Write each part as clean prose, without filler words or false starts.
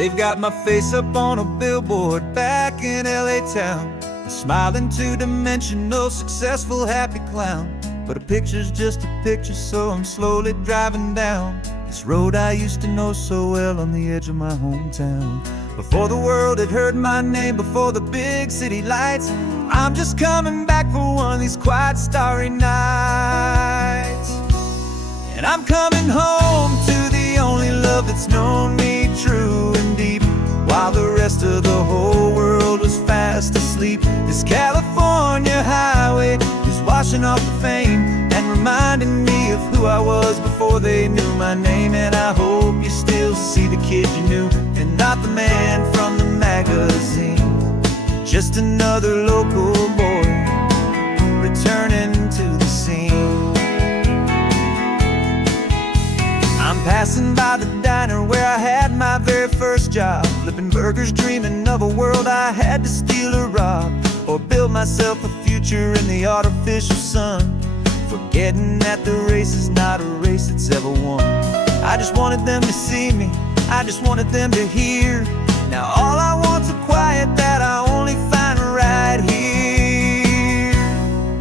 They've got my face up on a billboard back in LA town, a smiling two-dimensional, successful, happy clown. But a picture's just a picture, so I'm slowly driving down this road I used to know so well on the edge of my hometown. Before the world had heard my name, before the big city lights, I'm just coming back for one of these quiet, starry nights. And I'm coming home to the only love that's known me true and deep, while the rest of the whole world was fast asleep. This California highway is washing off the fame and reminding me of who I was before they knew my name. And I hope you still see the kid you knew, and not the man from the magazine. Just another local boy returning to the scene. I'm passing by the diner where I had my very first job, flipping burgers, dreaming of a world I had to steal or rob, or build myself a future in the artificial sun, forgetting that the race is not a race that's ever won. I just wanted them to see me, I just wanted them to hear. Now all I want's a quiet that I only find right here.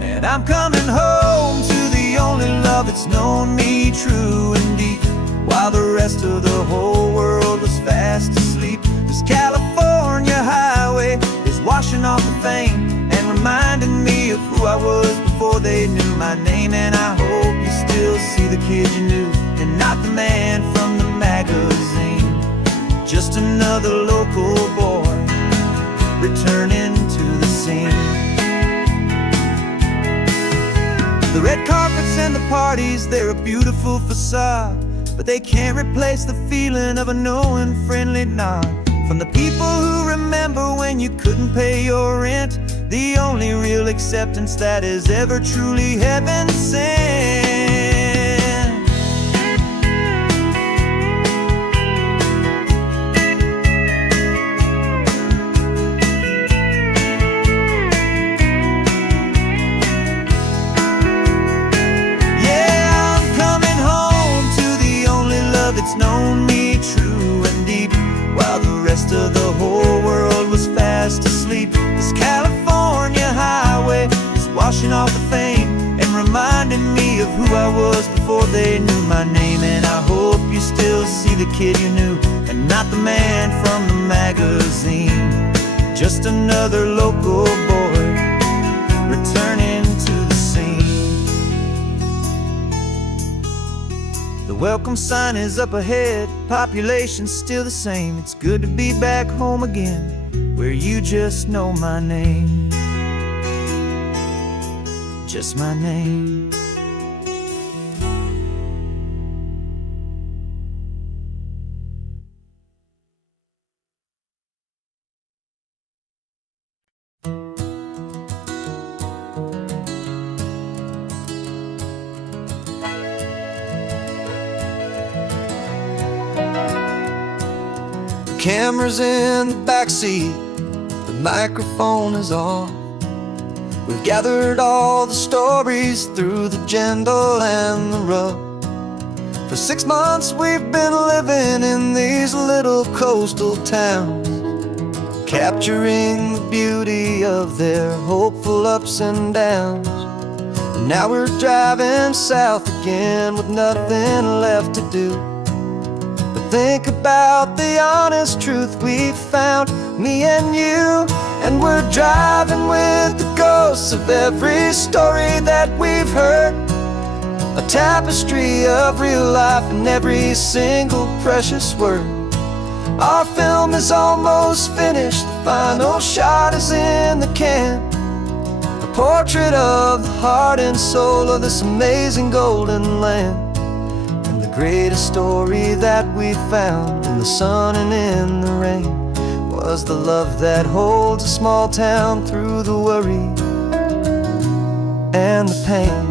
And I'm coming home to the only love that's known me true and deep, while the rest of the whole world was fast asleep. This California highway is washing off the fame and reminding me of who I was before they knew my name. And I hope you still see the kid you knew, and not the man from the magazine. Just another local boy returning to the scene. The red carpets and the parties, they're a beautiful facade, but they can't replace the feeling of a knowing, friendly nod from the people who remember when you couldn't pay your rent. The only real acceptance that is ever truly heaven sent. It's known me true and deep, while the rest of the whole world was fast asleep. This California highway is washing off the fame and reminding me of who I was before they knew my name. And I hope you still see the kid you knew, and not the man from the magazine. Just another local boy returning to the scene. The welcome sign is up ahead, population's still the same. It's good to be back home again, where you just know my name. Just my name. Camera's in the backseat, the microphone is on. We've gathered all the stories through the gentle and the rough. For 6 months we've been living in these little coastal towns, capturing the beauty of their hopeful ups and downs. And now we're driving south again with nothing left to do. Think about the honest truth we found, me and you. And we're driving with the ghosts of every story that we've heard, a tapestry of real life in every single precious word. Our film is almost finished, the final shot is in the can, a portrait of the heart and soul of this amazing golden land. Greatest story that we found in the sun and in the rain was the love that holds a small town through the worry and the pain.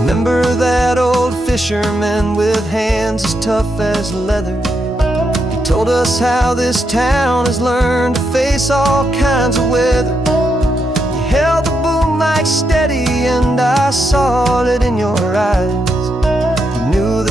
Remember that old fisherman with hands as tough as leather? He told us how this town has learned to face all kinds of weather. You held the boom mic steady and I saw it in your eyes. You knew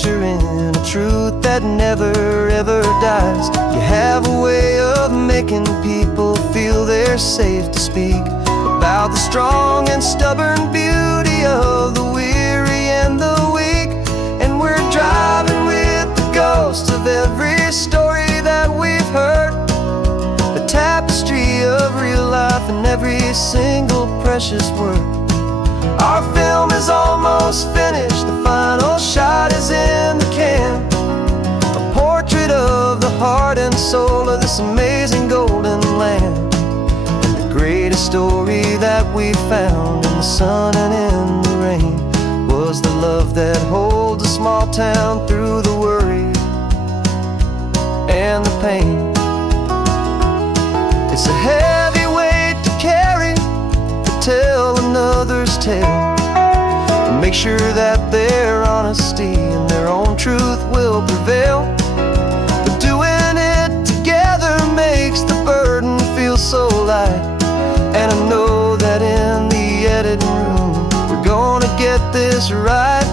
adventure in a truth that never ever dies. You have a way of making people feel they're safe to speak about the strong and stubborn beauty of the weary and the weak. And we're driving with the ghosts of every story that we've heard, a tapestry of real life in every single precious word. Our film is almost finished, the final shot is in the can, a portrait of the heart and soul of this amazing golden land. And the greatest story that we found in the sun and in the rain was the love that holds a small town through the worry and the pain. It's a heavy weight to carry, to tell another's tale, and make sure that their honesty and their own truth will prevail. But doing it together makes the burden feel so light, and I know that in the editing room we're gonna get this right.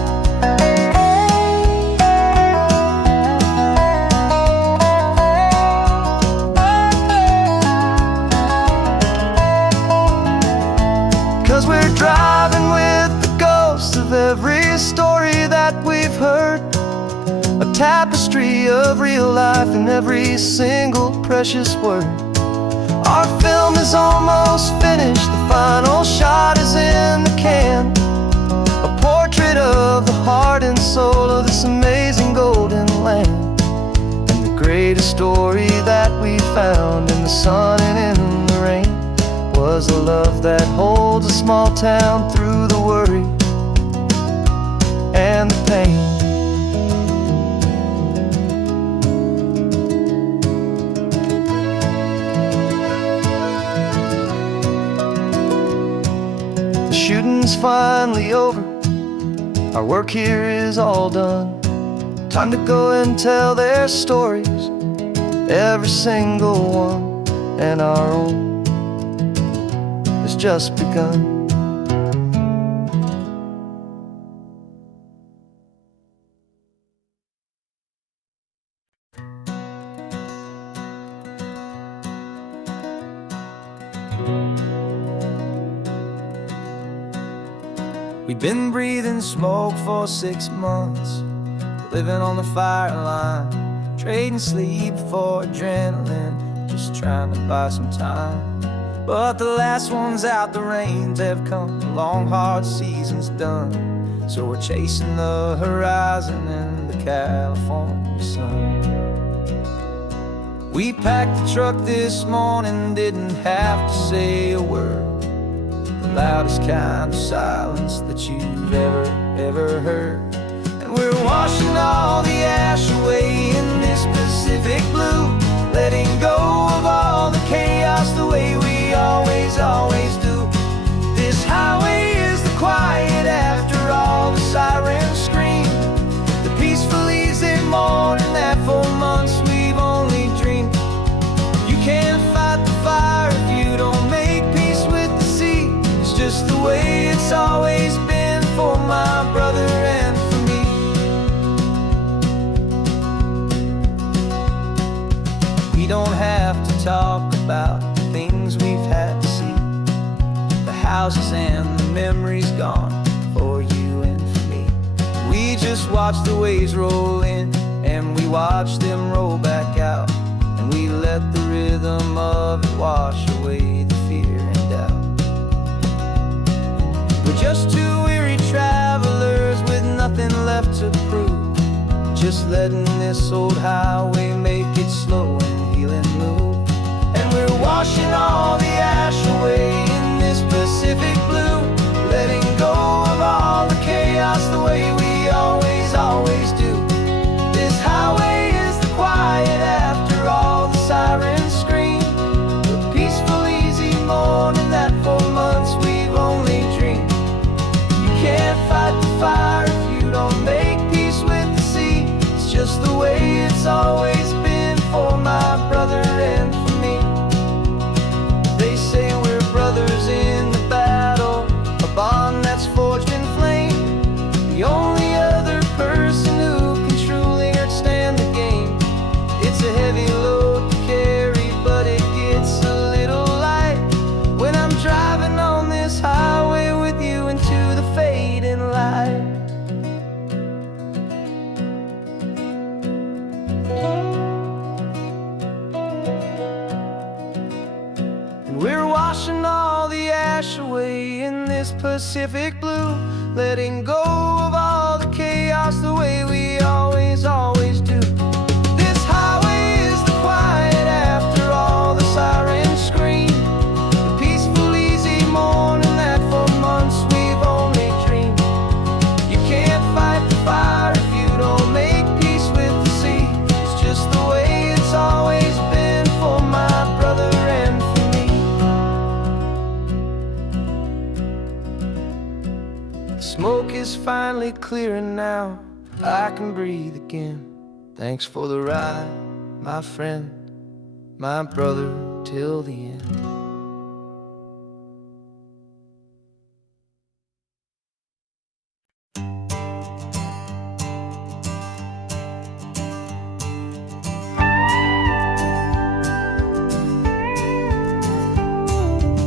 'Cause we're driving with the ghosts of every story that we've heard, a tapestry of real life in every single precious word. Our film is almost finished, the final shot is in the can, a portrait of the heart and soul of this amazing golden land. And the greatest story that we found in the sun and in the rain was a love that holds a small town through the worry and the pain. The shooting's finally over, our work here is all done. Time to go and tell their stories, every single one, and our own has just begun. We've been breathing smoke for 6 months, living on the fire line, trading sleep for adrenaline, just trying to buy some time. But the last one's out, the rains have come, the long hard season's done. So we're chasing the horizon in the California sun. We packed the truck this morning, didn't have to say a word, the loudest kind of silence that you've ever heard. And we're washing all the ash away in this Pacific blue, letting go of all the chaos the way we always do. This highway is the quiet after all the sirens scream, the peaceful easy morning that for months we've only dreamed. You can't fight the fire if you don't make peace with the sea. It's just the way it's always been for my brother and for me. We don't have to talk about the things we've had to see, the houses and the memories gone for you and for me. We just watch the waves roll in, and we watch them roll back out, and we let the rhythm of it wash away the fear and doubt. We're just two weary travelers with nothing left to prove, just letting this old highway make it slow and healing move. And we're washing all the ash away in this Pacific blue, letting go of all the chaos the way we always do. This highway is the quiet after all the sirens scream, the peaceful easy morning that for months we've only dreamed. You can't fight the fire if you don't make peace with the sea. It's just the way it's always been for my brother and for me. They say we're brothers in the battle, a bond that's forged in flame. The only other person who Pacific blue, letting go of all the chaos the way we always do. This highway is the quiet after all the sirens scream, the peaceful, easy morning that for months we've only dreamed. You can't fight the fire if you don't make peace with the sea. It's just the way it's always been for my brother and for me. The smoke is finally clearing now, I can breathe again. Thanks for the ride, my friend, my brother, till the end.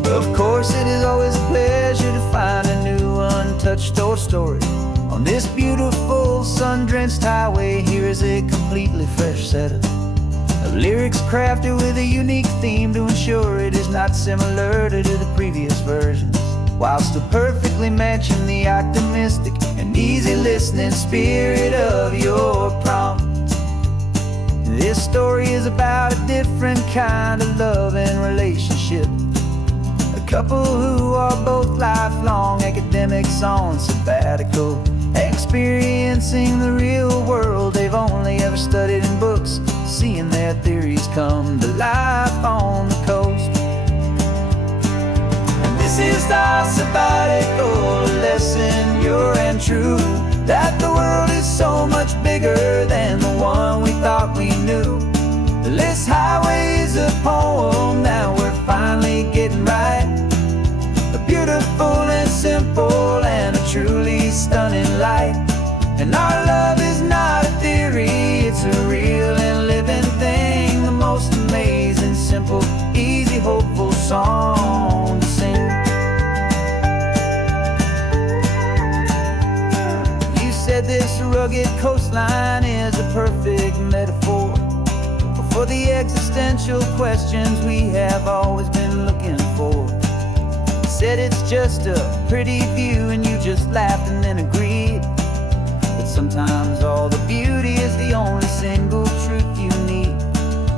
Of course, it is always a pleasure to find a new untouched old story. On this beautiful sun-drenched highway, here is a completely fresh set of lyrics crafted with a unique theme to ensure it is not similar to the previous versions, while still perfectly matching the optimistic and easy listening spirit of your prompt. This story is about a different kind of love and relationship. A couple who are both lifelong academics on sabbatical, experiencing the real world they've only ever studied in books, seeing their theories come to life on the coast. And this is our sabbatical lesson, pure and true, that the world is so much bigger than the one we thought we knew. This highway is a poem that we're finally getting right, a beautiful and simple and a truly stunning light. And our love is not a theory, it's a real and living thing, the most amazing, simple, easy, hopeful song to sing. You said this rugged coastline is a perfect metaphor for the existential questions we have always been looking for. You said it's just a pretty view and you just laughed and then agreed that sometimes all the beauty is the only single truth you need.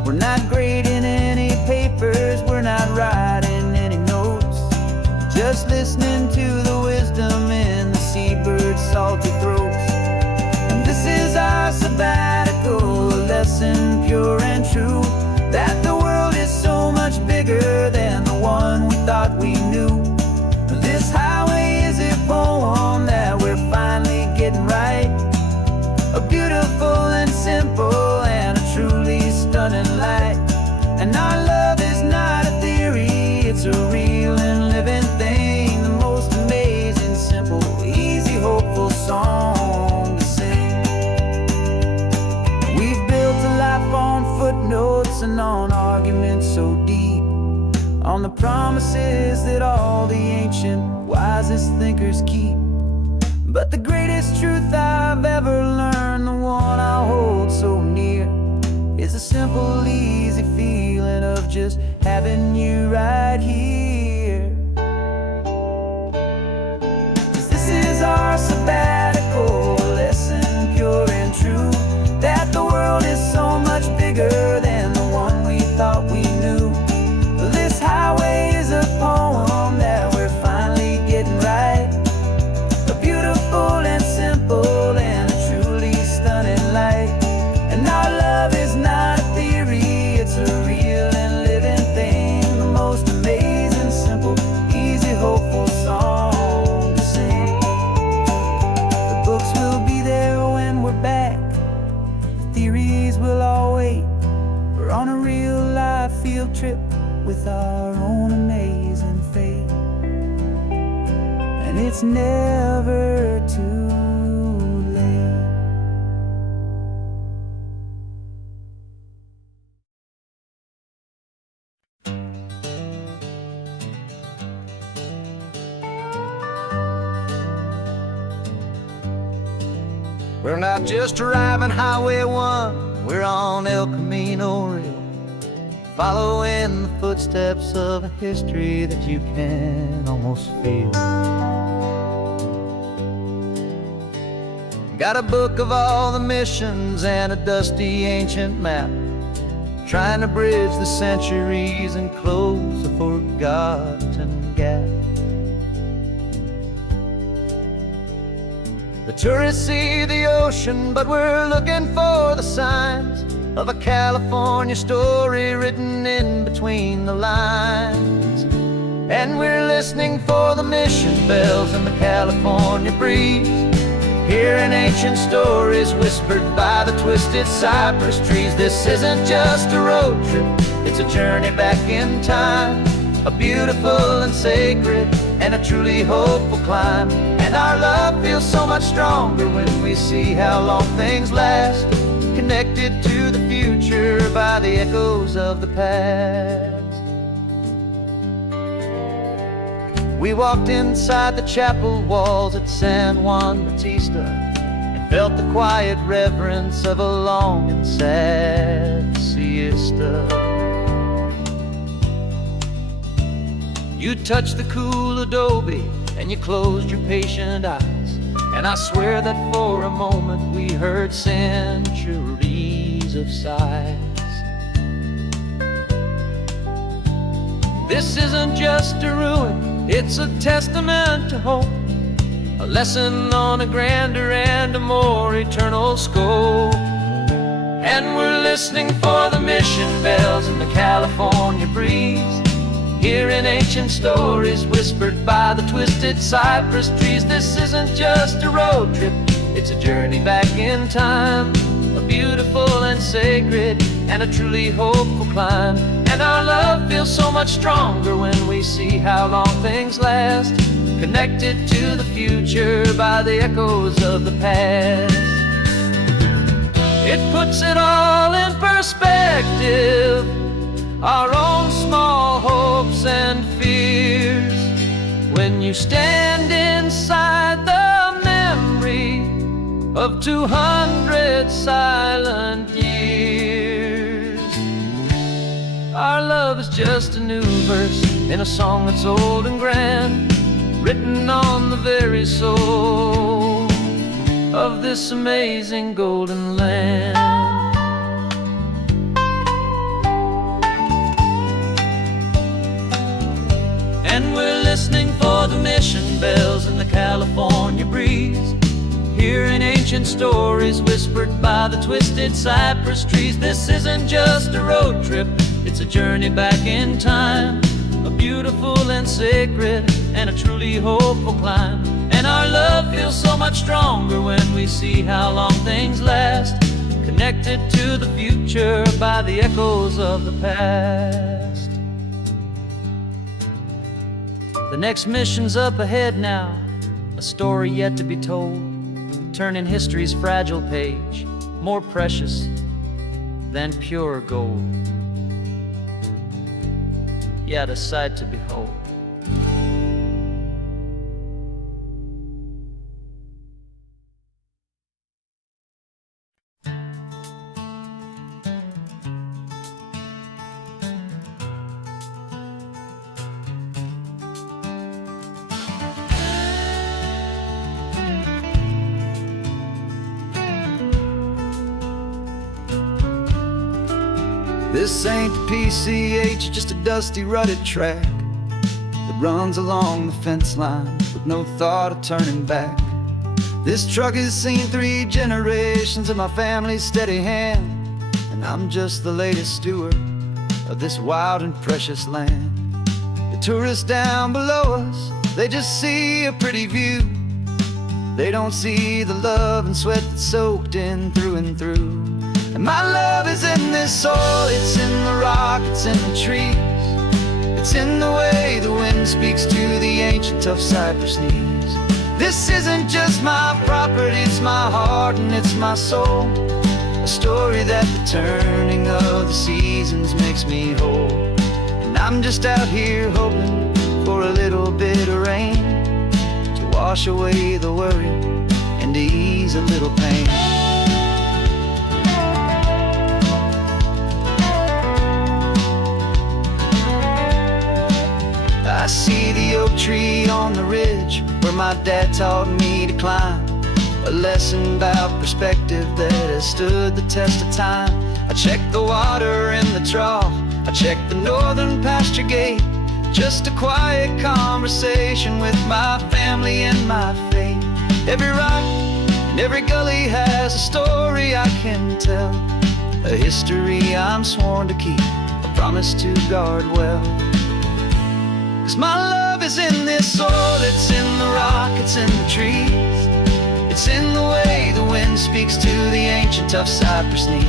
We're not grading any papers, we're not writing any notes, just listening to the wisdom in the seabird's salty throats. And this is our sabbatical lesson, pure and true, that the world is so much bigger than the one we thought we knew. This highway is a poem that we're finally getting right, a beautiful and simple and a truly stunning light. And our love is not a theory, it's a real and living thing, the most amazing, simple, easy, hopeful song to sing. We've built a life on footnotes and on arguments so deep, on the promises that all the ancient, wisest thinkers keep. But the greatest truth I've ever learned, the one I hold so near, is a simple, easy feeling of just having you right here. 'Cause this is our sabbatical lesson, pure and true, that the world is so much bigger than the one we thought we knew. This highway is a poem that we're finally getting right, a beautiful and simple and a truly stunning light. And our love is not a theory, it's a real and living thing, the most amazing, simple, easy, hopeful song to sing. The books will be there when we're back, the theories will all wait. We're on a real life field trip with our own amazing fate, and it's never too late. We're not just driving Highway 1, we're on El Camino Real, following the footsteps of a history that you can almost feel. Got a book of all the missions and a dusty ancient map, trying to bridge the centuries and close a forgotten gap. The tourists see the ocean, but we're looking for the signs of a California story written in between the lines. And we're listening for the mission bells in the California breeze, hearing ancient stories whispered by the twisted cypress trees. This isn't just a road trip, it's a journey back in time, a beautiful and sacred and a truly hopeful climb. And our love feels so much stronger when we see how long things last, connected to the future by the echoes of the past. We walked inside the chapel walls at San Juan Bautista and felt the quiet reverence of a long and sad siesta. You touched the cool adobe and you closed your patient eyes, and I swear that for a moment we heard centuries of sighs. This isn't just a ruin, it's a testament to hope, a lesson on a grander and a more eternal scope. And we're listening for the mission bells in the California breeze, hearing ancient stories whispered by the twisted cypress trees. This isn't just a road trip, it's a journey back in time, a beautiful and sacred and a truly hopeful climb. And our love feels so much stronger when we see how long things last, connected to the future by the echoes of the past. It puts it all in perspective, our own small hopes and fears, when you stand inside the memory of 200 silent years. Our love is just a new verse in a song that's old and grand, written on the very soul of this amazing golden land. And we're listening for the mission bells in the California breeze, hearing ancient stories whispered by the twisted cypress trees. This isn't just a road trip, it's a journey back in time, a beautiful and sacred and a truly hopeful climb. And our love feels so much stronger when we see how long things last, connected to the future by the echoes of the past. The next mission's up ahead now, a story yet to be told, turning history's fragile page more precious than pure gold. Yet a sight to behold. This ain't the PCH, just a dusty, rutted track that runs along the fence line with no thought of turning back. This truck has seen 3 generations of my family's steady hand, and I'm just the latest steward of this wild and precious land. The tourists down below us, they just see a pretty view. They don't see the love and sweat that's soaked in through and through. And my love is in this soil, it's in the rock, it's in the trees, it's in the way the wind speaks to the ancient tough cypress knees. This isn't just my property, it's my heart and it's my soul, a story that the turning of the seasons makes me whole. And I'm just out here hoping for a little bit of rain to wash away the worry and to ease a little pain. I see the oak tree on the ridge where my dad taught me to climb. a lesson about perspective that has stood the test of time. I checked the water in the trough, I checked the northern pasture gate. Just a quiet conversation with my family and my faith. Every rock and every gully has a story I can tell, a history I'm sworn to keep, a promise to guard well. 'Cause my love is in this soil, it's in the rock, it's in the trees. It's in the way the wind speaks to the ancient tough cypress knees.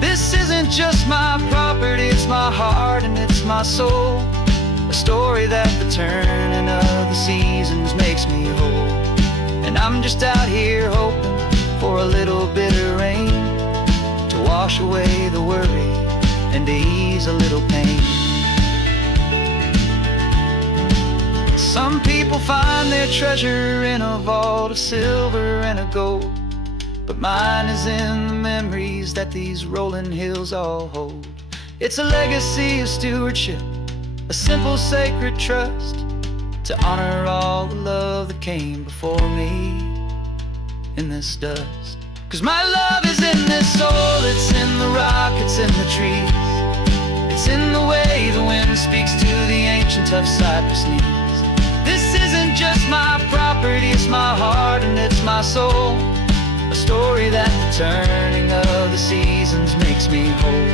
This isn't just my property, it's my heart and it's my soul. A story that the turning of the seasons makes me whole. And I'm just out here hoping for a little bit of rain to wash away the worry and to ease a little pain. Some people find their treasure in a vault of silver and of gold, but mine is in the memories that these rolling hills all hold. It's a legacy of stewardship, a simple sacred trust, to honor all the love that came before me in this dust. 'Cause my love is in this soul, it's in the rock, it's in the trees. It's in the way the wind speaks to the ancient tough cypress knees. This isn't just my property, it's my heart and it's my soul. A story that the turning of the seasons makes me whole.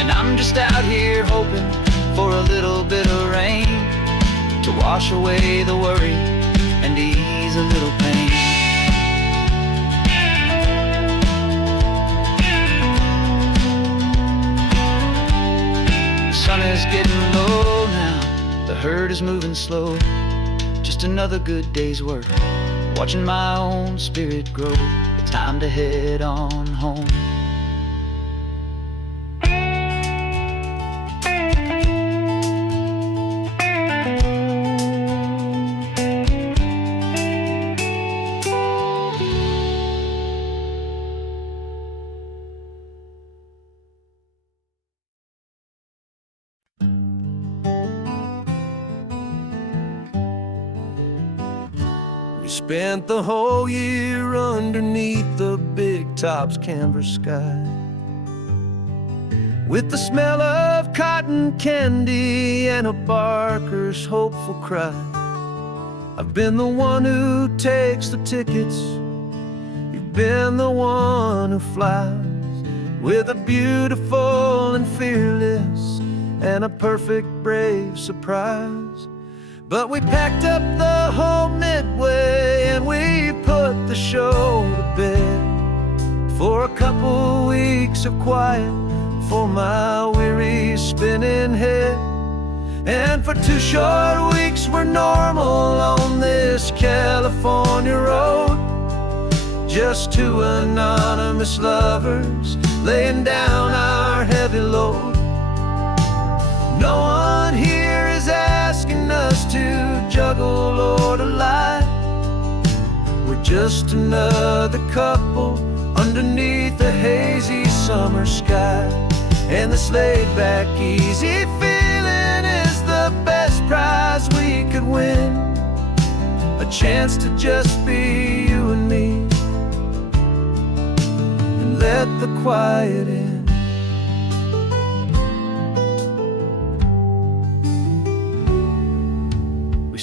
And I'm just out here hoping for a little bit of rain to wash away the worry and ease a little pain. The sun is getting low now, the herd is moving slow. Just another good day's work, watching my own spirit grow. Time to head on home. Spent the whole year underneath the big top's canvas sky, with the smell of cotton candy and a barker's hopeful cry. I've been the one who takes the tickets, you've been the one who flies, with a beautiful and fearless and a perfect brave surprise. But we packed up the whole Midway and we put the show to bed for a couple weeks of quiet for my weary spinning head. And for 2 short weeks we're normal on this California road, just 2 anonymous lovers laying down our heavy load. No one here is asking us to juggle or to lie. We're just another couple underneath the hazy summer sky. And this laid-back, easy feeling is the best prize we could win, a chance to just be you and me, and let the quiet in.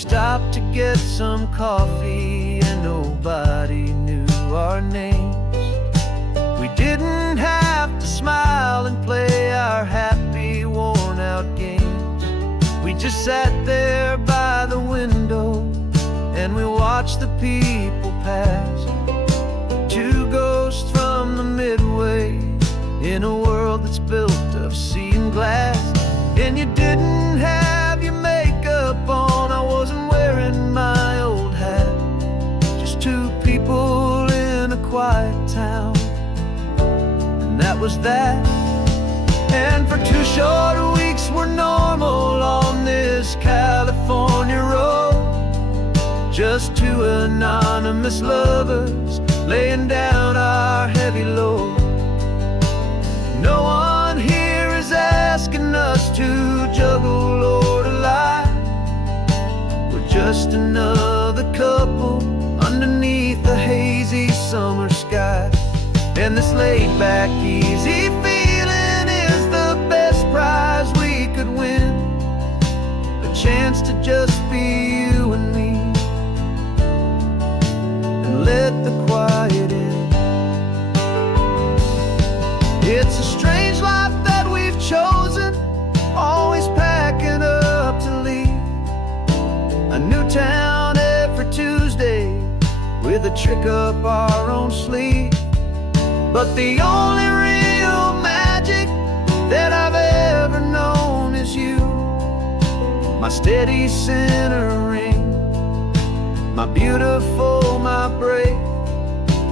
Stopped to get some coffee and nobody knew our names. We didn't have to smile and play our happy worn-out games. We just sat there by the window and we watched the people pass. 2 ghosts from the Midway in a world that's built of sea and glass. And you didn't have your makeup on, I wasn't wearing my old hat. Just 2 people in a quiet town, and that was that. And for 2 short weeks we're normal on this California road, just 2 anonymous lovers laying down our heavy load. No one here is asking us to juggle or to lie. We're just another couple underneath the hazy And this laid-back, easy feeling is the best prize we could win. A chance to just be you and me, and let the quiet in. It's a strange life that we've chosen, always packing up to leave. A new town every Tuesday, with a trick up our own sleeve. But the only real magic that I've ever known is you, my steady centering, my beautiful, my brave,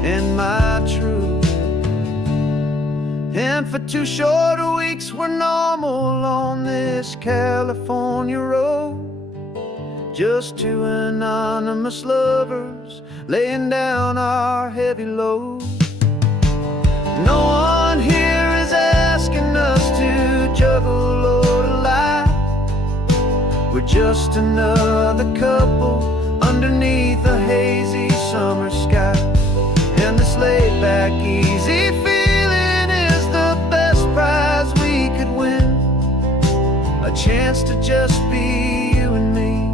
and my true. And for 2 short weeks we're normal on this California road, just 2 anonymous lovers laying down our heavy load. No one here is asking us to juggle or to lie. We're just another couple underneath a hazy summer sky. And this laid-back, easy feeling is the best prize we could win. A chance to just be you and me,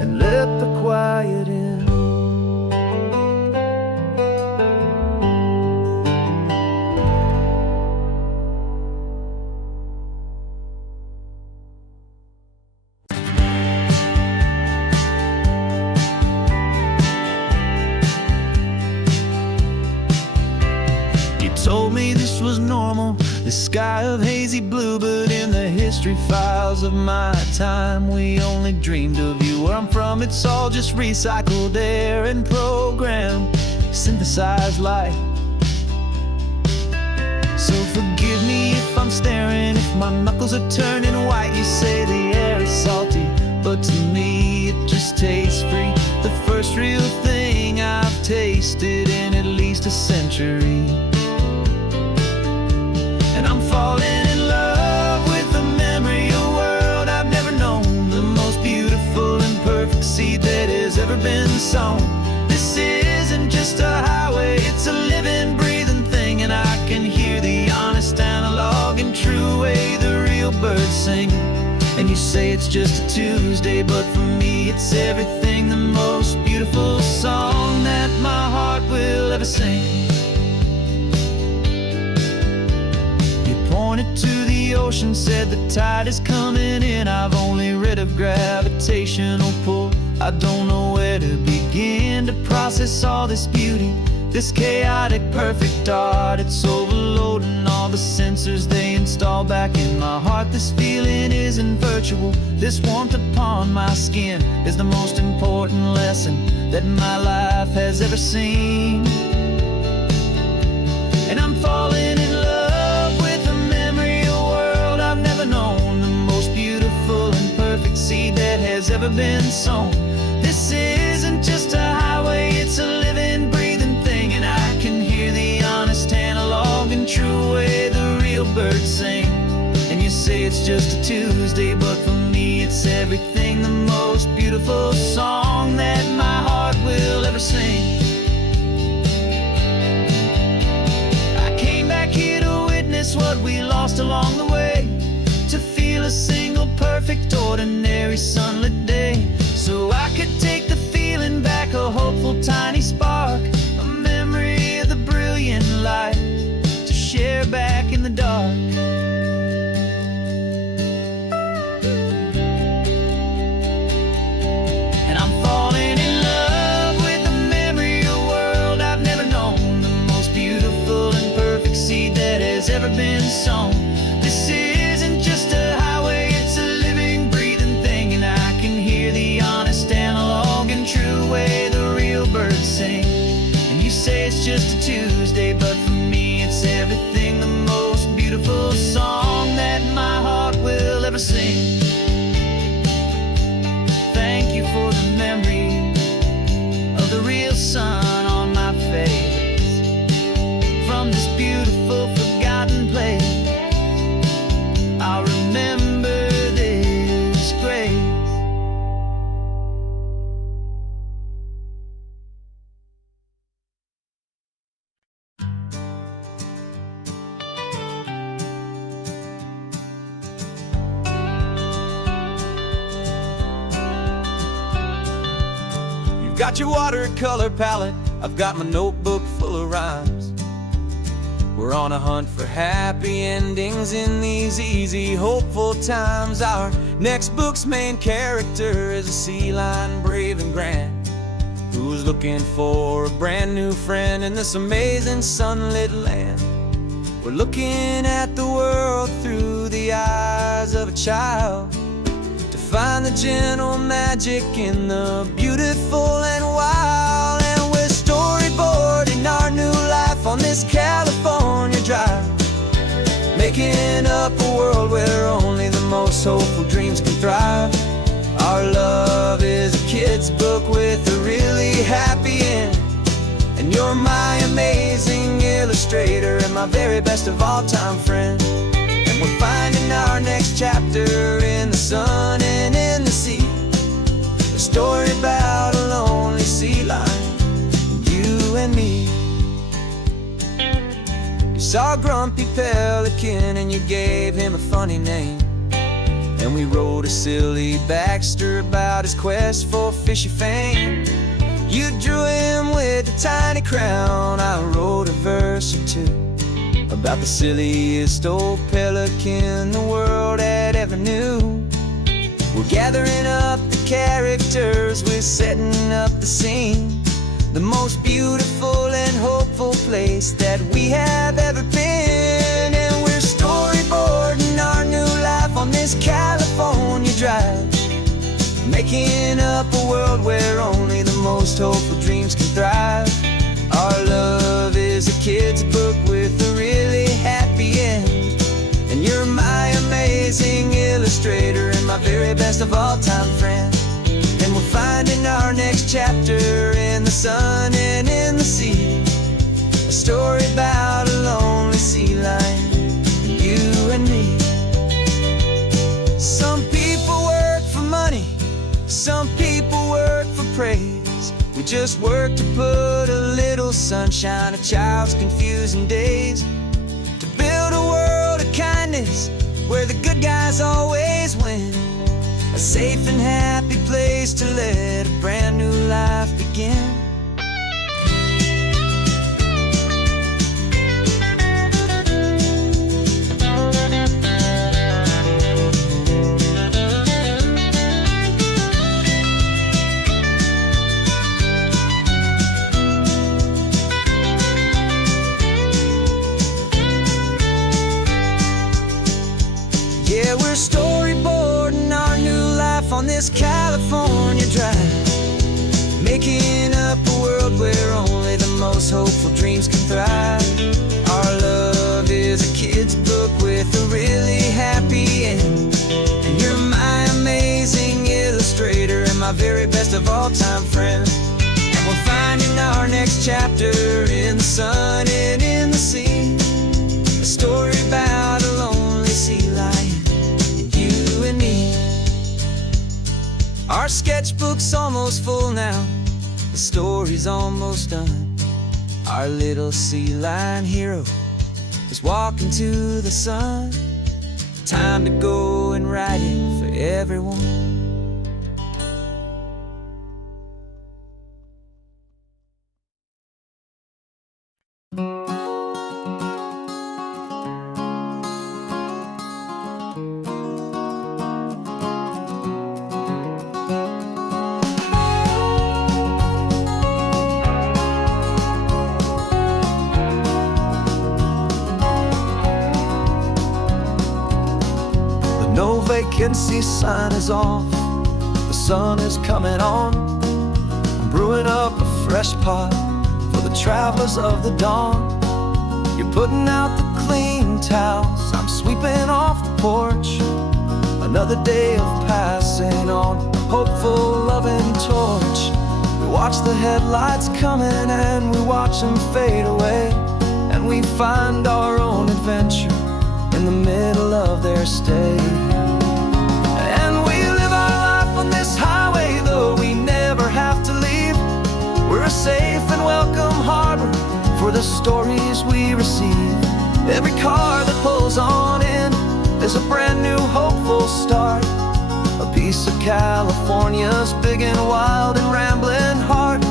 and let the quiet in. Told me this was normal, the sky of hazy blue, but in the history files of my time, we only dreamed of you. Where I'm from, it's all just recycled air and programmed, synthesized light. So forgive me if I'm staring, if my knuckles are turning white. You say the air is salty, but to me it just tastes free. The first real thing I've tasted in at least a century. And I'm falling in love with the memory of a world I've never known, the most beautiful and perfect seed that has ever been sown. This isn't just a highway, it's a living, breathing thing, and I can hear the honest, analog, and true way the real birds sing. And you say it's just a Tuesday, but for me it's everything, the most beautiful song that my heart will ever sing. Pointed to the ocean, said the tide is coming in. I've only read of gravitational pull. I don't know where to begin to process all this beauty, this chaotic, perfect art. It's overloading all the sensors they install back in my heart. This feeling isn't virtual. This warmth upon my skin is the most important lesson that my life has ever seen. And I'm falling in love seed that has ever been sown. This isn't just a highway, it's a living, breathing thing, and I can hear the honest, analog, and true way the real birds sing. And you say it's just a Tuesday, but for me it's everything, the most beautiful song that my heart will ever sing. I came back here to witness what we lost along the way, to feel a single, perfect, ordinary, sunlit day, so I could take the feeling back, a hopeful, tiny spark, a memory of the brilliant light, to share back in the dark. And I'm falling in love with the memory of a world I've never known, the most beautiful and perfect seed that has ever been sown. This isn't just a highway, it's a living, breathing thing, and I can hear the honest, analog, and true way the real birds sing. And you say it's just a Tuesday, but for me it's everything, the most beautiful song that my heart will ever sing. Thank you for the memory of the real sun on my face, from this beautiful, forgotten place. I'll remember this grace. got your watercolor palette, I've got my notebook full of rhymes. We're on a hunt for happy endings in these easy, hopeful times. Our next book's main character is a sea lion, brave and grand, who's looking for a brand new friend in this amazing sunlit land. We're looking at the world through the eyes of a child, to find the gentle magic in the beautiful and wild. And we're storyboarding our new life on this California drive, making up a world where only the most hopeful dreams can thrive. Our love is a kid's book with a really happy end, and you're my amazing illustrator and my very best of all time friend. And we're finding our next chapter in the sun and in the sea, a story about a lonely sea lion, you and me. You saw a grumpy pelican and you gave him a funny name, and we wrote a silly Baxter about his quest for fishy fame. You drew him with a tiny crown, I wrote a verse or two about the silliest old pelican the world had ever knew. We're gathering up the characters, we're setting up the scene, the most beautiful and hopeful place that we have ever been. And we're storyboarding our new life on this California drive, making up a world where only the most hopeful dreams can thrive. Our love is a kid's book with a really happy end, and you're my amazing illustrator and my very best of all time friend. And we're finding our next chapter in the sun and in the sea, a story about a lonely sea lion, you and me. Some people work for money, some people work for praise. We just work to put a little sunshine in a child's confusing days, to build a world of kindness where the good guys always win, a safe and happy place to let a brand new life begin. Yeah, we're storyboarding our new life on this California drive, making up a world where only the most hopeful dreams can thrive. Our love is a kid's book with a really happy end, and you're my amazing illustrator and my very best of all time friend. And we're finding our next chapter in the sun and in the sea, a story about a lonely sea lion, you and me. Our sketchbook's almost full now, the story's almost done. Our little sea lion hero is walking to the sun. Time to go and write it for everyone. No vacancy sign is off, the sun is coming on. I'm brewing up a fresh pot for the travelers of the dawn. You're putting out the clean towels, I'm sweeping off the porch. Another day of passing on a hopeful, loving torch. We watch the headlights coming and we watch them fade away, and we find our own adventure in the middle of their stay. And we live our life on this highway, though we never have to leave. We're a safe and welcome harbor for the stories we receive. Every car that pulls on in is a brand new hopeful start, a piece of California's big and wild and rambling heart.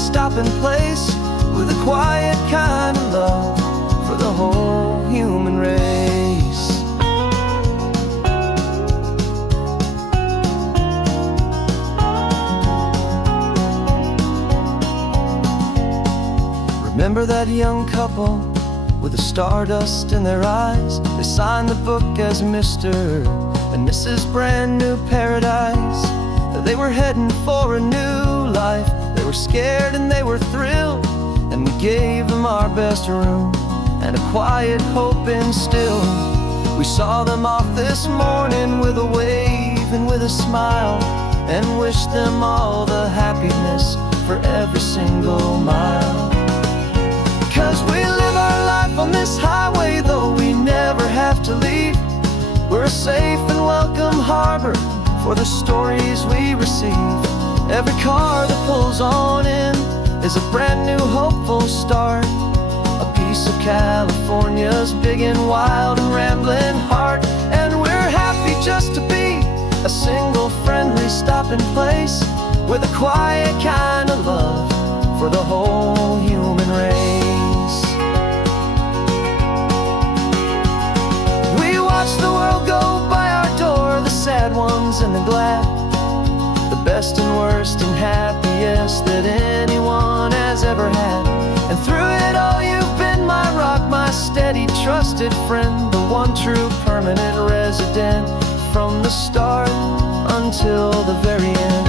stopping place with a quiet kind of love for the whole human race. Remember that young couple with the stardust in their eyes? They signed the book as Mr. and Mrs. Brand New Paradise. They were heading for a new life. They were scared and they were thrilled, and we gave them our best room and a quiet hope instilled. We saw them off this morning with a wave and with a smile, and wished them all the happiness for every single mile. 'Cause we live our life on this highway, though we never have to leave. We're a safe and welcome harbor for the stories we receive. Every car that pulls on in is a brand new hopeful start, a piece of California's big and wild and rambling heart. And we're happy just to be a single friendly stopping place with a quiet kind of love for the whole human race. We watch the world go by our door, the sad ones and the glad, the best and worst and happiest that anyone has ever had. And through it all you've been my rock, my steady trusted friend, the one true permanent resident from the start until the very end.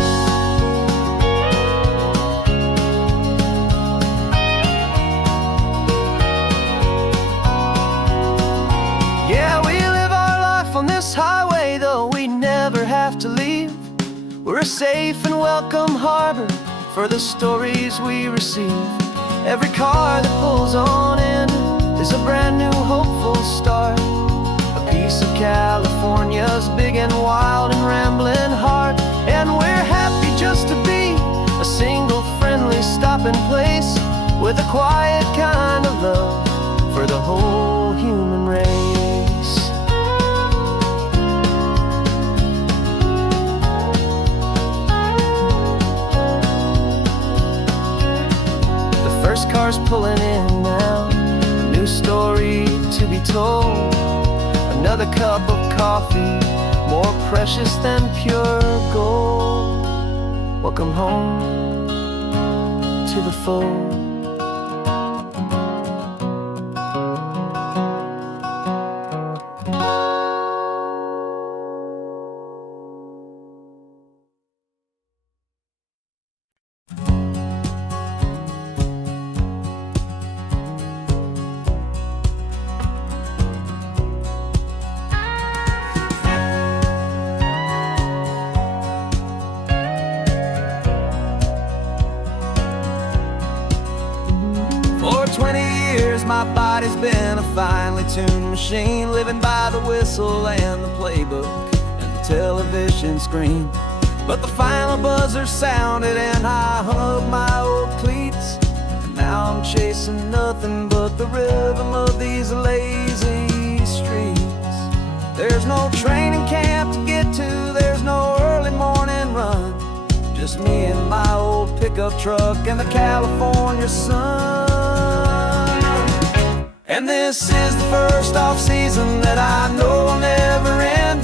Yeah, we live our life on this highway, though we never have to leave. We're a safe and welcome harbor for the stories we receive. Every car that pulls on in is a brand new hopeful start, a piece of California's big and wild and rambling heart. And we're happy just to be a single friendly stopping place with a quiet kind of love for the whole human race. First car's pulling in now, a new story to be told. Another cup of coffee, more precious than pure gold. Welcome home to the fold. For 20 years my body's been a finely tuned machine, living by the whistle and the playbook and the television screen. But the final buzzer sounded and I hung up my old cleats, and now I'm chasing nothing but the rhythm of these lazy streets. There's no training camp to get to, there's no early morning run, just me and my old pickup truck and the California sun. And this is the first off-season that I know will never end,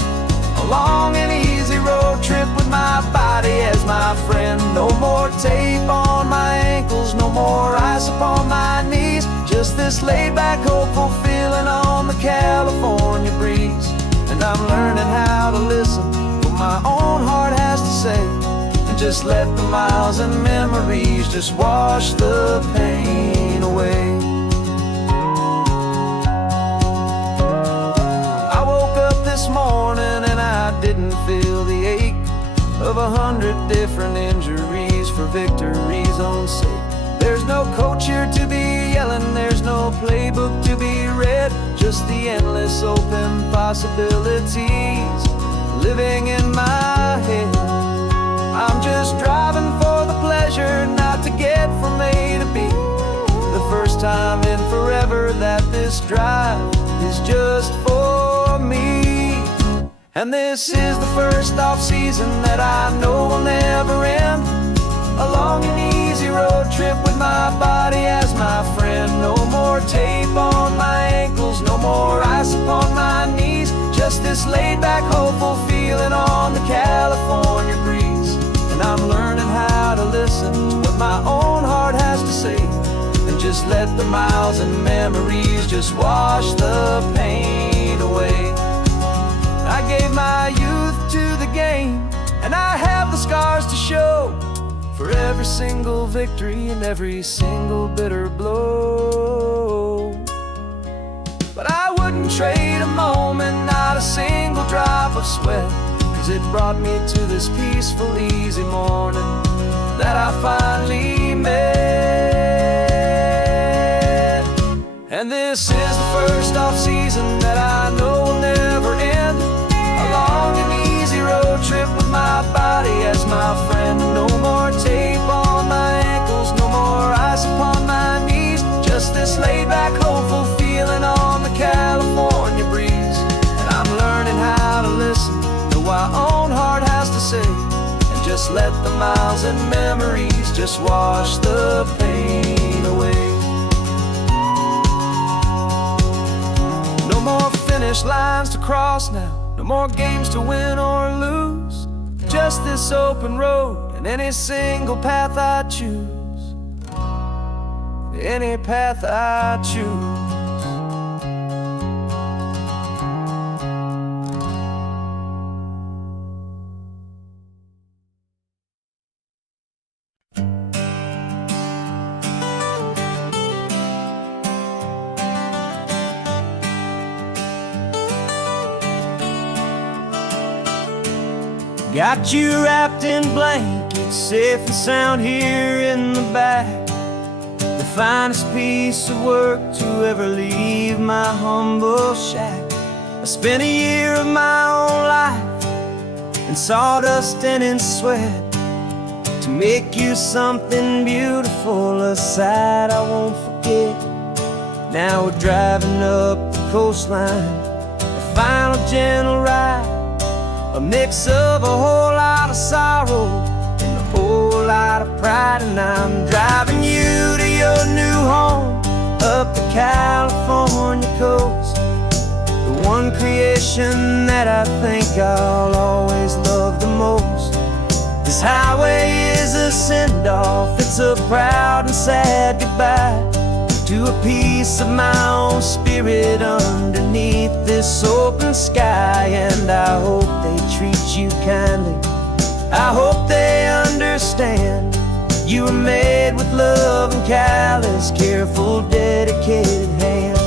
a long and easy road trip with my body as my friend. No more tape on my ankles, no more ice upon my knees, just this laid-back, hopeful feeling on the California breeze. And I'm learning how to listen what my own heart has to say, and just let the miles and memories just wash the pain away. I woke up this morning and I didn't feel the ache of 100 different injuries for victory's own sake. There's no coach here to be yelling, there's no playbook to be read, just the endless open possibilities living in my head. I'm just driving for the pleasure, not to get from A to B. The first time in forever that this drive is just for me. And this is the first off-season that I know will never end, a long and easy road trip with my body as my friend. No more tape on my ankles, no more ice upon my knees. Just this laid back, hopeful feeling on the California breeze. And I'm learning how to listen to what my own heart has to say, and just let the miles and memories just wash the pain away. I gave my youth to the game, and I have the scars to show for every single victory and every single bitter blow. But I wouldn't trade a moment, not a single drop of sweat, 'cause it brought me to this peaceful, easy morning that I finally met. And this is the first off-season that I know will never end. A long and easy road trip with my body as my friend. No more tape on my ankles, no more ice upon my knees. Just this laid-back, hopeful feeling on the California breeze. And I'm learning how to listen to what my own heart has to say, and just let the miles and memories just wash the pain away. No more finish lines to cross now, no more games to win or lose. Just this open road and any single path I choose. Any path I choose. Got you wrapped in blankets, safe and sound here in the back. The finest piece of work to ever leave my humble shack. I spent a year of my own life in sawdust and in sweat to make you something beautiful, a sight I won't forget. Now we're driving up the coastline, a final gentle ride, a mix of a whole lot of sorrow and a whole lot of pride. And I'm driving you to your new home up the California coast, the one creation that I think I'll always love the most. This highway is a send-off, it's a proud and sad goodbye to a piece of my own spirit underneath this open sky. And I hope they treat you kindly, I hope they understand you were made with love and callous, careful, dedicated hands.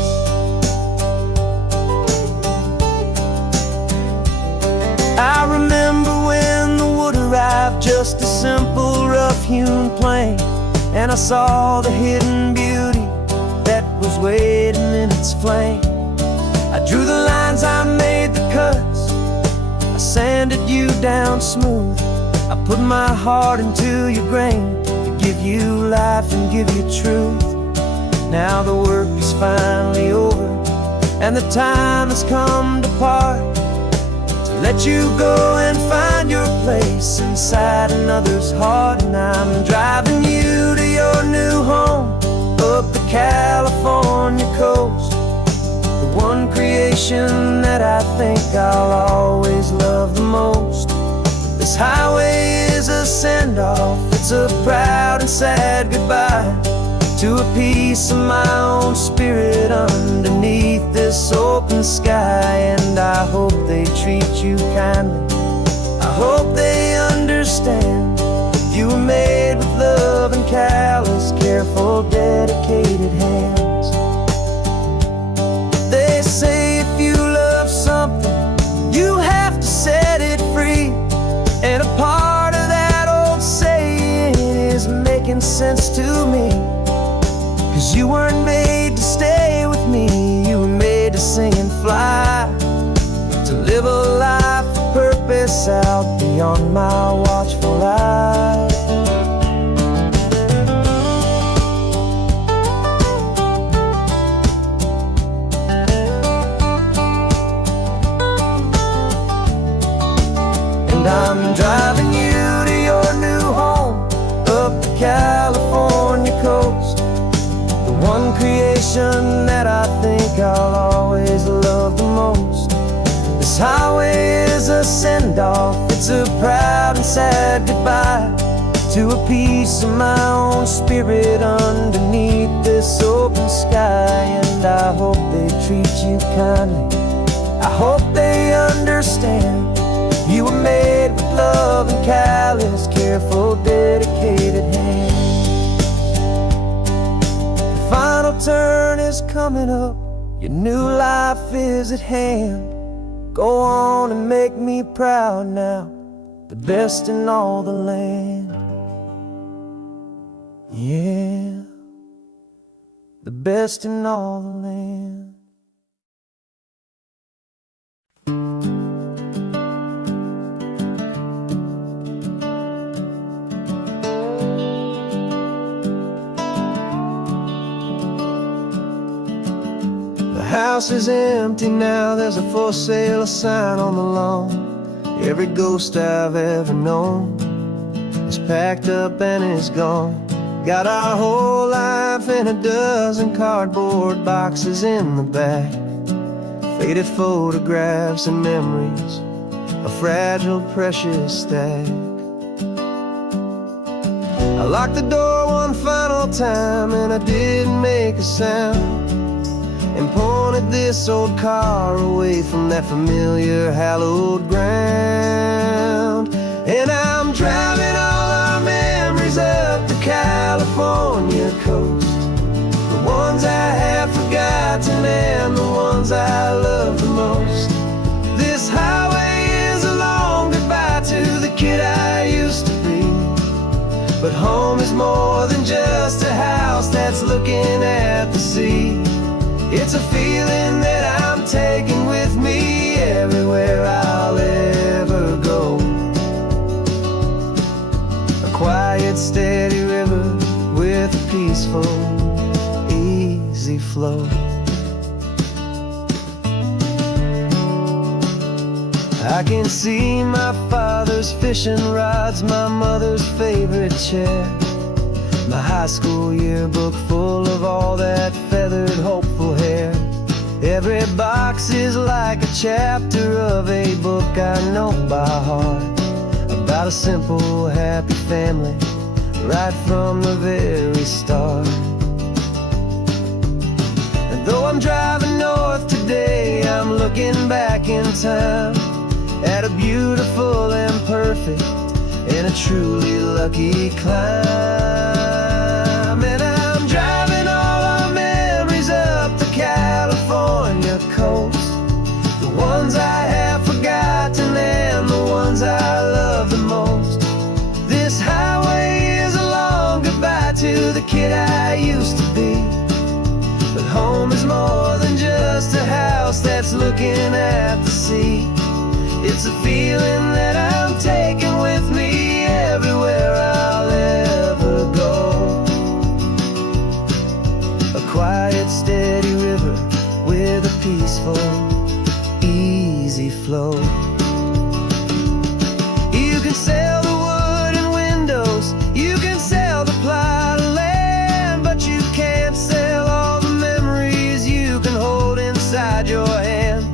I remember when the wood arrived, just a simple rough-hewn plank, and I saw the hidden beauty that was waiting in its flame. I drew the lines, I made the cuts, I sanded you down smooth. I put my heart into your grain to give you life and give you truth. Now the work is finally over, and the time has come to part, to let you go and find your place inside another's heart. And I'm driving you to your new home up the California coast, the one creation that I think I'll always love the most. This highway is a send-off, it's a proud and sad goodbye to a piece of my own spirit underneath this open sky. And I hope they treat you kindly, I hope they understand you were made with love and callous, careful, dedicated hands. They say if you love something, you have to set it free. And a part of that old saying is making sense to me, 'cause you weren't made to stay with me, you were made to sing and fly, to live a life of purpose out beyond my watchful eye. And I'm driving you to your new home up the California one creation that I think I'll always love the most. This highway is a send-off, it's a proud and sad goodbye to a piece of my own spirit underneath this open sky. And I hope they treat you kindly, I hope they understand you were made with love and callous, careful, dedicated hands. The final turn is coming up, your new life is at hand. Go on and make me proud now, the best in all the land. Yeah, the best in all the land. The house is empty now, there's a for sale sign on the lawn. Every ghost I've ever known is packed up and is gone. Got our whole life in a dozen cardboard boxes in the back, faded photographs and memories, a fragile, precious stack. I locked the door one final time and I didn't make a sound, and pointed this old car away from that familiar hallowed ground. And I'm driving all our memories up the California coast, the ones I have forgotten and the ones I love the most. This highway is a long goodbye to the kid I used to be, but home is more than just a house that's looking at the sea. It's a feeling that I'm taking with me everywhere I'll ever go. A quiet, steady river with a peaceful, easy flow. I can see my father's fishing rods, my mother's favorite chair, my high school yearbook full of all that feathered, hopeful hair. Every box is like a chapter of a book I know by heart, about a simple, happy family right from the very start. And though I'm driving north today, I'm looking back in time at a beautiful and perfect and a truly lucky climb. And I'm driving all our memories up the California coast, the ones I have forgotten and the ones I love the most. This highway is a long goodbye to the kid I used to be, but home is more than just a house that's looking at the sea. It's a feeling that I'm taking with me everywhere I'll ever go. A quiet, steady river with a peaceful, easy flow. You can sell the wood and windows, you can sell the plot of land, but you can't sell all the memories you can hold inside your hand.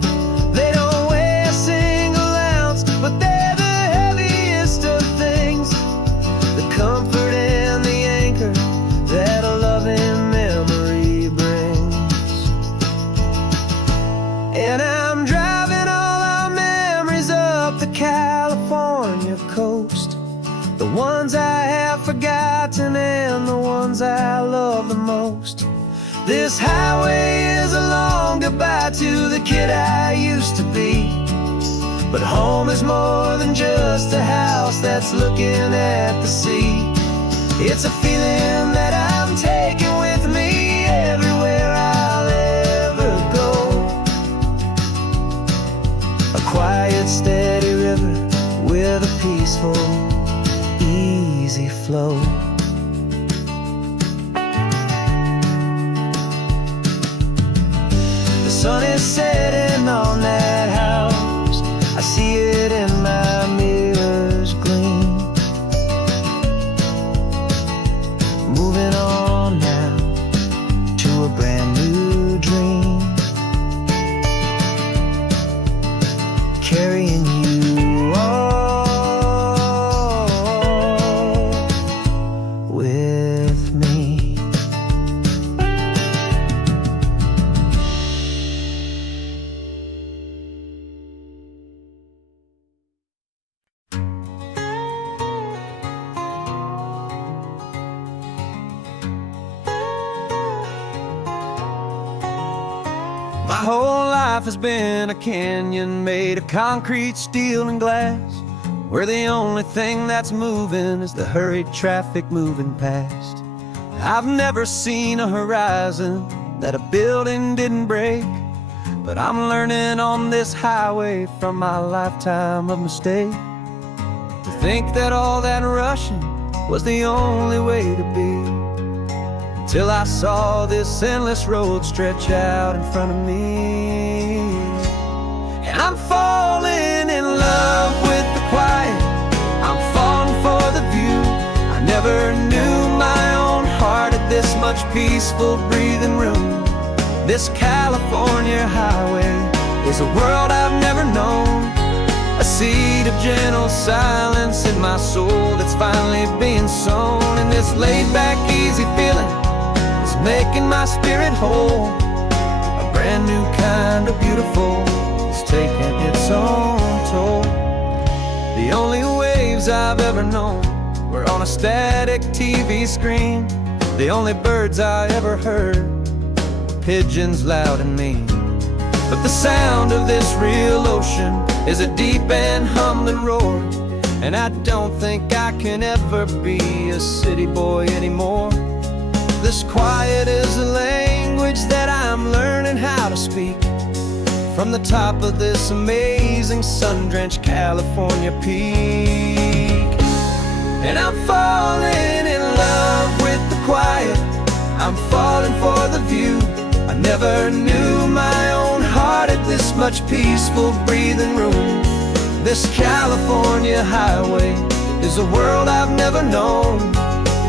They don't weigh a single ounce, but they're the heaviest of things, the comfort and the anchor that a loving memory brings. And I'm driving all our memories up the California coast, the ones I have forgotten and the ones I love the most. This highway is a long goodbye to the kid I used to be, but home is more than just a house that's looking at the sea. It's a feeling that I'm taking with me everywhere I'll ever go. A quiet, steady river with a peaceful, easy flow. The sun is setting on that house, I see it in my mirror's gleam. Moving on now My whole life has been a canyon made of concrete, steel, and glass, where the only thing that's moving is the hurried traffic moving past. I've never seen a horizon that a building didn't break, but I'm learning on this highway from my lifetime of mistake, to think that all that rushing was the only way to be. Till I saw this endless road stretch out in front of me. And I'm falling in love with the quiet, I'm falling for the view. I never knew my own heart had this much peaceful breathing room. This California highway is a world I've never known, a seed of gentle silence in my soul that's finally being sown. And this laid-back, easy feeling is making my spirit whole. A brand new kind of beautiful is taking its own toll. The only waves I've ever known were on a static TV screen. The only birds I ever heard were pigeons loud and mean. But the sound of this real ocean is a deep and humbling roar, and I don't think I can ever be a city boy anymore. This quiet is a language that I'm learning how to speak from the top of this amazing sun-drenched California peak. And I'm falling in love with the quiet, I'm falling for the view. I never knew my own heart had this much peaceful breathing room. This California highway is a world I've never known,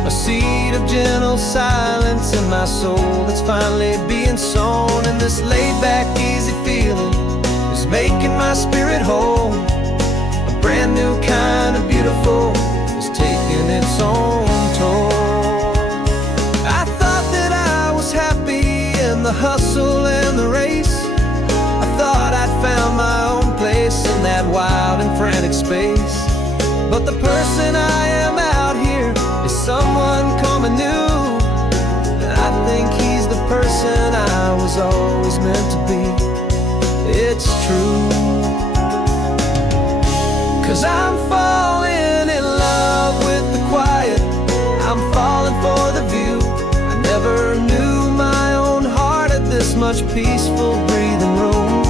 a seed of gentle silence in my soul that's finally being sown. And this laid-back, easy feeling is making my spirit whole. A brand new kind of beautiful is taking its own toll. I thought that I was happy in the hustle and the race. I thought I'd found my own place in that wild and frantic space. But the person I am out here is someone coming new, and I think he's the person I was always meant to be. It's true, 'cause I'm falling in love with the quiet, I'm falling for the view. I never knew my own heart had this much peaceful breathing room.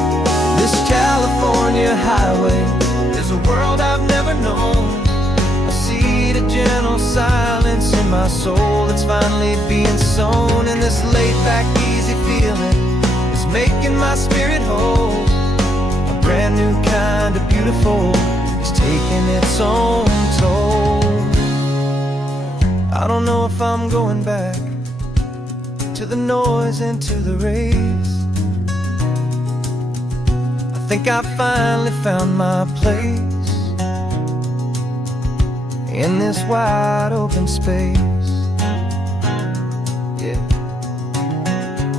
This California highway is a world I've never known, a seed of gentle silence in my soul that's finally being sown. And this laid-back, easy feeling is making my spirit whole. A brand new kind of beautiful is taking its own toll. I don't know if I'm going back to the noise and to the race. I think I finally found my place in this wide open space. Yeah,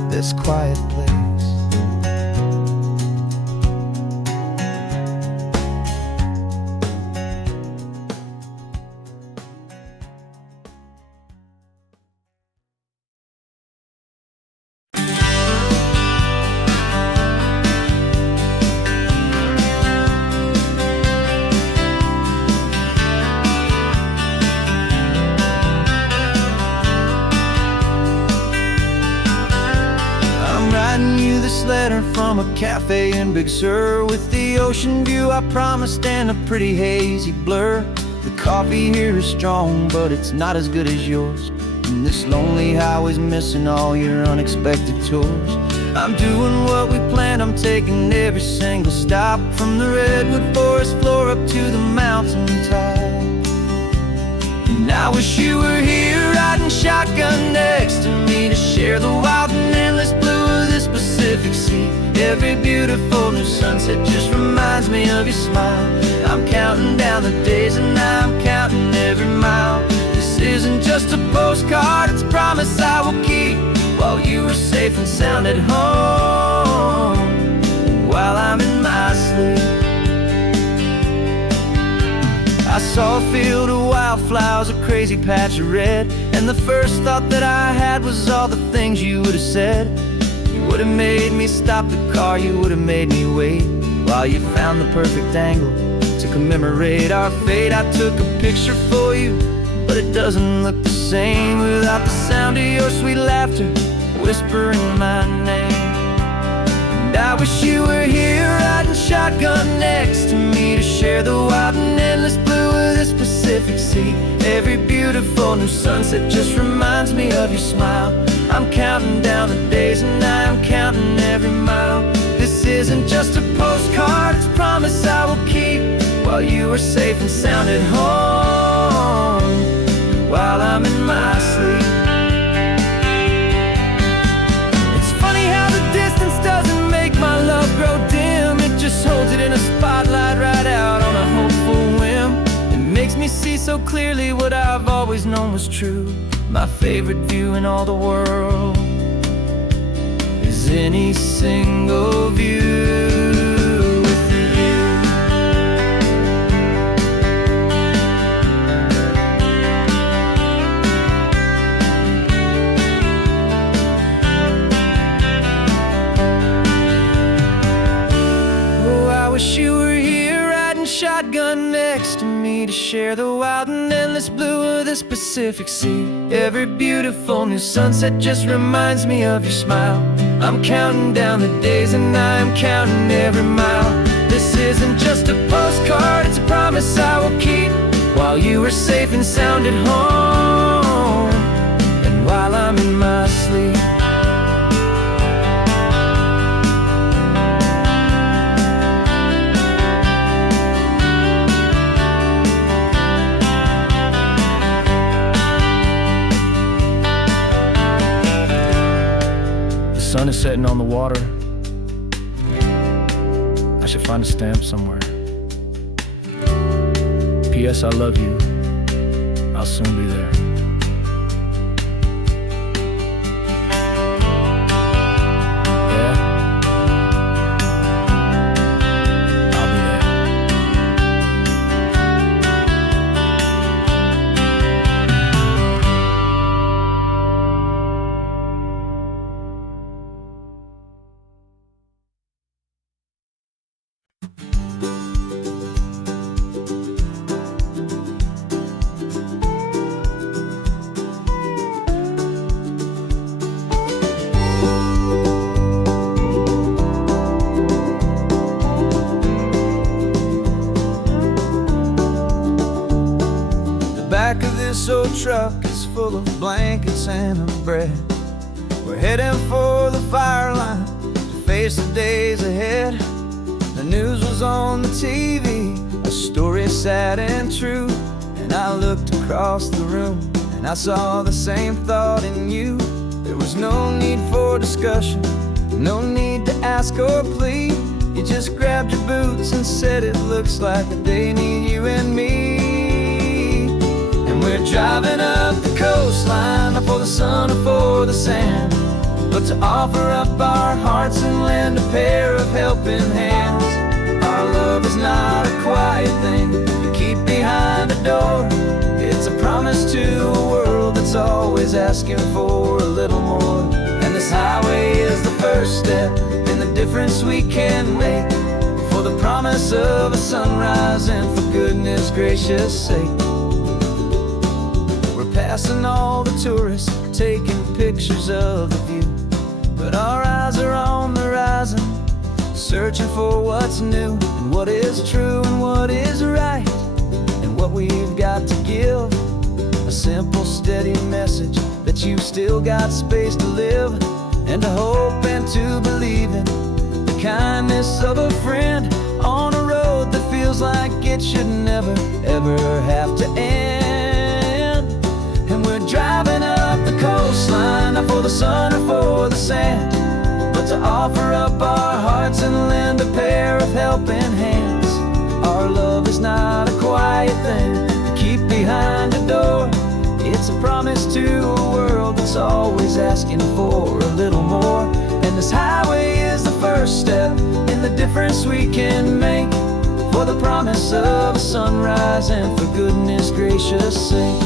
this quiet place. Letter from a cafe in Big Sur, with the ocean view I promised and a pretty hazy blur. The coffee here is strong, but it's not as good as yours, and this lonely highway's missing all your unexpected tours. I'm doing what we planned, I'm taking every single stop, from the redwood forest floor up to the mountain top. And I wish you were here riding shotgun next to me, to share the wild and endless blue of this Pacific Sea. Every beautiful new sunset just reminds me of your smile. I'm counting down the days and I'm counting every mile. This isn't just a postcard, it's a promise I will keep, while you are safe and sound at home, while I'm in my sleep. I saw a field of wildflowers, a crazy patch of red, and the first thought that I had was all the things you would have said. You would've made me stop the car, you would've made me wait while you found the perfect angle to commemorate our fate. I took a picture for you, but it doesn't look the same without the sound of your sweet laughter whispering my name. And I wish you were here riding shotgun next to me to share the wild and endless blue of this Pacific Sea. Every beautiful new sunset just reminds me of your smile. I'm counting down the days and I am counting every mile. This isn't just a postcard, it's a promise I will keep while you are safe and sound at home, while I'm in my sleep. It's funny how the distance doesn't make my love grow dim. It just holds it in a spotlight right out on a hopeful whim. It makes me see so clearly what I've always known was true. My favorite view in all the world is any single view. You were here riding shotgun next to me to share the wild and endless blue of this Pacific Sea. Every beautiful new sunset just reminds me of your smile. I'm counting down the days and I am counting every mile. This isn't just a postcard, it's a promise I will keep while you are safe and sound at home, and while I'm in my sleep. The sun is setting on the water. I should find a stamp somewhere. P.S. I love you. I'll soon be there. Yeah? I'll be there. Back of this old truck is full of blankets and a bread. We're heading for the fire line to face the days ahead. The news was on the TV, a story sad and true. And I looked across the room and I saw the same thought in you. There was no need for discussion, no need to ask or plead. You just grabbed your boots and said it looks like the day need you and me. We're driving up the coastline, not for the sun or for the sand, but to offer up our hearts and lend a pair of helping hands. Our love is not a quiet thing to keep behind a door. It's a promise to a world that's always asking for a little more. And this highway is the first step in the difference we can make, for the promise of a sunrise and for goodness gracious sake. Passing all the tourists, taking pictures of the view, but our eyes are on the horizon, searching for what's new and what is true and what is right, and what we've got to give. A simple, steady message that you've still got space to live, and to hope and to believe in the kindness of a friend on a road that feels like it should never, ever have to end. And we're driving up the coastline, not for the sun or for the sand, but to offer up our hearts and lend a pair of helping hands. Our love is not a quiet thing to keep behind a door. It's a promise to a world that's always asking for a little more. And this highway is the first step in the difference we can make, for the promise of a sunrise and for goodness gracious sake.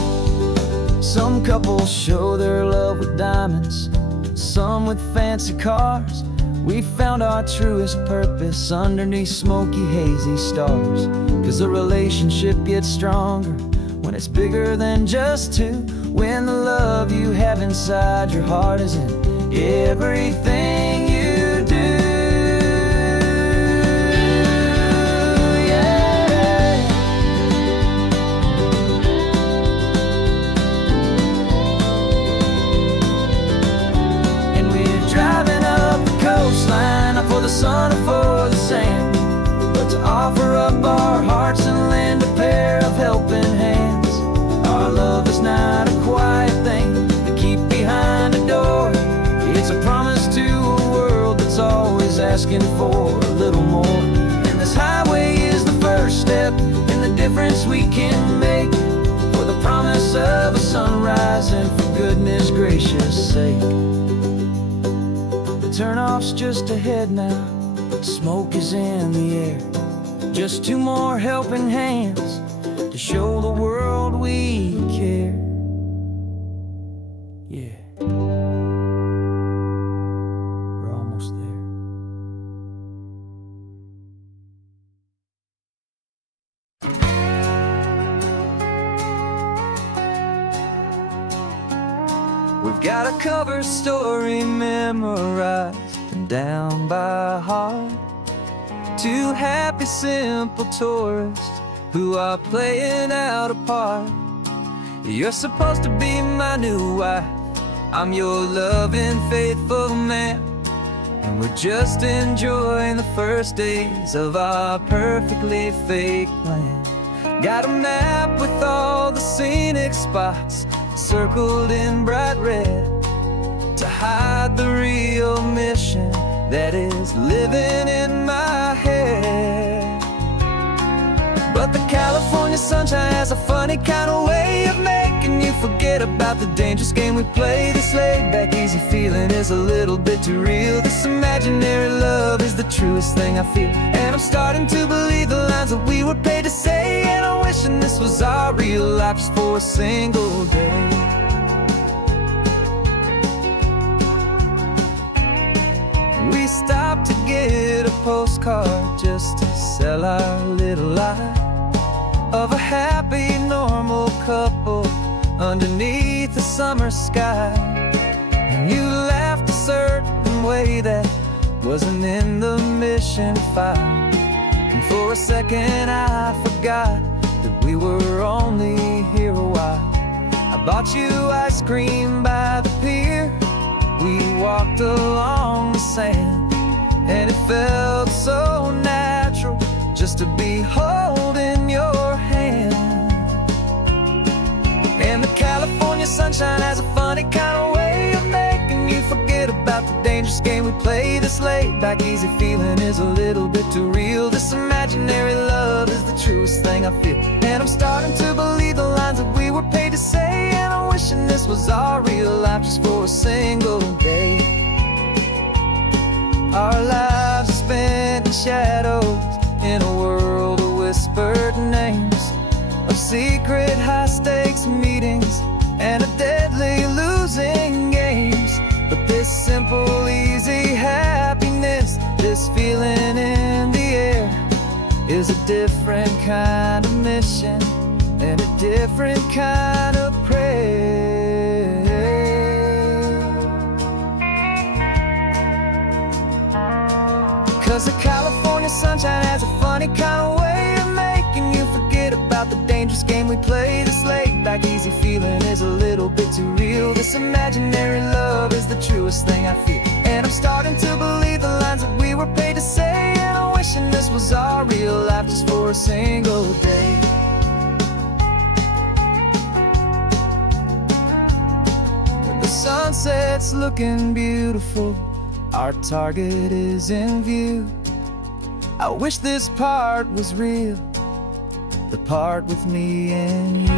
Some couples show their love with diamonds, some with fancy cars. We found our truest purpose underneath smoky, hazy stars. 'Cause a relationship gets stronger when it's bigger than just two. When the love you have inside your heart is in everything you do. For the sun or for the sand, but to offer up our hearts and lend a pair of helping hands. Our love is not a quiet thing to keep behind a door. It's a promise to a world that's always asking for a little more. And this highway is the first step in the difference we can make, for the promise of a sunrise and for goodness gracious sake. Turnoff's just ahead now, smoke is in the air. Just two more helping hands to show the world we care. Yeah, we're almost there. We've got a cover story memorized and down by heart. Two happy, simple tourists who are playing out a part. You're supposed to be my new wife, I'm your loving, faithful man. And we're just enjoying the first days of our perfectly fake plan. Got a map with all the scenic spots circled in bright red to hide the real mission that is living in my head. But the California sunshine has a funny kind of way of making you forget about the dangerous game we play. This laid-back, easy feeling is a little bit too real. This imaginary love is the truest thing I feel. And I'm starting to believe the lines that we were paid to say. And I'm wishing this was our real life just for a single day. We stopped to get a postcard just to sell our little lie of a happy, normal couple underneath the summer sky. And you laughed a certain way that wasn't in the mission file. And for a second I forgot that we were only here a while. I bought you ice cream by the pier. We walked along the sand, and it felt so natural just to be holding your hand. And the California sunshine has a funny kind of way of making you forget about the dangerous game we play. This laid-back, easy feeling is a little bit too real. This imaginary love is the truest thing I feel. And I'm starting to believe the lines that we were paid to say. And I'm wishing this was our real life just for a single day. Our lives are spent in shadows in a world of whispered names, of secret high-stakes meetings and of deadly losing games. But this simple, easy happiness, this feeling in the air, is a different kind of mission and a different kind of prayer. 'Cause the California sunshine has a funny kind of way of making you forget about the dangerous game we play. This laid-back, easy feeling is a little bit too real. This imaginary love is the truest thing I feel. And I'm starting to believe the lines that we were paid to say. And I'm wishing this was our real life just for a single day. When the sunset's looking beautiful, our target is in view. I wish this part was real, the part with me and you.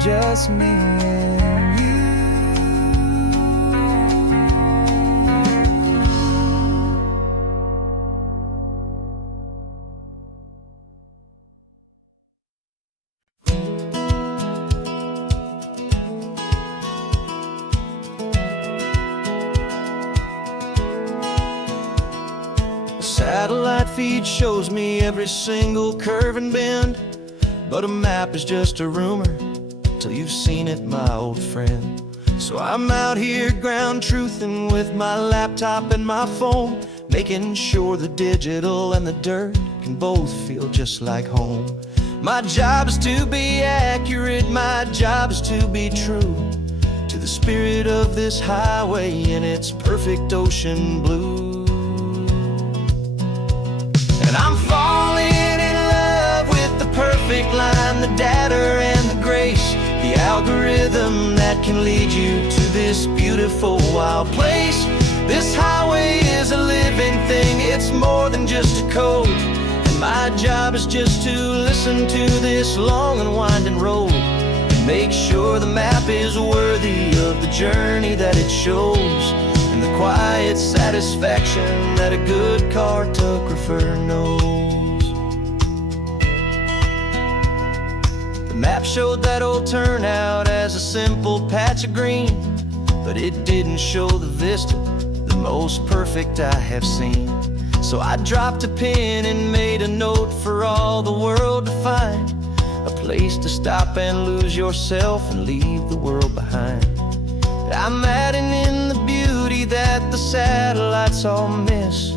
Just me and you. satellite feed shows me every single curve and bend, but a map is just a rumor till you've seen it, my old friend. So I'm out here ground truthing with my laptop and my phone, making sure the digital and the dirt can both feel just like home. My job is to be accurate, my job is to be true to the spirit of this highway in its perfect ocean blue. And I'm falling in love with the perfect line, the data and the grace, the algorithm that can lead you to this beautiful wild place. This highway is a living thing, it's more than just a code. And my job is just to listen to this long and winding road and make sure the map is worthy of the journey that it shows, and the quiet satisfaction that a good cartographer knows. The map showed that old turnout as a simple patch of green, but it didn't show the vista, the most perfect I have seen. So I dropped a pin and made a note for all the world to find, a place to stop and lose yourself and leave the world behind. I'm adding in the beauty that the satellites all miss,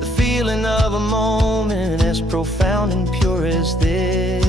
the feeling of a moment as profound and pure as this.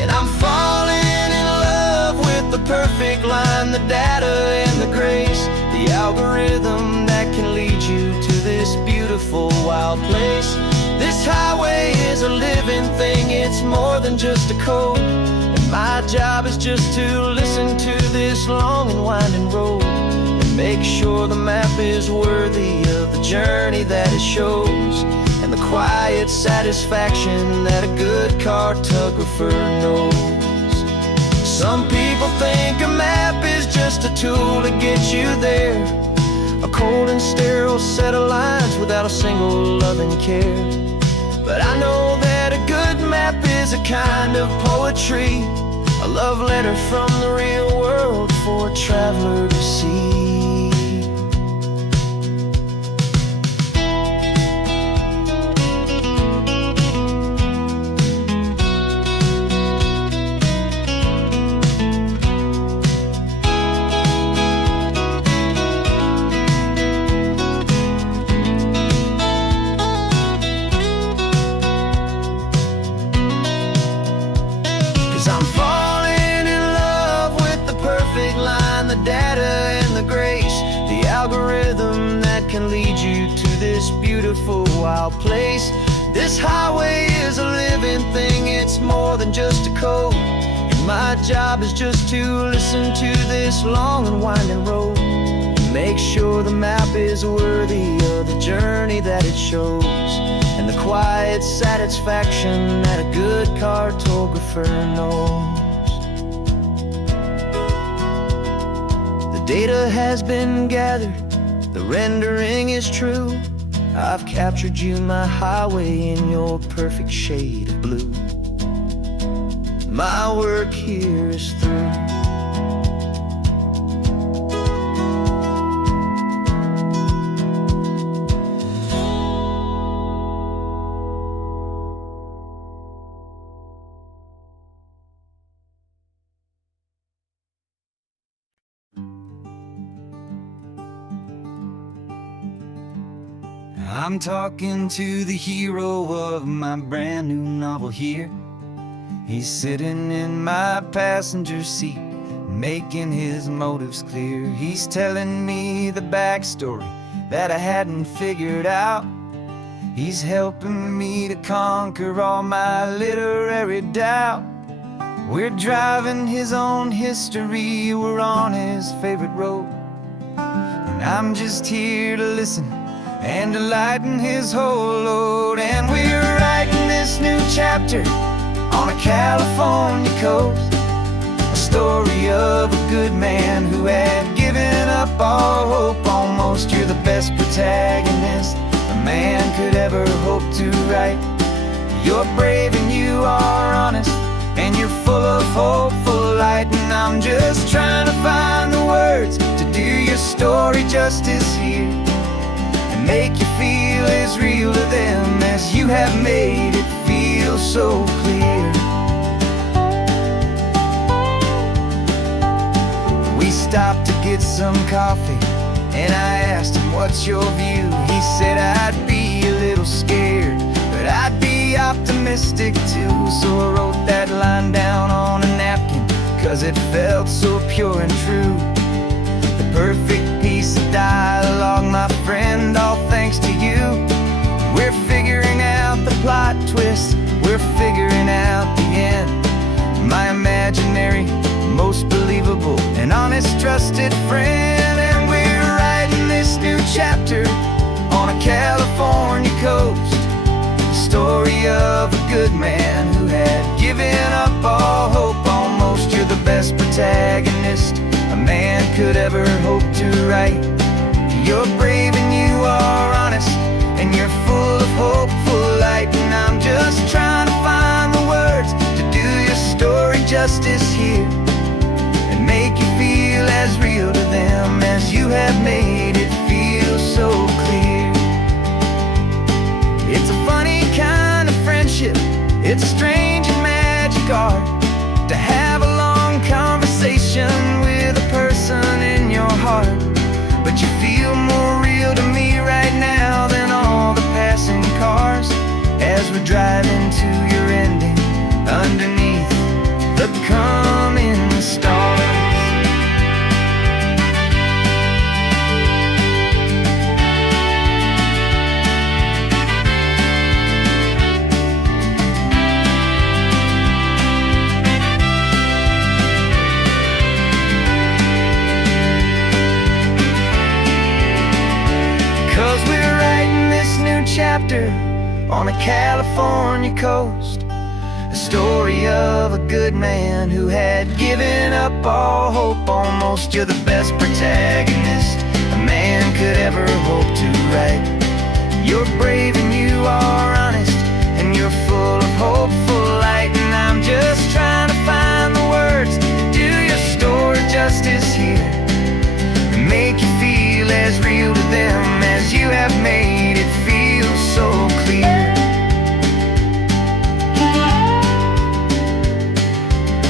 And I'm falling in love with the perfect line, the data and the grace, the algorithm that can lead you to this beautiful wild place. This highway is a living thing, it's more than just a code. And my job is just to listen to this long and winding road and make sure the map is worthy of the journey that it shows, and the quiet satisfaction that a good cartographer knows. Some people think a map is just a tool to get you there, a cold and sterile set of lines without a single loving care. But I know that a good map is a kind of poetry, a love letter from the real world for a traveler to see. 'Cause I'm falling in love with the perfect line, the data and the grace, the algorithm that can lead you to this beautiful wild place. This highway is a living thing, it's more than just a code. And my job is just to listen to this long and winding road and make sure the map is worthy of the journey that it shows, and the quiet satisfaction that a good cartographer knows. The data has been gathered, the rendering is true. I've captured you, my highway, in your perfect shade of blue. My work here is through. I'm talking to the hero of my brand new novel here. He's sitting in my passenger seat, making his motives clear. He's telling me the backstory that I hadn't figured out. He's helping me to conquer all my literary doubt. We're driving his own history, we're on his favorite road, and I'm just here to listen and to lighten his whole load. And we're writing this new chapter on a California coast, a story of a good man who had given up all hope almost. You're the best protagonist a man could ever hope to write. You're brave and you are honest, and you're full of hopeful light. And I'm just trying to find the words to do your story justice here, make you feel as real to them as you have made it feel so clear. We stopped to get some coffee, and I asked him, what's your view? He said, I'd be a little scared, but I'd be optimistic too. So I wrote that line down on a napkin, 'cause it felt so pure and true. The perfect piece of dialogue, my friend, all thanks to you. We're figuring out the plot twist, we're figuring out the end. My imaginary, most believable and honest trusted friend. And we're writing this new chapter on a California coast, the story of a good man who had given up all hope. Almost, you're the best protagonist a man could ever hope to write. You're brave and you are honest, and you're full of hopeful light. And I'm just trying to find the words to do your story justice here, and make you feel as real to them as you have made it feel so clear. It's a funny kind of friendship, it's a strange and magic art to have a long conversation with a person in your heart. But you feel more real to me right now than all the passing cars, as we're driving to your ending underneath the coming stars. Chapter on a California coast, a story of a good man who had given up all hope. Almost, you're the best protagonist a man could ever hope to write. You're brave and you are honest, and you're full of hopeful light. And I'm just trying to find the words to do your story justice here, and make you feel as real to them as you have made it feel so clear.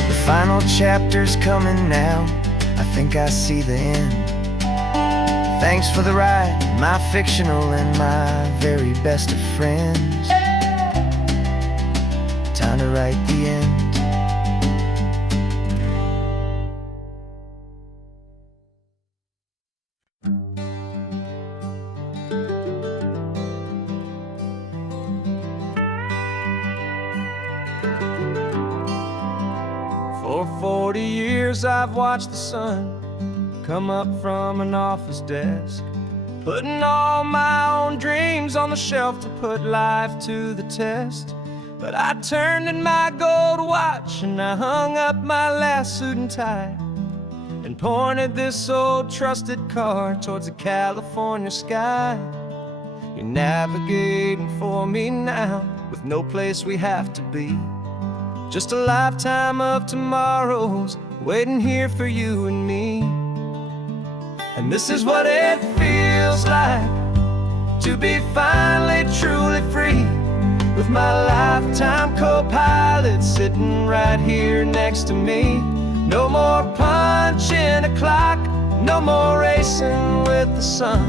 The final chapter's coming now, I think I see the end. Thanks for the ride, my fictional and my very best of friends. Time to write the end. For 40 years I've watched the sun come up from an office desk, putting all my own dreams on the shelf to put life to the test. But I turned in my gold watch and I hung up my last suit and tie, and pointed this old trusted car towards the California sky. You're navigating for me now, with no place we have to be. Just a lifetime of tomorrows waiting here for you and me. And this is what it feels like to be finally truly free, with my lifetime co-pilot sitting right here next to me. No more punching a clock, no more racing with the sun.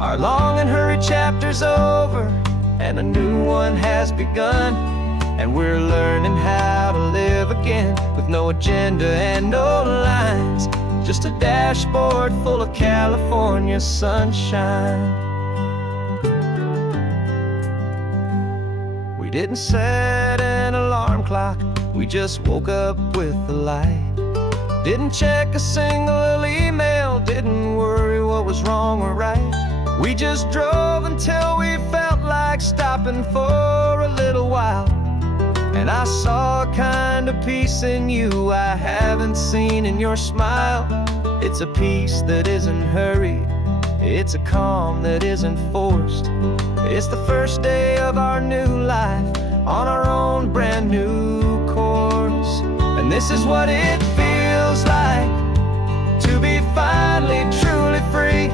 Our long and hurried chapter's over, and a new one has begun. And we're learning how to live again, with no agenda and no lines, just a dashboard full of California sunshine. We didn't set an alarm clock, we just woke up with the light. Didn't check a single email, didn't worry what was wrong or right. We just drove until we felt like stopping for a little while. And I saw a kind of peace in you I haven't seen in your smile. It's a peace that isn't hurried, it's a calm that isn't forced. It's the first day of our new life, on our own brand new course. And this is what it feels like to be finally truly free,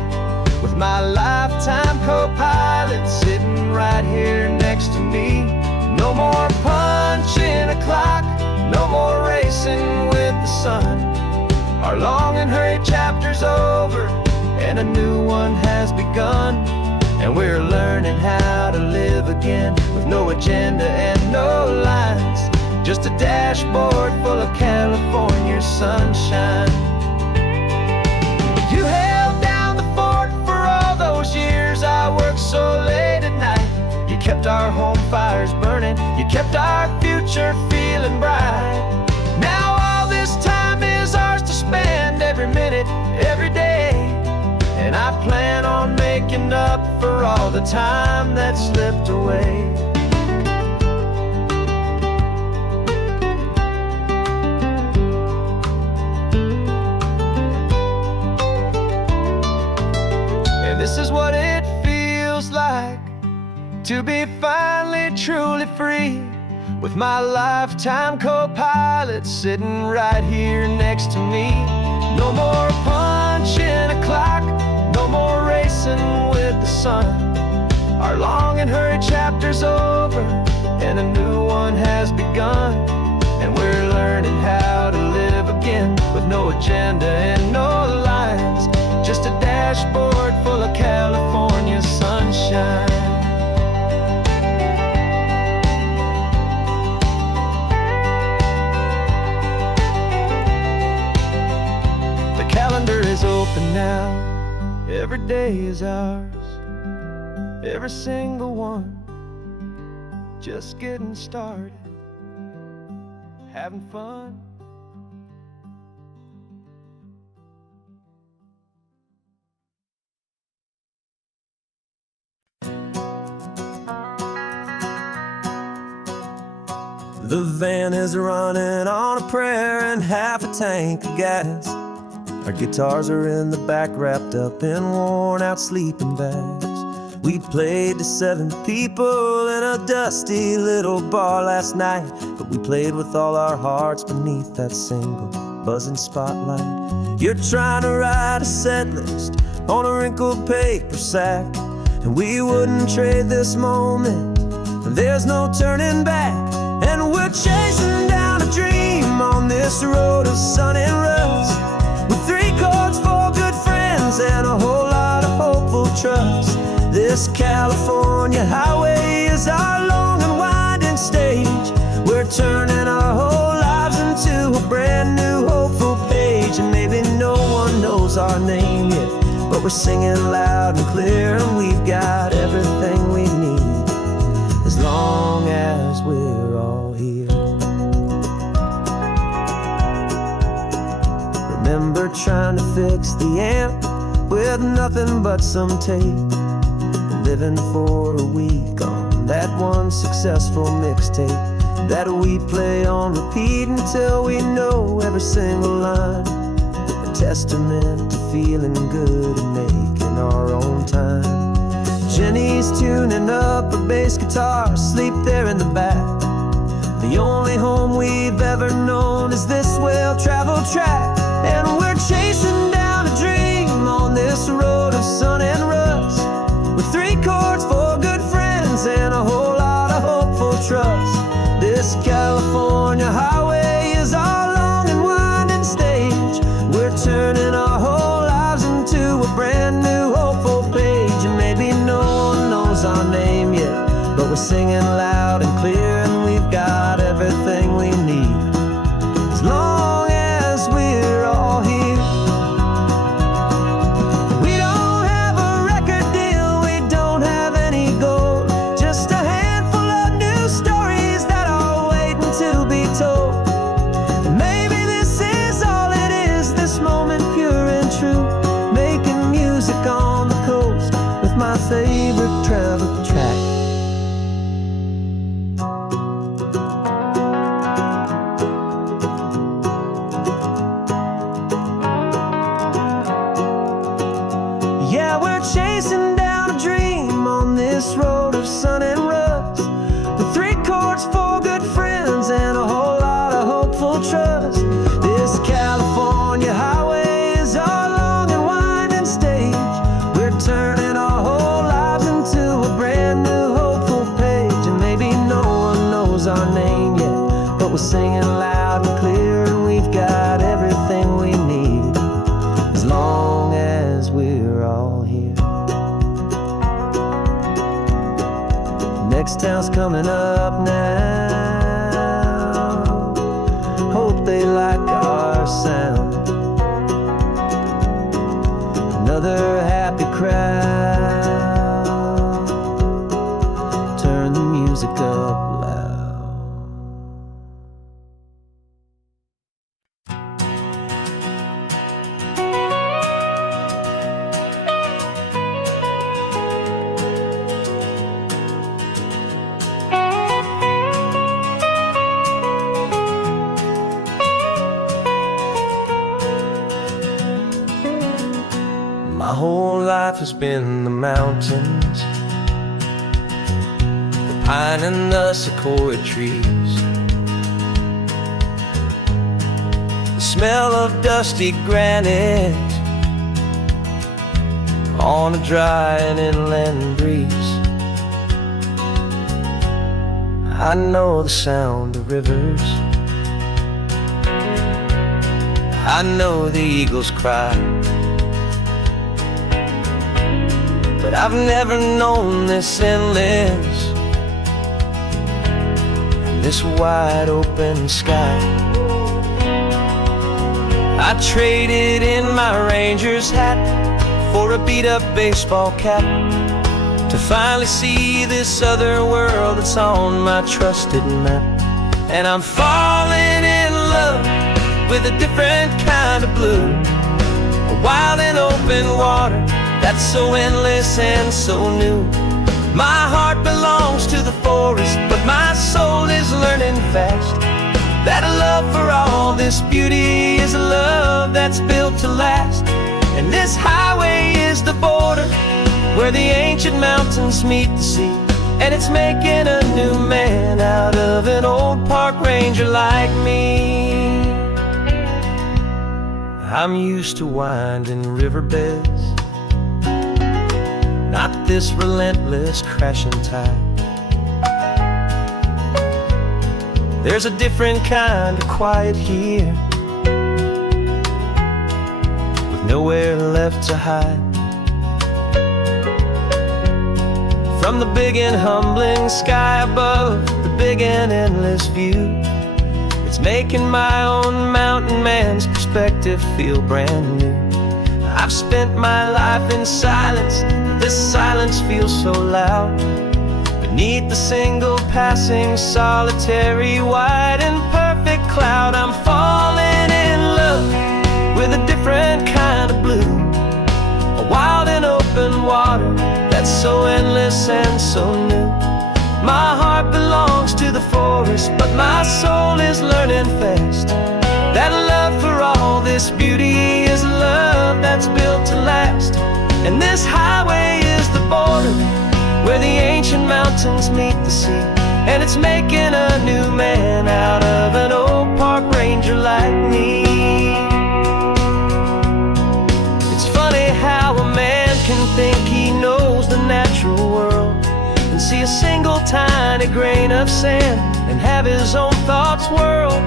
with with my lifetime co-pilot sitting right here next to me. No more punching a clock, no more racing with the sun. Our long and hurried chapter's over, and a new one has begun. And we're learning how to live again, with no agenda and no lines, just a dashboard full of California sunshine. You held down the fort for all those years I worked so late at night. You kept our home fires burning, you kept our future feeling bright. Now all this time is ours to spend, every minute, every day. And I plan on making up for all the time that slipped away. And this is what it feels like to be finally truly free, with my lifetime co-pilot sitting right here next to me. No more punching a clock, no more racing with the sun. Our long and hurried chapter's over, and a new one has begun. And we're learning how to live again, with no agenda and no lines, just a dashboard full of California sunshine. The calendar is open now, every day is ours, every single one, just getting started, having fun. The van is running on a prayer and half a tank of gas. Our guitars are in the back, wrapped up in worn-out sleeping bags. We played to 7 people in a dusty little bar last night, but we played with all our hearts beneath that single buzzing spotlight. You're trying to write a set list on a wrinkled paper sack, and we wouldn't trade this moment. There's no turning back, and we're chasing down a dream on this road of sun and rust, with 3 chords, 4 good friends, and a whole lot of hopeful trust. This California highway is our long and winding stage. We're turning our whole lives into a brand new hopeful page. And maybe no one knows our name yet, but we're singing loud and clear, and we've got everything we need, as long as we're all here. Remember trying to fix the amp with nothing but some tape, living for a week on that one successful mixtape that we play on repeat until we know every single line. A testament to feeling good and making our own time. Jenny's tuning up a bass guitar, asleep there in the back. The only home we've ever known is this well-traveled track, and we're chasing down a dream on this road of sun and rust, with 3 chords, 4 good friends, and a whole lot of hopeful trust. This California highway is our long and winding stage. We're turning our whole lives into a brand new hopeful page. And maybe no one knows our name yet, but we're singing loud and clear, and we've got everything we need, as long as we're all here. Favorite travel track. loud and clear, and we've got everything we need as long as we're all here. Next town's coming up now. Hope they like our sound. Another happy crowd. Turn the music up loud. My whole life has been the mountains, the pine and the sequoia trees, the smell of dusty granite on a dry and inland breeze. I know the sound of rivers, I know the eagles cry, but I've never known this endless, this wide open sky. I traded in my Ranger's hat for a beat-up baseball cap to finally see this other world that's on my trusted map. And I'm falling in love with a different kind of blue, a wild and open water that's so endless and so new. My heart belongs to the forest, but my soul is learning fast that a love for all this beauty is a love that's built to last. And this highway is the border where the ancient mountains meet the sea, and it's making a new man out of an old park ranger like me. I'm used to winding riverbeds, not this relentless crashing tide. There's a different kind of quiet here, with nowhere left to hide. From the big and humbling sky above, the big and endless view, it's making my own mountain man's perspective feel brand new. I've spent my life in silence, this silence feels so loud. Beneath the single passing solitary white and perfect cloud, I'm falling in love with a different kind of blue, a wild and open water that's so endless and so new. My heart belongs to the forest, but my soul is learning fast that love for all this beauty is a love that's built to last. And this highway is the border where the ancient mountains meet the sea, and it's making a new man out of an old park ranger like me. It's funny how a man can think he knows the natural world and see a single tiny grain of sand and have his own thoughts whirled.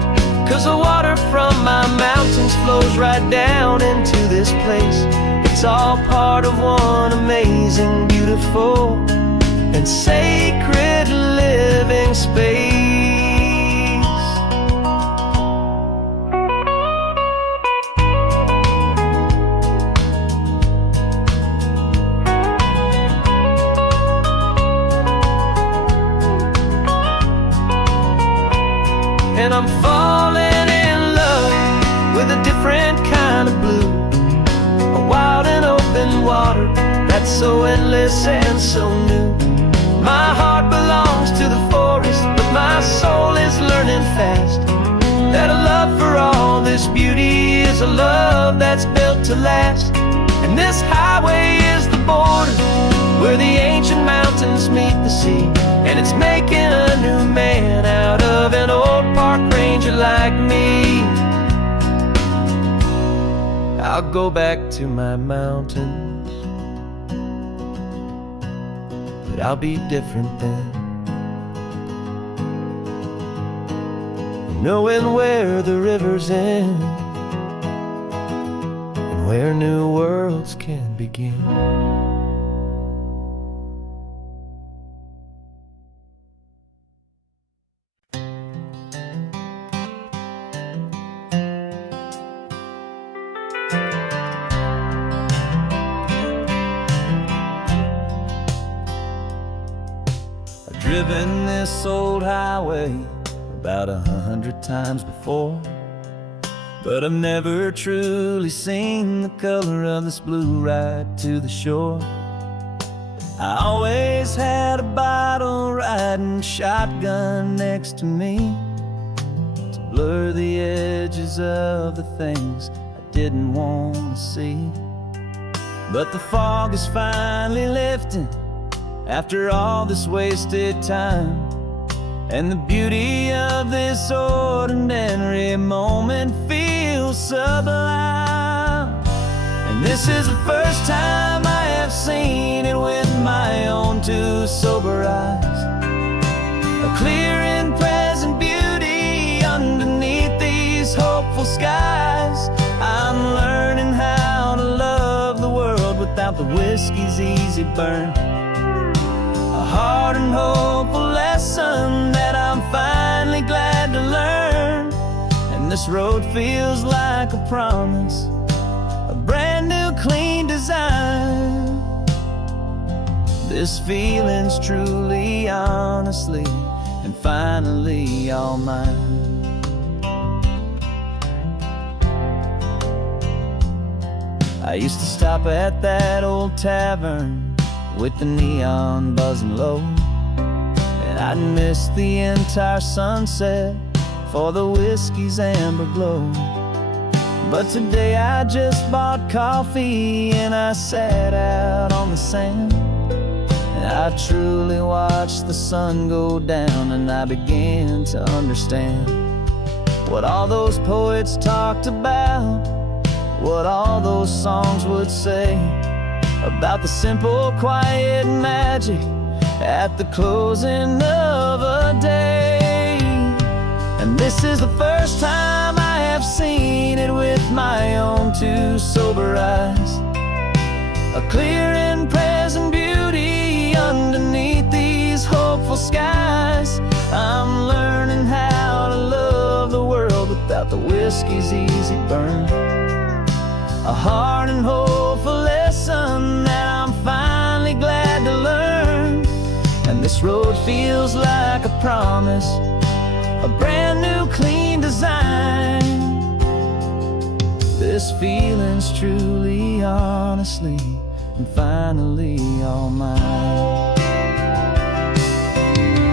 'Cause the water from my mountains flows right down into this place. It's all part of one amazing, beautiful, and sacred living space. And I'm falling in love with a different kind of blue, a wild and open water that's so endless and so new. My heart belongs to the forest, but my soul is learning fast that a love for all this beauty is a love that's built to last. And this highway is the border where the ancient mountains meet the sea, and it's making a new man out of an old park ranger like me. I'll go back to my mountains, but I'll be different then. knowing where the rivers end and where new worlds can begin. I've driven this old highway about 100 times before, but I've never truly seen the color of this blue ride to the shore. I always had a bottle riding shotgun next to me to blur the edges of the things I didn't want to see. But the fog is finally lifting after all this wasted time, and the beauty of this ordinary moment feels sublime. And this is the first time I have seen it with my own two sober eyes, a clear and present beauty underneath these hopeful skies. I'm learning how to love the world without the whiskey's easy burn, a hard and hopeful lesson that I'm finally glad to learn. And this road feels like a promise, a brand new clean design. This feeling's truly, honestly, and finally all mine. I used to stop at that old tavern with the neon buzzing low, and I'd miss the entire sunset for the whiskey's amber glow. But today I just bought coffee and I sat out on the sand, and I truly watched the sun go down, and I began to understand what all those poets talked about, what all those songs would say about the simple, quiet magic at the closing of a day. And this is the first time I have seen it with my own two sober eyes, a clear and present beauty underneath these hopeful skies. I'm learning how to love the world without the whiskey's easy burn, a hard and hopeful lesson that I'm finally glad to learn. And this road feels like a promise, a brand new clean design. This feeling's truly, honestly, and finally all mine.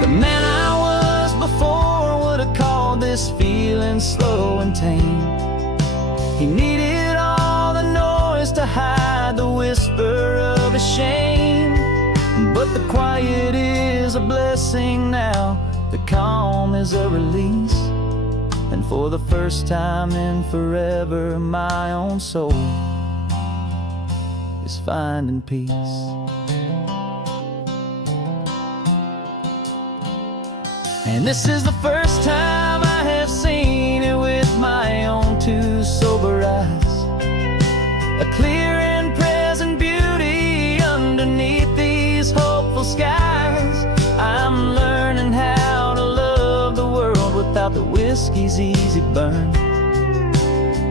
The man I was before would have called this feeling slow and tame. He needed all the noise to hide the whisper of his shame. But the quiet is a blessing now, the calm is a release, and for the first time in forever my own soul is finding peace. And this is the first time I have seen it with my own two sober eyes, a clear and present beauty underneath these hopeful skies. I'm learning how to love the world without the whiskey's easy burn,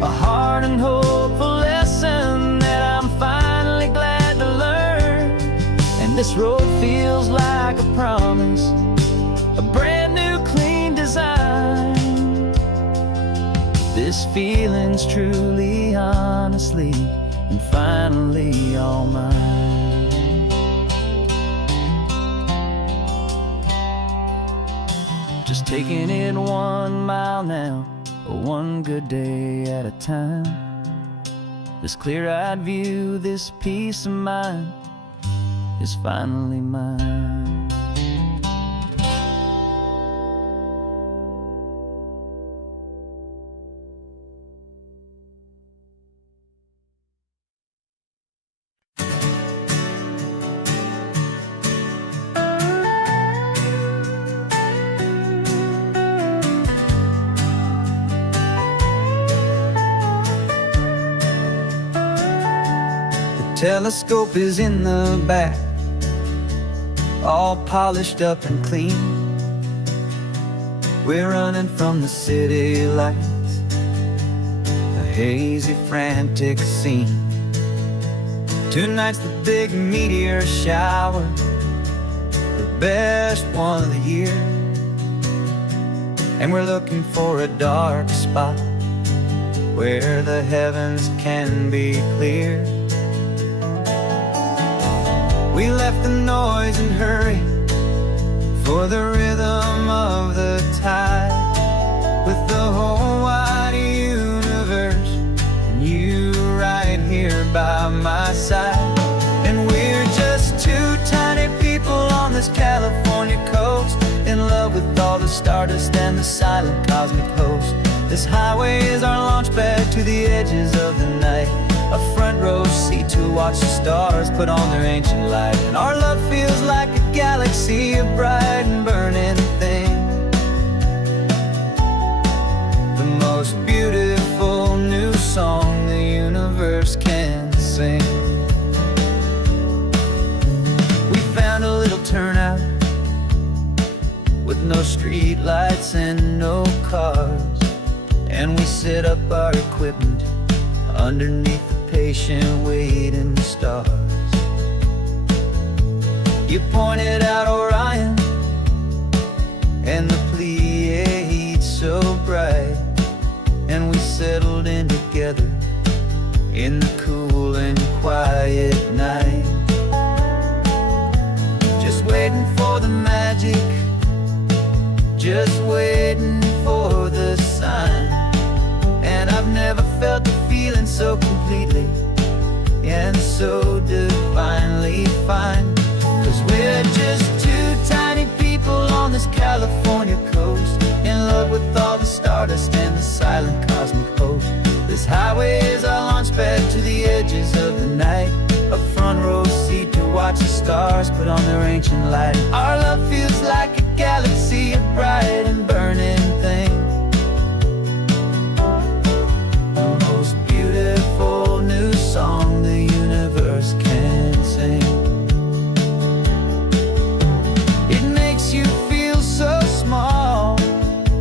a hard and hopeful lesson that I'm finally glad to learn. And this road feels like a promise, a brand new clean design. This feeling's truly, honestly, and finally all mine. Just taking it 1 mile now, one good day at a time. This clear-eyed view, this peace of mind is finally mine. telescope is in the back, all polished up and clean. We're running from the city lights, a hazy, frantic scene. Tonight's the big meteor shower, the best one of the year. And we're looking for a dark spot where the heavens can be clear. We left the noise and hurry for the rhythm of the tide, with the whole wide universe and you right here by my side. And we're just two tiny people on this California coast, in love with all the stardust and the silent cosmic host. This highway is our launch pad to the edges of the night, a front row seat to watch the stars put on their ancient light. And our love feels like a galaxy, a bright and burning thing, the most beautiful new song the universe can sing. We found a little turnout with no street lights and no cars, and we set up our equipment underneath the patient waiting stars. You pointed out Orion and the Pleiades so bright, and we settled in together in the cool and quiet night, just waiting for the magic, just waiting for the sign. And I've never felt the feeling so completely and so divinely fine. 'Cause we're just two tiny people on this California coast, in love with all the stardust and the silent cosmic host. This highway is our launch pad to the edges of the night, a front row seat to watch the stars put on their ancient light. Our love feels like a galaxy, a bright and burning thing, the most beautiful new song the universe can sing. It makes you feel so small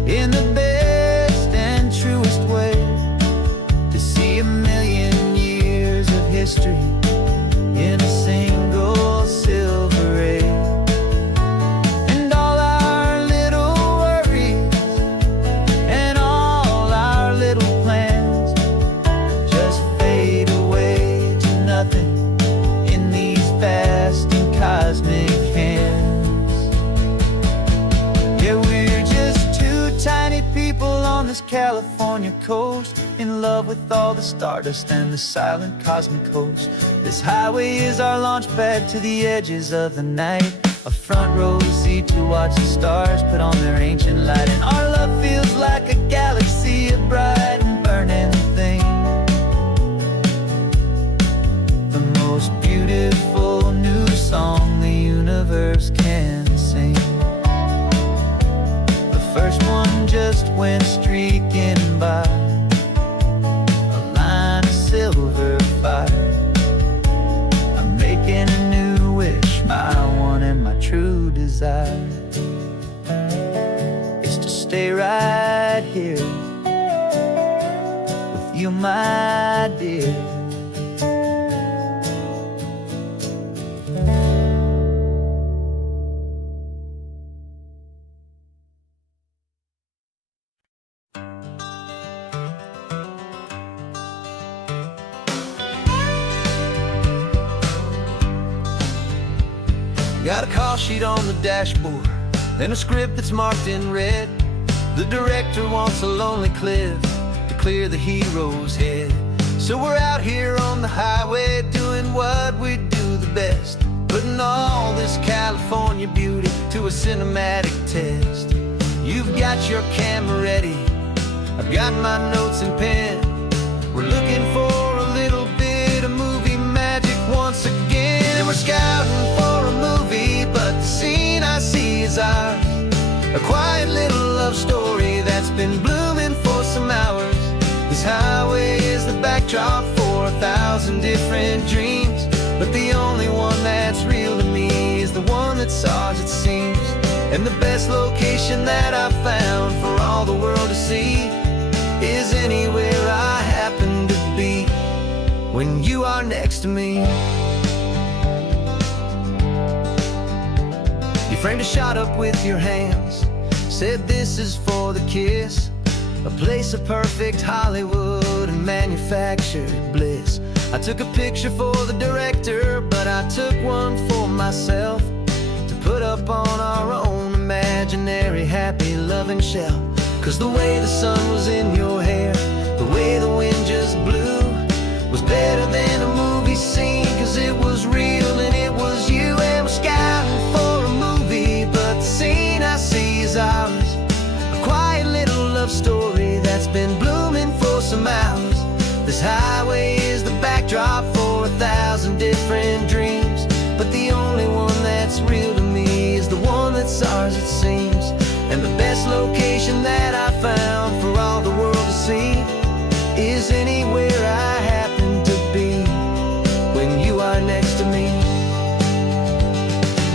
in the best and truest way, to see a million years of history in a single silver ray. And all our little worries and all our little plans just fade away to nothing in these vast and cosmic hands. Yeah, we're just two tiny people on this California coast, in love with all the stardust and the silent cosmic host. This highway is our launch pad to the edges of the night, a front row seat to watch the stars put on their ancient light. And our love feels like a galaxy, a bright and burning thing, the most beautiful new song the universe can sing. The first one just went streaking by, a line of silver fire. I'm making a new wish, my one and my true desire is to stay right here with you, my dear. Got a call sheet on the dashboard and a script that's marked in red. The director wants a lonely cliff to clear the hero's head. So we're out here on the highway doing what we do the best, putting all this California beauty to a cinematic test. You've got your camera ready, I've got my notes and pen. We're looking for a little bit of movie magic once again. And we're scouting for a movie, but the scene I see is ours, a quiet little love story that's been blooming for some hours. This highway is the backdrop for 1,000 different dreams, that's ours it seems, and the best location that I've found for all the world to see is anywhere I happen to be when you are next to me. You framed a shot up with your hands, said this is for the kiss, a place of perfect Hollywood and manufactured bliss. I took a picture for the director, but I took one for myself to put up on our own imaginary happy loving shelf. Cause the way the sun was in your hair, the way the wind just blew, was better than a movie scene. Cause it was real and it was you, and we're scouting for a movie, but the scene I see is ours, a quiet little love story that's been blooming for some hours. This highway is the backdrop for 1,000 different dreams, but the only one that's real to me is the one that's ours it seems. And the best location that I found for all the world to see is anywhere I happen to be when you are next to me.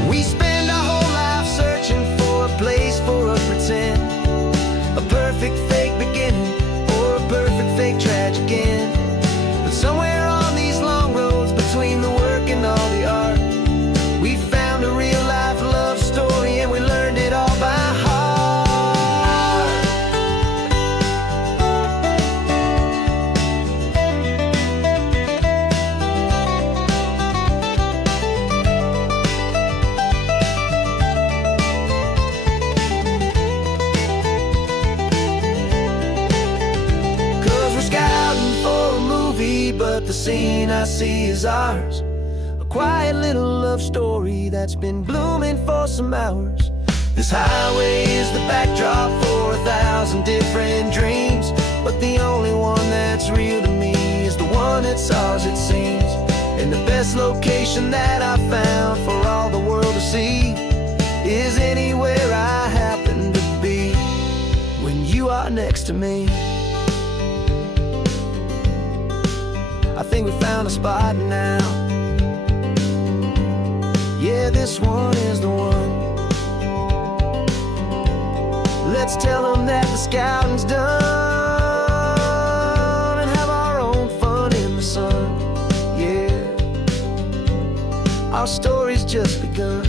We spend our whole life searching for a place for a pretend, a perfect fake beginning or a perfect fake tragic end. But somewhere on these long roads between the work and all the art, we found a real life love story, and we learned it all by heart. But the scene I see is ours, a quiet little love story that's been blooming for some hours. This highway is the backdrop for 1,000 different dreams, but the only one that's real to me is the one that's ours it seems. And the best location that I found for all the world to see is anywhere I happen to be when you are next to me. I think we found a spot now. Yeah, this one is the one. Let's tell them that the scouting's done and have our own fun in the sun. Yeah, our story's just begun.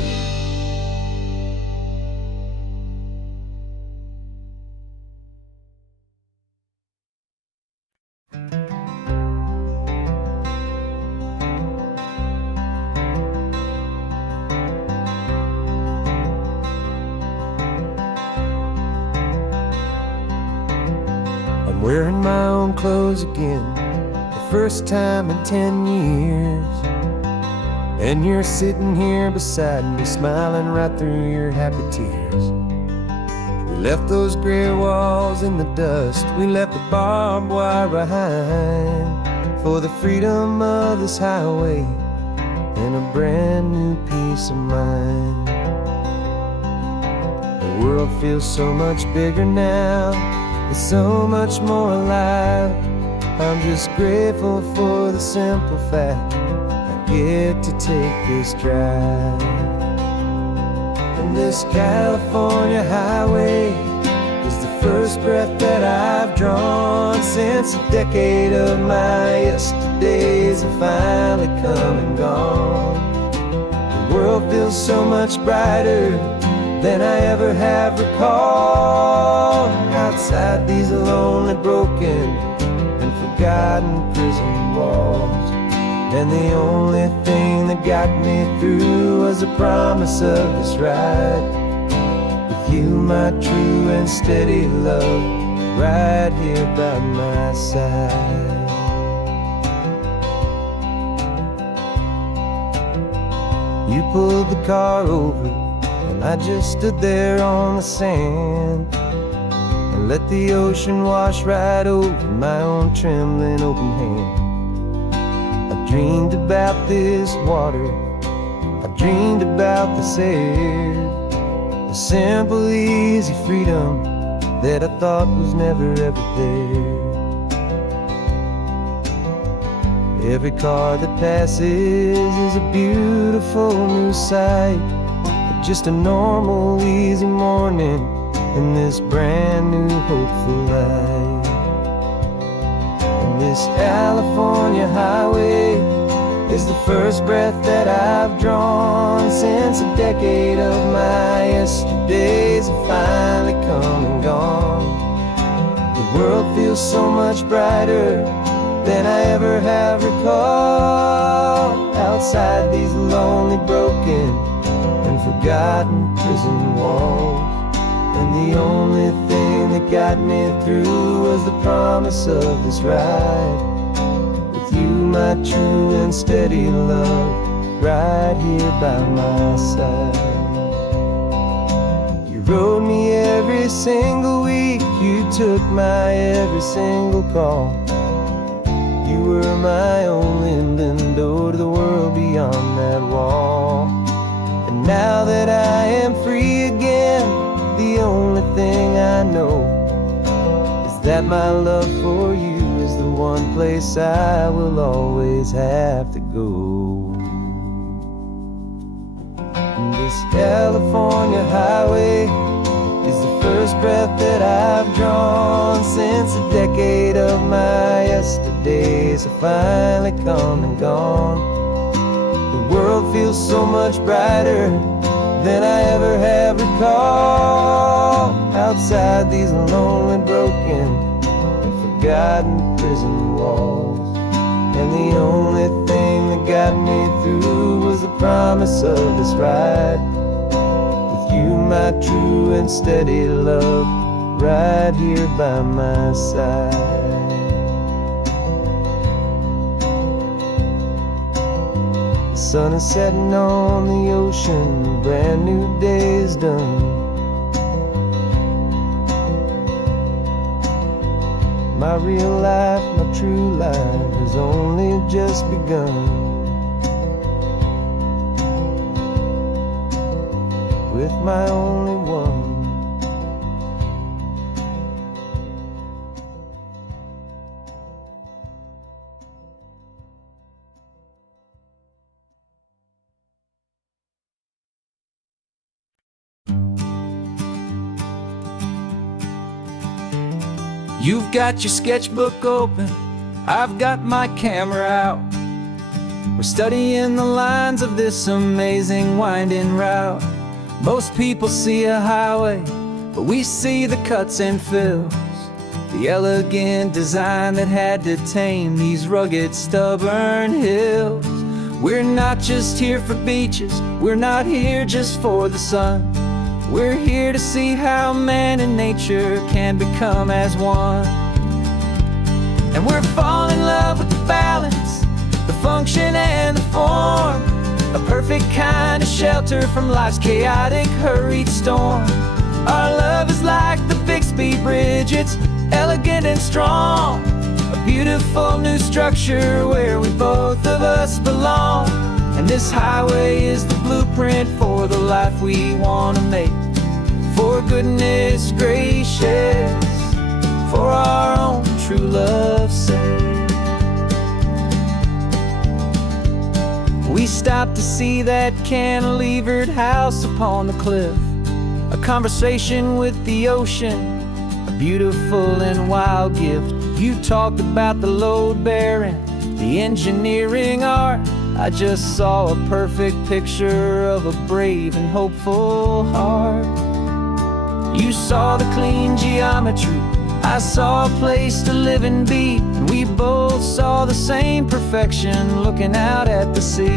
Wearing my own clothes again, the first time in 10 years. And you're sitting here beside me, smiling right through your happy tears. We left those gray walls in the dust, we left the barbed wire behind, for the freedom of this highway and a brand new peace of mind. The world feels so much bigger now, it's so much more alive. I'm just grateful for the simple fact I get to take this drive. And this California highway is the first breath that I've drawn since a decade of my yesterdays have finally come and gone. The world feels so much brighter than I ever have recalled. Outside these lonely, broken, and forgotten prison walls, and the only thing that got me through was the promise of this ride with you, my true and steady love, right here by my side. You pulled the car over, and I just stood there on the sand and let the ocean wash right over my own trembling open hand. I dreamed about this water, I dreamed about this air, the simple, easy freedom that I thought was never ever there. Every car that passes is a beautiful new sight, a just a normal, easy morning in this brand new, hopeful life. And this California highway is the first breath that I've drawn since a decade of my yesterdays have finally come and gone. The world feels so much brighter than I ever have recalled. Outside these lonely, broken, and forgotten prison walls. And the only thing that got me through was the promise of this ride. With you, my true and steady love, right here by my side. You rode me every single week, you took my every single call. You were my only window to the world beyond that wall. And now that I am free again, the only thing I know is that my love for you is the one place I will always have to go. And this California highway is the first breath that I've drawn since a decade of my yesterdays have finally come and gone. The world feels so much brighter than I ever have recalled. Outside these lonely, broken, and forgotten prison walls. And the only thing that got me through was the promise of this ride. With you, my true and steady love, right here by my side. The sun is setting on the ocean, a brand new day is done. My real life, my true life has only just begun. With my only one. You've got your sketchbook open, I've got my camera out. We're studying the lines of this amazing winding route. Most people see a highway, but we see the cuts and fills, the elegant design that had to tame these rugged, stubborn hills. We're not just here for beaches, we're not here just for the sun. We're here to see how man and nature can become as one. And we're falling in love with the balance, the function and the form, a perfect kind of shelter from life's chaotic, hurried storm. Our love is like the Bixby Bridge, it's elegant and strong, a beautiful new structure where we both of us belong. And this highway is the blueprint for the life we want to make. For goodness gracious, for our own true love's sake. We stopped to see that cantilevered house upon the cliff, a conversation with the ocean, a beautiful and wild gift. You talked about the load bearing, the engineering art. I just saw a perfect picture of a brave and hopeful heart. You saw the clean geometry, I saw a place to live and be, and we both saw the same perfection looking out at the sea.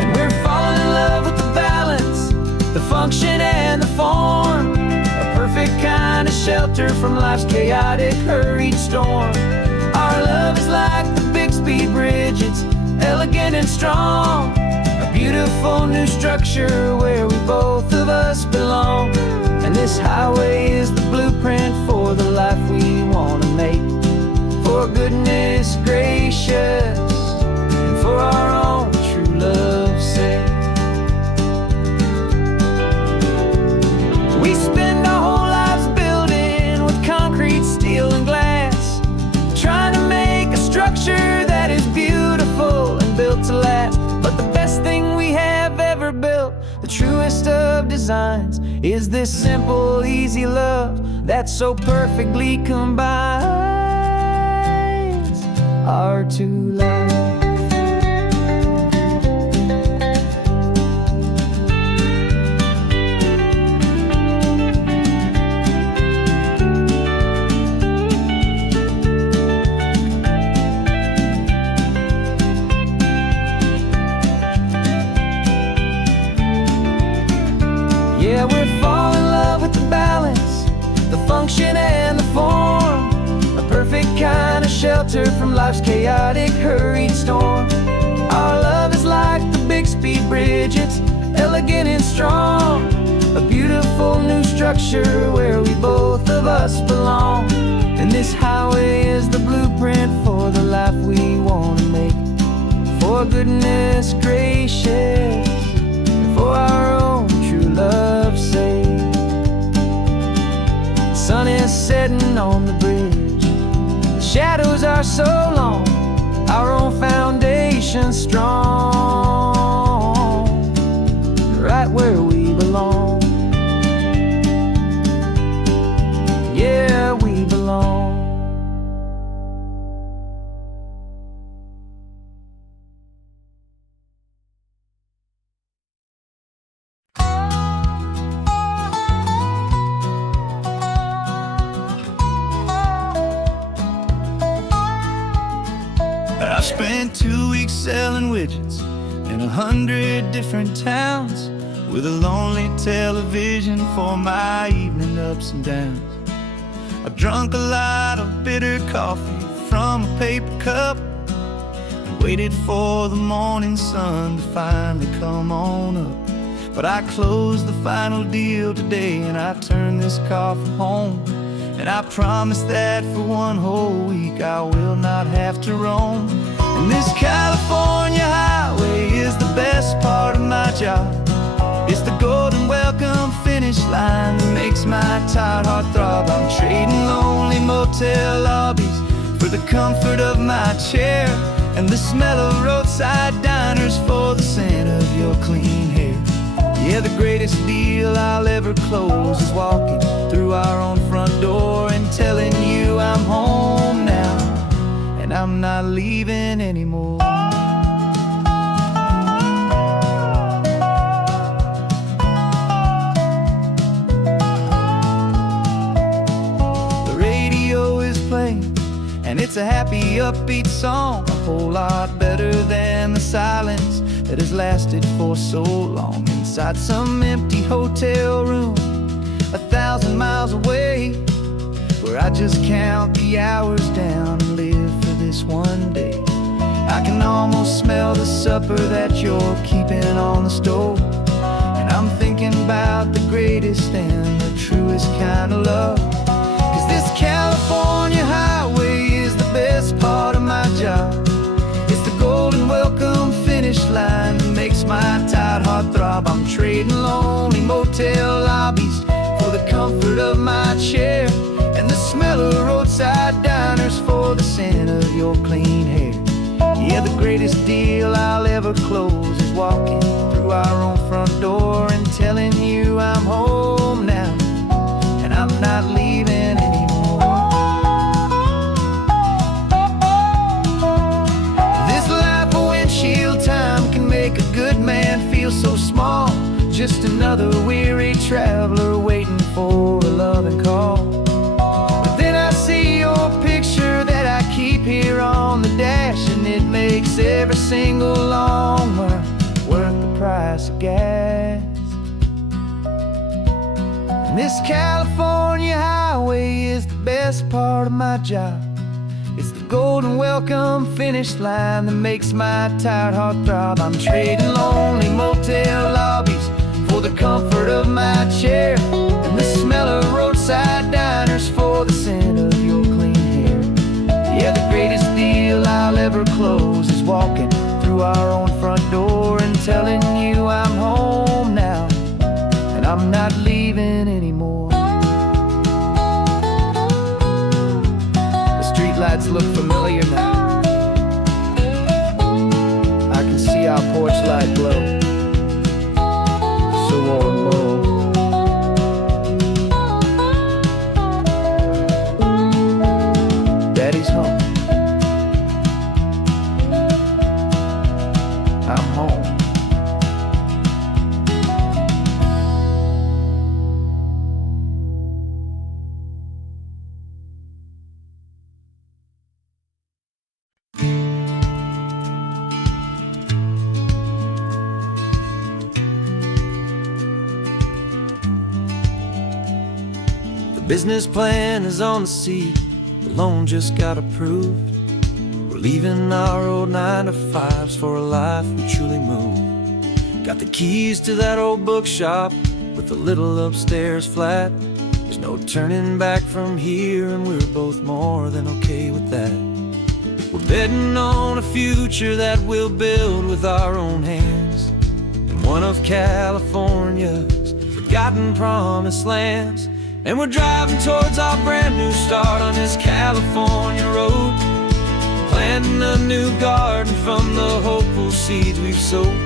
And we're falling in love with the balance, the function and the form, a perfect kind of shelter from life's chaotic, hurried storm. Our love is like the Bixby Bridge, it's elegant and strong, a beautiful new structure where we both of us belong. And this highway is the blueprint for the life we want to make. For goodness gracious, and for our own true love's sake. We spend our whole lives building with concrete, steel and glass, trying to make a structure that is beautiful and built to last. But the best thing we have ever built truest of designs is this simple, easy love that so perfectly combines our two lives. Yeah, we're falling in love with the balance, the function and the form, a perfect kind of shelter from life's chaotic, hurried storm. Our love is like the Bixby Bridge, it's elegant and strong, a beautiful new structure where we both of us belong. And this highway is the blueprint for the life we want to make. For goodness gracious, for our own true love's sake. The sun is setting on the bridge, the shadows are so long, our own foundation strong, right where we belong. Yeah, we belong. I spent 2 weeks selling widgets in 100 different towns, with a lonely television for my evening ups and downs. I've drunk a lot of bitter coffee from a paper cup, and waited for the morning sun to finally come on up. But I closed the final deal today, and I turned this coffee home. And I promise that for 1 whole week I will not have to roam. And this California highway is the best part of my job. It's the golden welcome finish line that makes my tired heart throb. I'm trading lonely motel lobbies for the comfort of my chair, and the smell of roadside diners for the scent of your clean hair. Yeah, the greatest deal I'll ever close is walking through our own front door and telling you I'm home now, and I'm not leaving anymore. The radio is playing, and it's a happy, upbeat song, a whole lot better than the silence that has lasted for so long. Inside some empty hotel room 1,000 miles away, where I just count the hours down and live for this one day. I can almost smell the supper that you're keeping on the stove, and I'm thinking about the greatest and the truest kind of love. 'Cause this California highway is the best part of my job. It's the golden welcome finish line that makes my tired heart throb. I'm trading lonely motel lobbies for the comfort of my chair, and the smell of roadside diners for the scent of your clean hair. Yeah, the greatest deal I'll ever close is walking through our own front door and telling you I'm home now, and I'm not leaving anymore. This life of windshield time can make a good man feel so small, just another weary traveler waiting for a loving call. But then I see your picture that I keep here on the dash, and it makes every single long mile worth the price of gas. And this California highway is the best part of my job. It's the golden welcome finish line that makes my tired heart throb. I'm trading lonely motel lobbies for the comfort of my chair, and the smell of roadside diners for the scent of your clean hair. Yeah, the greatest deal I'll ever close is walking through our own front door and telling you I'm home now, and I'm not leaving anymore. The streetlights look familiar now. I can see our porch light glow, so want more. Daddy's home. I'm home. The business plan is on the seat, the loan just got approved. We're leaving our old 9-to-5s for a life we truly move. Got the keys to that old bookshop with the little upstairs flat. There's no turning back from here, and we're both more than okay with that. We're betting on a future that we'll build with our own hands in one of California's forgotten promised lands. And we're driving towards our brand new start on this California road, planting a new garden from the hopeful seeds we've sowed.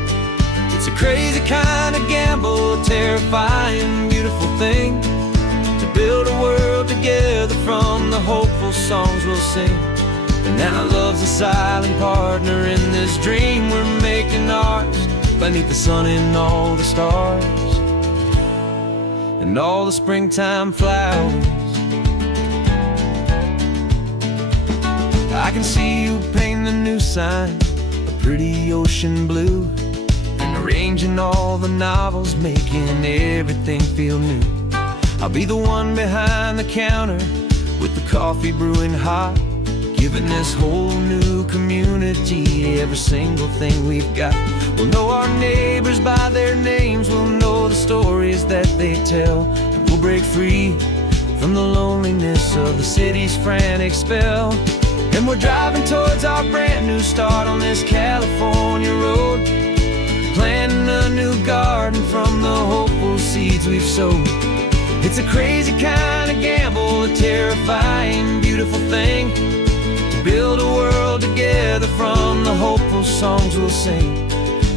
It's a crazy kind of gamble, a terrifying, beautiful thing, to build a world together from the hopeful songs we'll sing. And now love's a silent partner in this dream we're making ours, beneath the sun and all the stars and all the springtime flowers. I can see you painting a new sign, a pretty ocean blue, and arranging all the novels, making everything feel new. I'll be the one behind the counter with the coffee brewing hot, giving this whole new community every single thing we've got. We'll know our neighbors by their names, we'll know the stories that they tell, and we'll break free from the loneliness of the city's frantic spell. And we're driving towards our brand new start on this California road, planting a new garden from the hopeful seeds we've sowed. It's a crazy kind of gamble, a terrifying, beautiful thing, to build a world together from the hopeful songs we'll sing.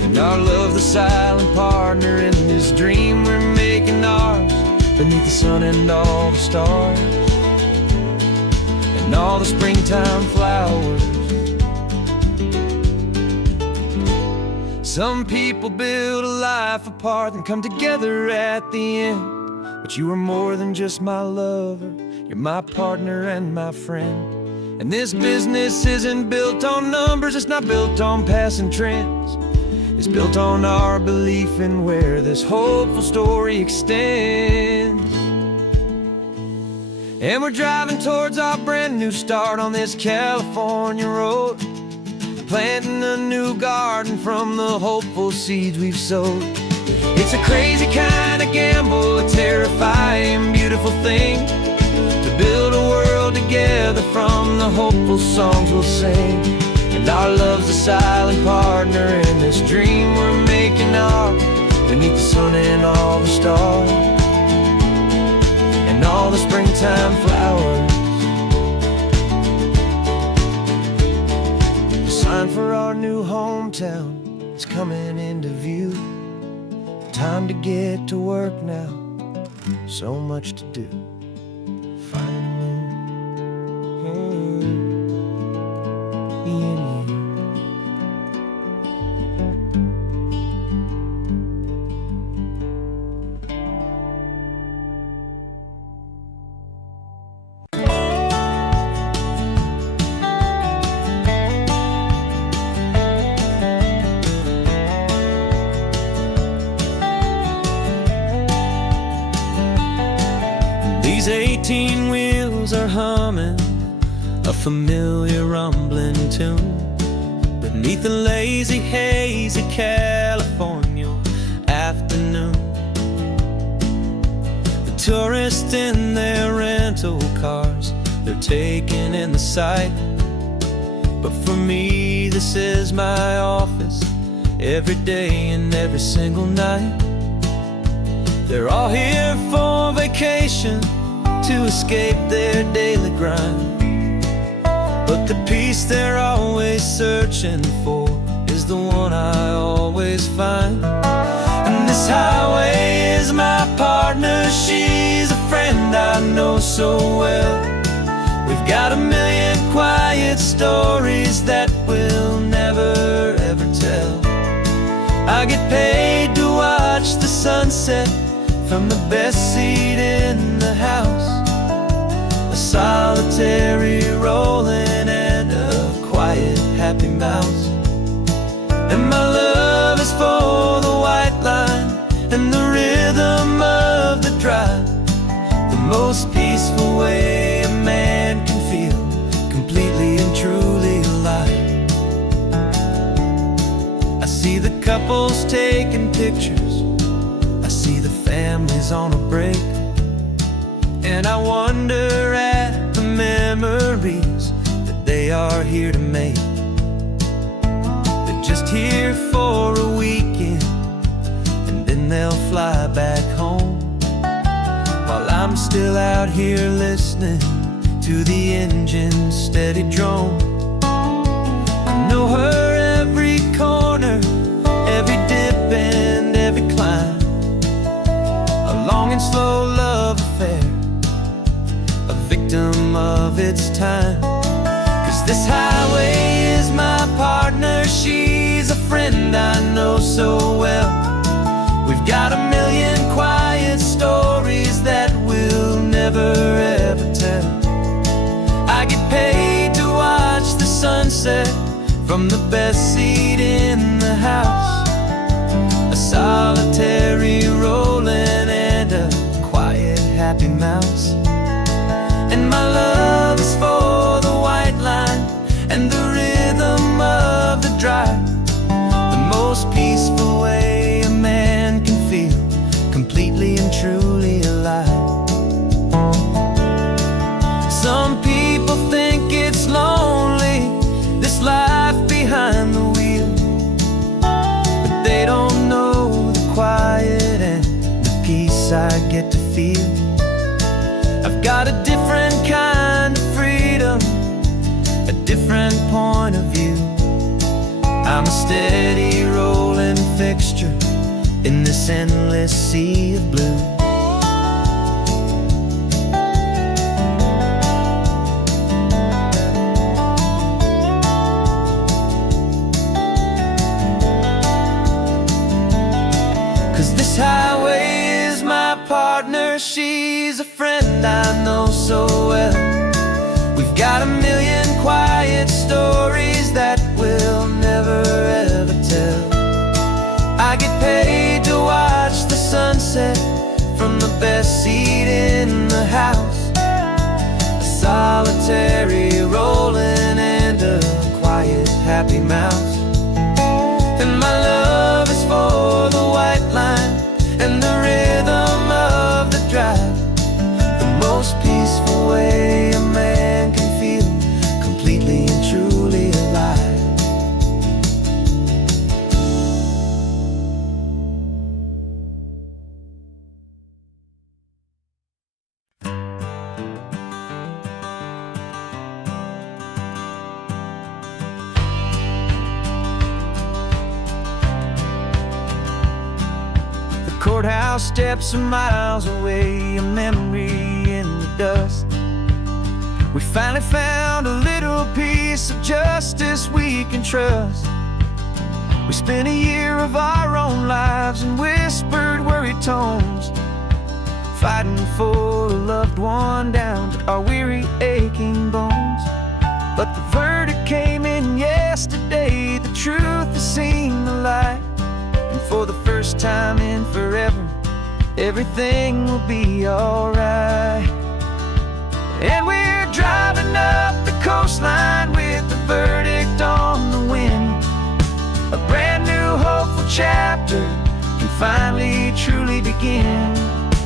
And our love, the silent partner in this dream we're making ours, beneath the sun and all the stars and all the springtime flowers. Some people build a life apart and come together at the end, but you are more than just my lover, you're my partner and my friend. And this business isn't built on numbers, it's not built on passing trends. It's built on our belief in where this hopeful story extends. And we're driving towards our brand new start on this California road, planting a new garden from the hopeful seeds we've sowed. It's a crazy kind of gamble, a terrifying, beautiful thing, to build a world together from the hopeful songs we'll sing. And our love's a silent partner in this dream we're making ours, beneath the sun and all the stars and all the springtime flowers. The sign for our new hometown is coming into view. Time to get to work now, so much to do. These 18 wheels are humming a familiar rumbling tune beneath the lazy haze of California afternoon. The tourists in their rental cars, they're taking in the sight, but for me this is my office every day and every single night. They're all here for vacation, to escape their daily grind, but the peace they're always searching for is the one I always find. And this highway is my partner, she's a friend I know so well. We've got a million quiet stories that we'll never ever tell. I get paid to watch the sunset from the best seat in the house, a solitary rolling and a quiet happy mouse. And my love is for the white line and the rhythm of the drive, the most peaceful way a man can feel completely and truly alive. I see the couples taking pictures, I see the families on a break, and I wonder at the memories that they are here to make. They're just here for a weekend and then they'll fly back home, while I'm still out here listening to the engine's steady drone. I know her every corner, every dip and every climb, a long and slow love affair, a victim of its time. 'Cause this highway is my partner, she's a friend I know so well. We've got a million quiet stories that we'll never ever tell. I get paid to watch the sunset from the best seat in the house, a solitary rolling and a quiet happy mouse. And my love is for the white line and the rhythm of the drive, the most peaceful way a man can feel completely and truly alive. Some people think it's lonely, this life behind the wheel, but they don't know the quiet and the peace I get to feel. I've got a different kind of freedom, a different point of view. I'm a steady rolling fixture in this endless sea of blue. This highway is my partner, she's a friend I know so well. We've got a million quiet stories that we'll never ever tell. I get paid to watch the sunset from the best seat in the house, a solitary rolling and a quiet happy mouse. And my love is for the white line and the rhythm of the drive, the most peaceful way a man can feel completely and truly alive. Courthouse steps are miles away, a memory in the dust. We finally found a little piece of justice we can trust. We spent a year of our own lives in whispered worried tones, fighting for a loved one down to our weary aching bones. But the verdict came in yesterday, the truth has seen the light. And for the first time in forever, everything will be alright. And we're driving up the coastline with the verdict on the wind. A brand new hopeful chapter can finally truly begin.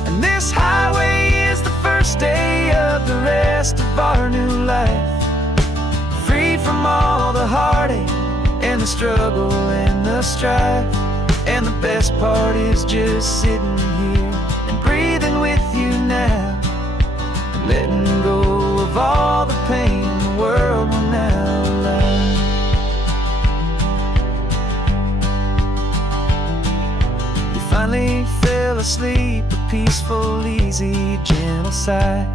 And this highway is the first day of the rest of our new life, freed from all the heartache and the struggle and the strife. And the best part is just sitting here and breathing with you now, and letting go of all the pain the world will now allow. We finally fell asleep inside.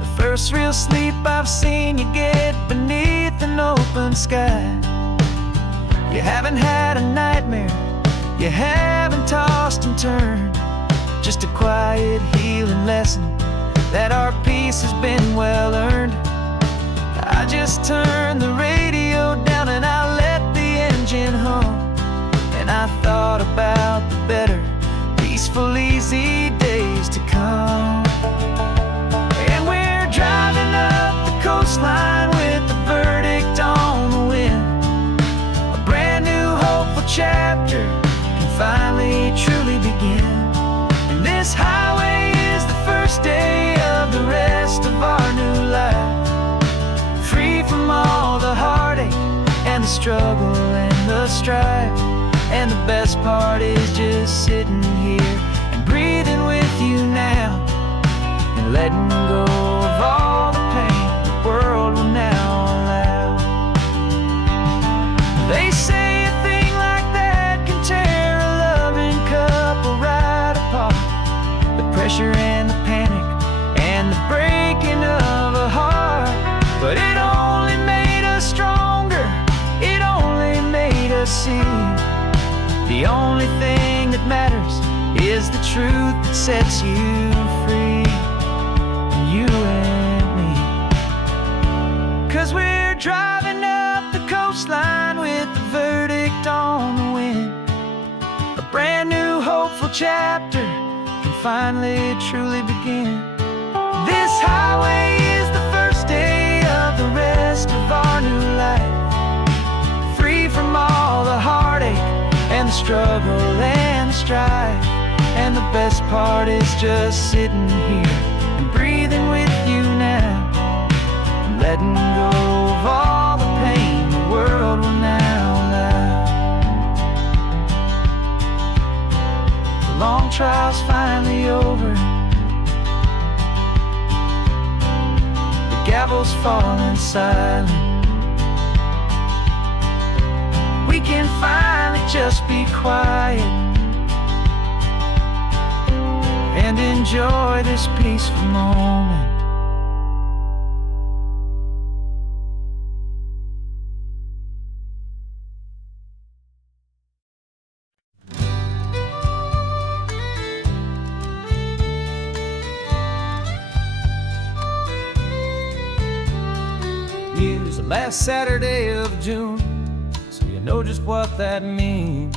The first real sleep I've seen you get beneath an open sky. You haven't had a nightmare, you haven't tossed and turned. Just a quiet healing lesson that our peace has been well earned. I just turned the radio down and I let the engine hum, and I thought about the better, peaceful, easy days to come. And we're driving up the coastline with the verdict on the wind. A brand new hopeful chapter can finally truly begin. And this highway is the first day of the rest of our new life, free from all the heartache and the struggle and the strife. And the best part is just sitting here and breathing with you now, and letting go of all the pain the world will now allow. They say a thing like that can tear a loving couple right apart. The pressure and the panic and the breaking of a heart. But it only made us stronger, it only made us see the only thing that matters is the truth that sets you free, you and me. 'Cause we're driving up the coastline with the verdict on the wind. A brand new hopeful chapter can finally truly begin. This highway is the first day of the rest of our new life, free from all the heartache and the struggle and the strife. And the best part is just sitting here and breathing with you now, and letting go of all the pain the world will now allow. The long trial's finally over, the gavel's falling silent. We can finally just be quiet and enjoy this peaceful moment. Use the last Saturday of June, know just what that means.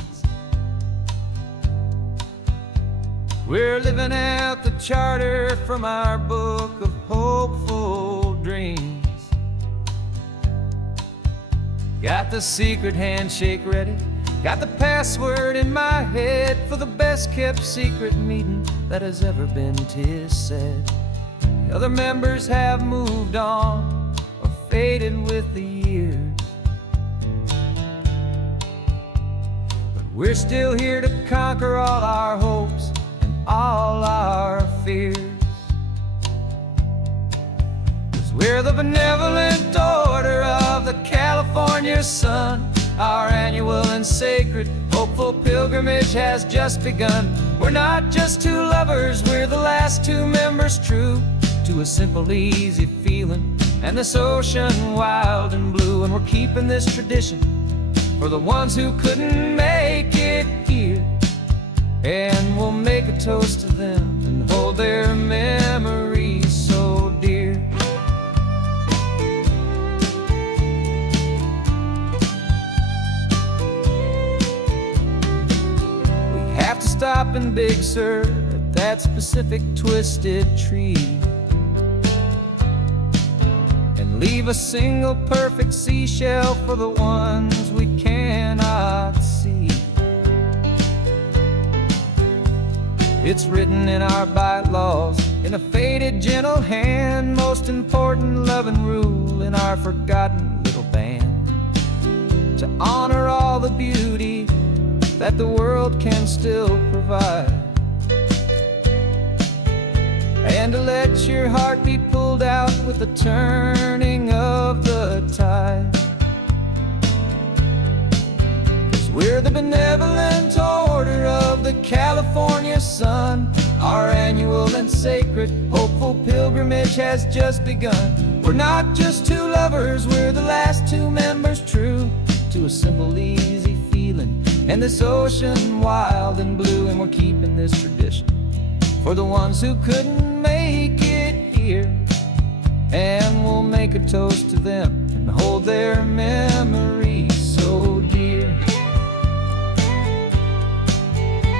We're living out the charter from our book of hopeful dreams. Got the secret handshake ready, got the password in my head for the best kept secret meeting that has ever been, 'tis said. The other members have moved on or faded with the years. We're still here to conquer all our hopes and all our fears. 'Cause we're the benevolent order of the California sun. Our annual and sacred hopeful pilgrimage has just begun. We're not just two lovers, we're the last two members true to a simple, easy feeling and this ocean wild and blue. And we're keeping this tradition for the ones who couldn't make it here, and we'll make a toast to them and hold their memories so dear. We have to stop in Big Sur at that specific twisted tree, leave a single perfect seashell for the ones we cannot see. It's written in our bylaws in a faded gentle hand, most important love and rule in our forgotten little band, to honor all the beauty that the world can still provide, and to let your heart be pulled out with the turning of the tide. 'Cause we're the benevolent order of the California sun, our annual and sacred hopeful pilgrimage has just begun. We're not just two lovers, we're the last two members true to a simple, easy feeling. And this ocean wild and blue, and we're keeping this tradition for the ones who couldn't make it here. And we'll make a toast to them and hold their memories so dear.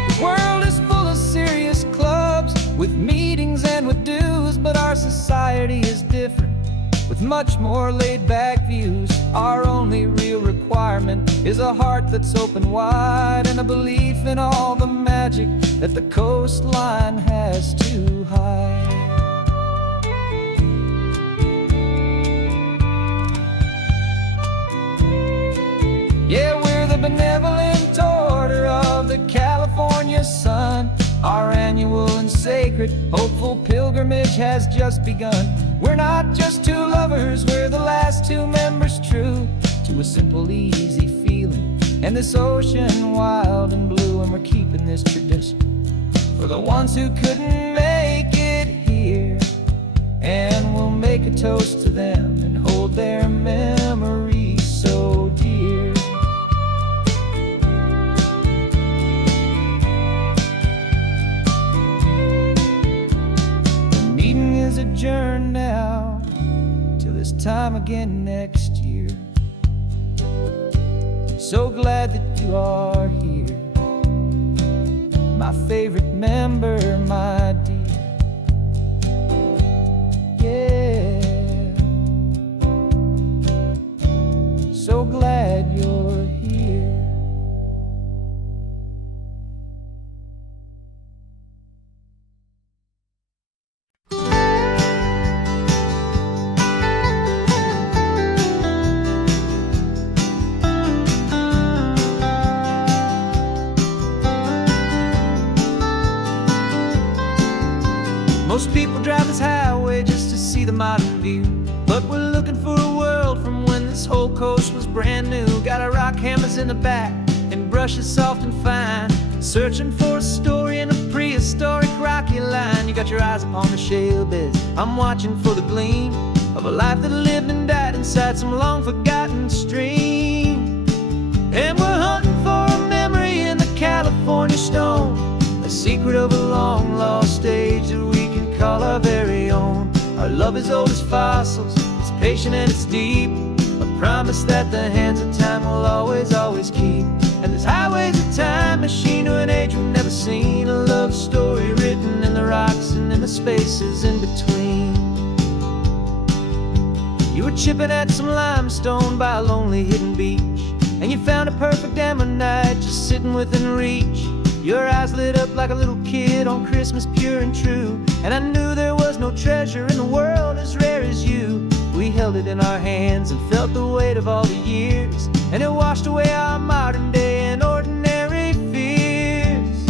The world is full of serious clubs with meetings and with dues, but our society is different with much more laid-back views. Our only real requirement is a heart that's open wide and a belief in all the magic that the coastline has to hide. Yeah, we're the benevolent order of the California sun. Our annual and sacred, hopeful pilgrimage has just begun. We're not just two lovers, we're the last two members true to a simple, easy feeling. And this ocean wild and blue, and we're keeping this tradition for the ones who couldn't make it here. And we'll make a toast to them and hold their memories so dear. Adjourn now till this time again next year. So glad that you are here, my favorite member, my dear. Yeah, so glad you're here. Most people drive this highway just to see the modern view, but we're looking for a world from when this whole coast was brand new. Got our rock hammers in the back and brushes soft and fine, searching for a story in a prehistoric rocky line. You got your eyes upon the shale beds, I'm watching for the gleam of a life that lived and died inside some long forgotten stream. And we're hunting for a memory in the California stone, a secret of a long lost age that we can call our very own. Our love is old as fossils, it's patient and it's deep, a promise that the hands of time will always, always keep. And this highway's a time machine to an age we've never seen, a love story written in the rocks and in the spaces in between. You were chipping at some limestone by a lonely hidden beach, and you found a perfect ammonite just sitting within reach. Your eyes lit up like a little kid on Christmas, pure and true, and I knew there was no treasure in the world as rare as you. We held it in our hands and felt the weight of all the years, and it washed away our modern day and ordinary fears.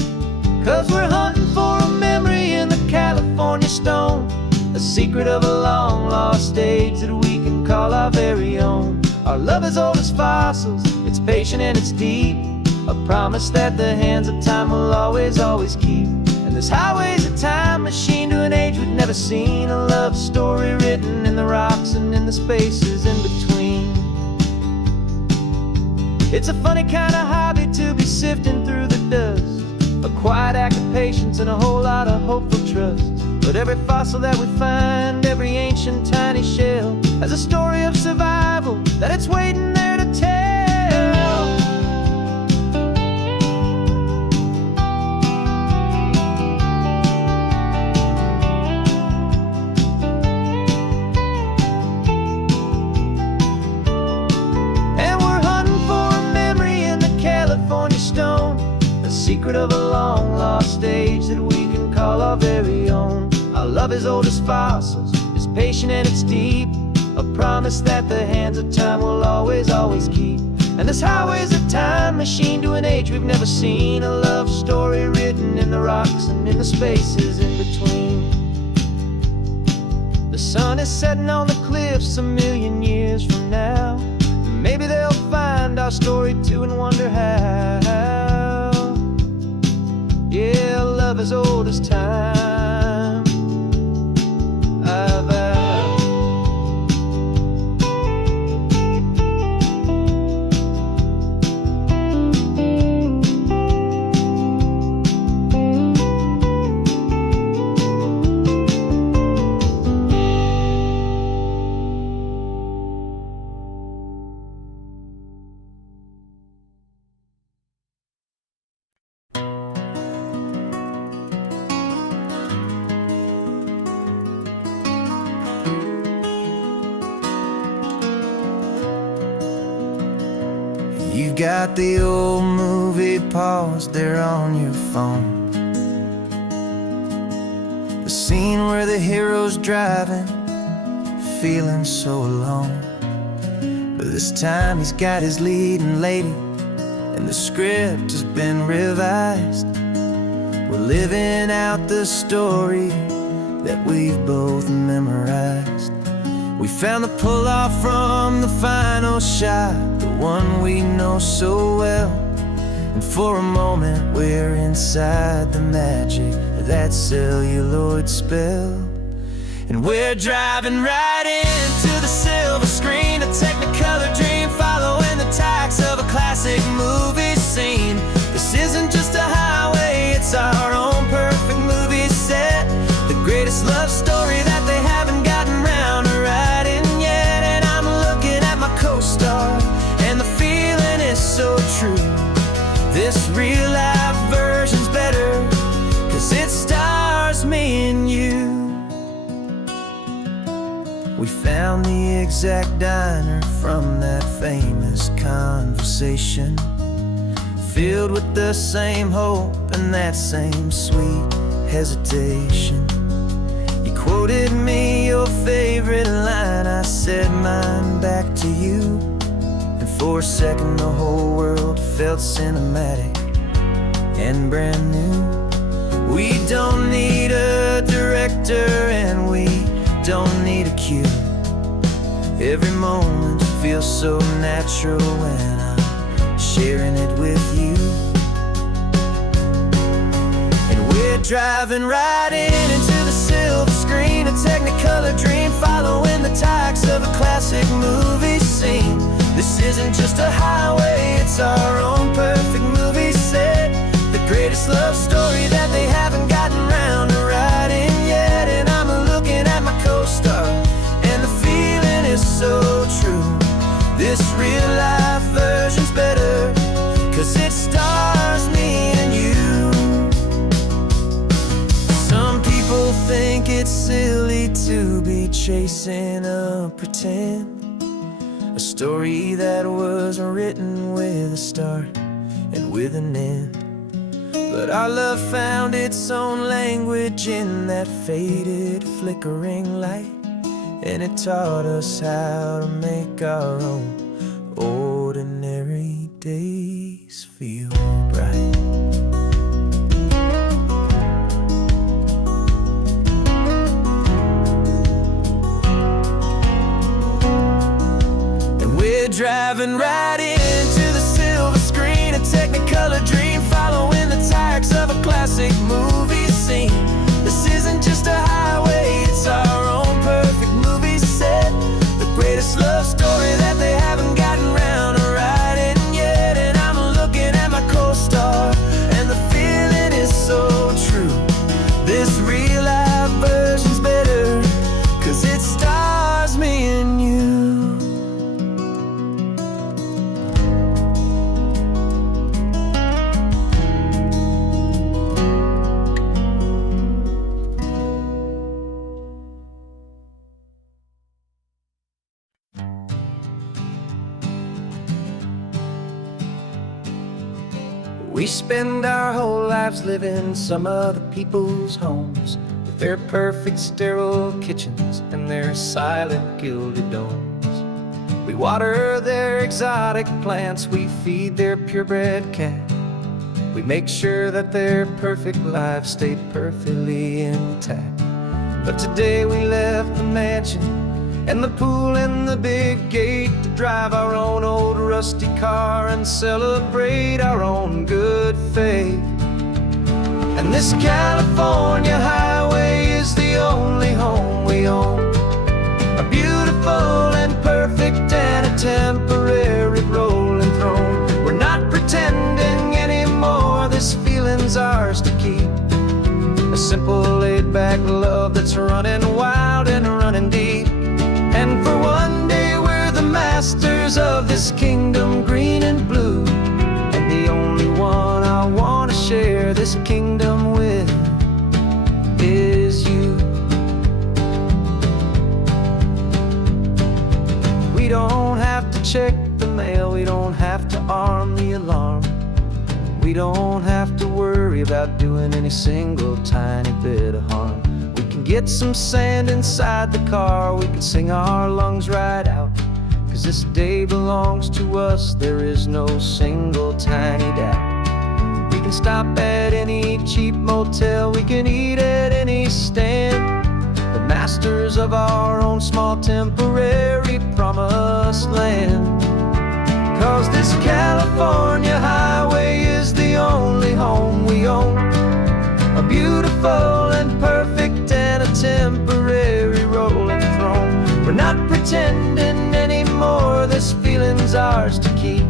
'Cause we're hunting for a memory in the California stone, a secret of a long lost age that we can call our very own. Our love is old as fossils, it's patient and it's deep, a promise that the hands of time will always, always keep. And this highway's a time machine to an age we've never seen, a love story written in the rocks and in the spaces in between. It's a funny kind of hobby to be sifting through the dust, a quiet act of patience and a whole lot of hopeful trust. But every fossil that we find, every ancient tiny shell, has a story of survival that it's waiting there to tell. Secret of a long lost age that we can call our very own. Our love is old as fossils, it's patient and it's deep, a promise that the hands of time will always, always keep. And this highway's a time machine to an age we've never seen, a love story written in the rocks and in the spaces in between. The sun is setting on the cliffs a million years from now, maybe they'll find our story too and wonder how. Yeah, love as old as time. You've got the old movie paused there on your phone, the scene where the hero's driving, feeling so alone. But this time he's got his leading lady, and the script has been revised. We're living out the story that we've both memorized. We found the pull-off from the final shot, the one we know so well. And for a moment we're inside the magic of that celluloid spell. And we're driving right into the silver screen, a Technicolor dream, following the tacks of a classic movie scene. This isn't just a highway, it's our own perfect movie set, the greatest love story that they haven't gotten round to writing yet. And I'm looking at my co-star, and the feeling is so true. This real life version's better, 'cause it stars me and you. We found the exact diner from that famous conversation, filled with the same hope and that same sweet hesitation. You quoted me your favorite line, I said mine back to you. And for a second the whole world felt cinematic and brand new. We don't need a director and we don't need a cue. Every moment feels so natural when I'm sharing it with you. And we're driving right into the silver screen, a Technicolor dream, following the tacks of a classic movie scene. This isn't just a highway, it's our own perfect movie set, the greatest love story that they haven't gotten round to writing yet. And I'm looking at my co-star, and the feeling is so true. This real life version's better, 'cause it stars me and you. Some people think it's silly to be chasing a pretend, a story that was written with a start and with an end. But our love found its own language in that faded, flickering light, and it taught us how to make our own ordinary days feel bright. And we're driving right into the silver screen, a Technicolor dream, following the tacks of a classic movie scene. This isn't just a highway, it's our own perfect movie set, the greatest love story that they haven't gotten round to writing yet. And I'm looking at my co-star, and the feeling is so true. This real life version's better, 'cause it stars me and you. We spend our whole lives living some other people's homes, with their perfect sterile kitchens and their silent gilded domes. We water their exotic plants, we feed their purebred cat. We make sure that their perfect lives stay perfectly intact. But today we left the mansion and the pool and the big gate to drive our own old rusty car and celebrate our own good faith. And this California highway is the only home we own, a beautiful and perfect and a temporary rolling throne. We're not pretending anymore, this feeling's ours to keep, a simple laid-back love that's running wild and running deep. And for one day we're the masters of this kingdom green and blue, and the only one I want to share this kingdom with is you. We don't have to check the mail, we don't have to arm the alarm. We don't have to worry about doing any single tiny bit of harm. We can get some sand inside the car, we can sing our lungs right out. 'Cause this day belongs to us, there is no single tiny doubt. We can stop at any cheap motel, we can eat at any stand. The masters of our own small temporary promised land. 'Cause this California highway is the only home we own. A beautiful and perfect and a temporary rolling throne. We're not pretending anymore, this feeling's ours to keep.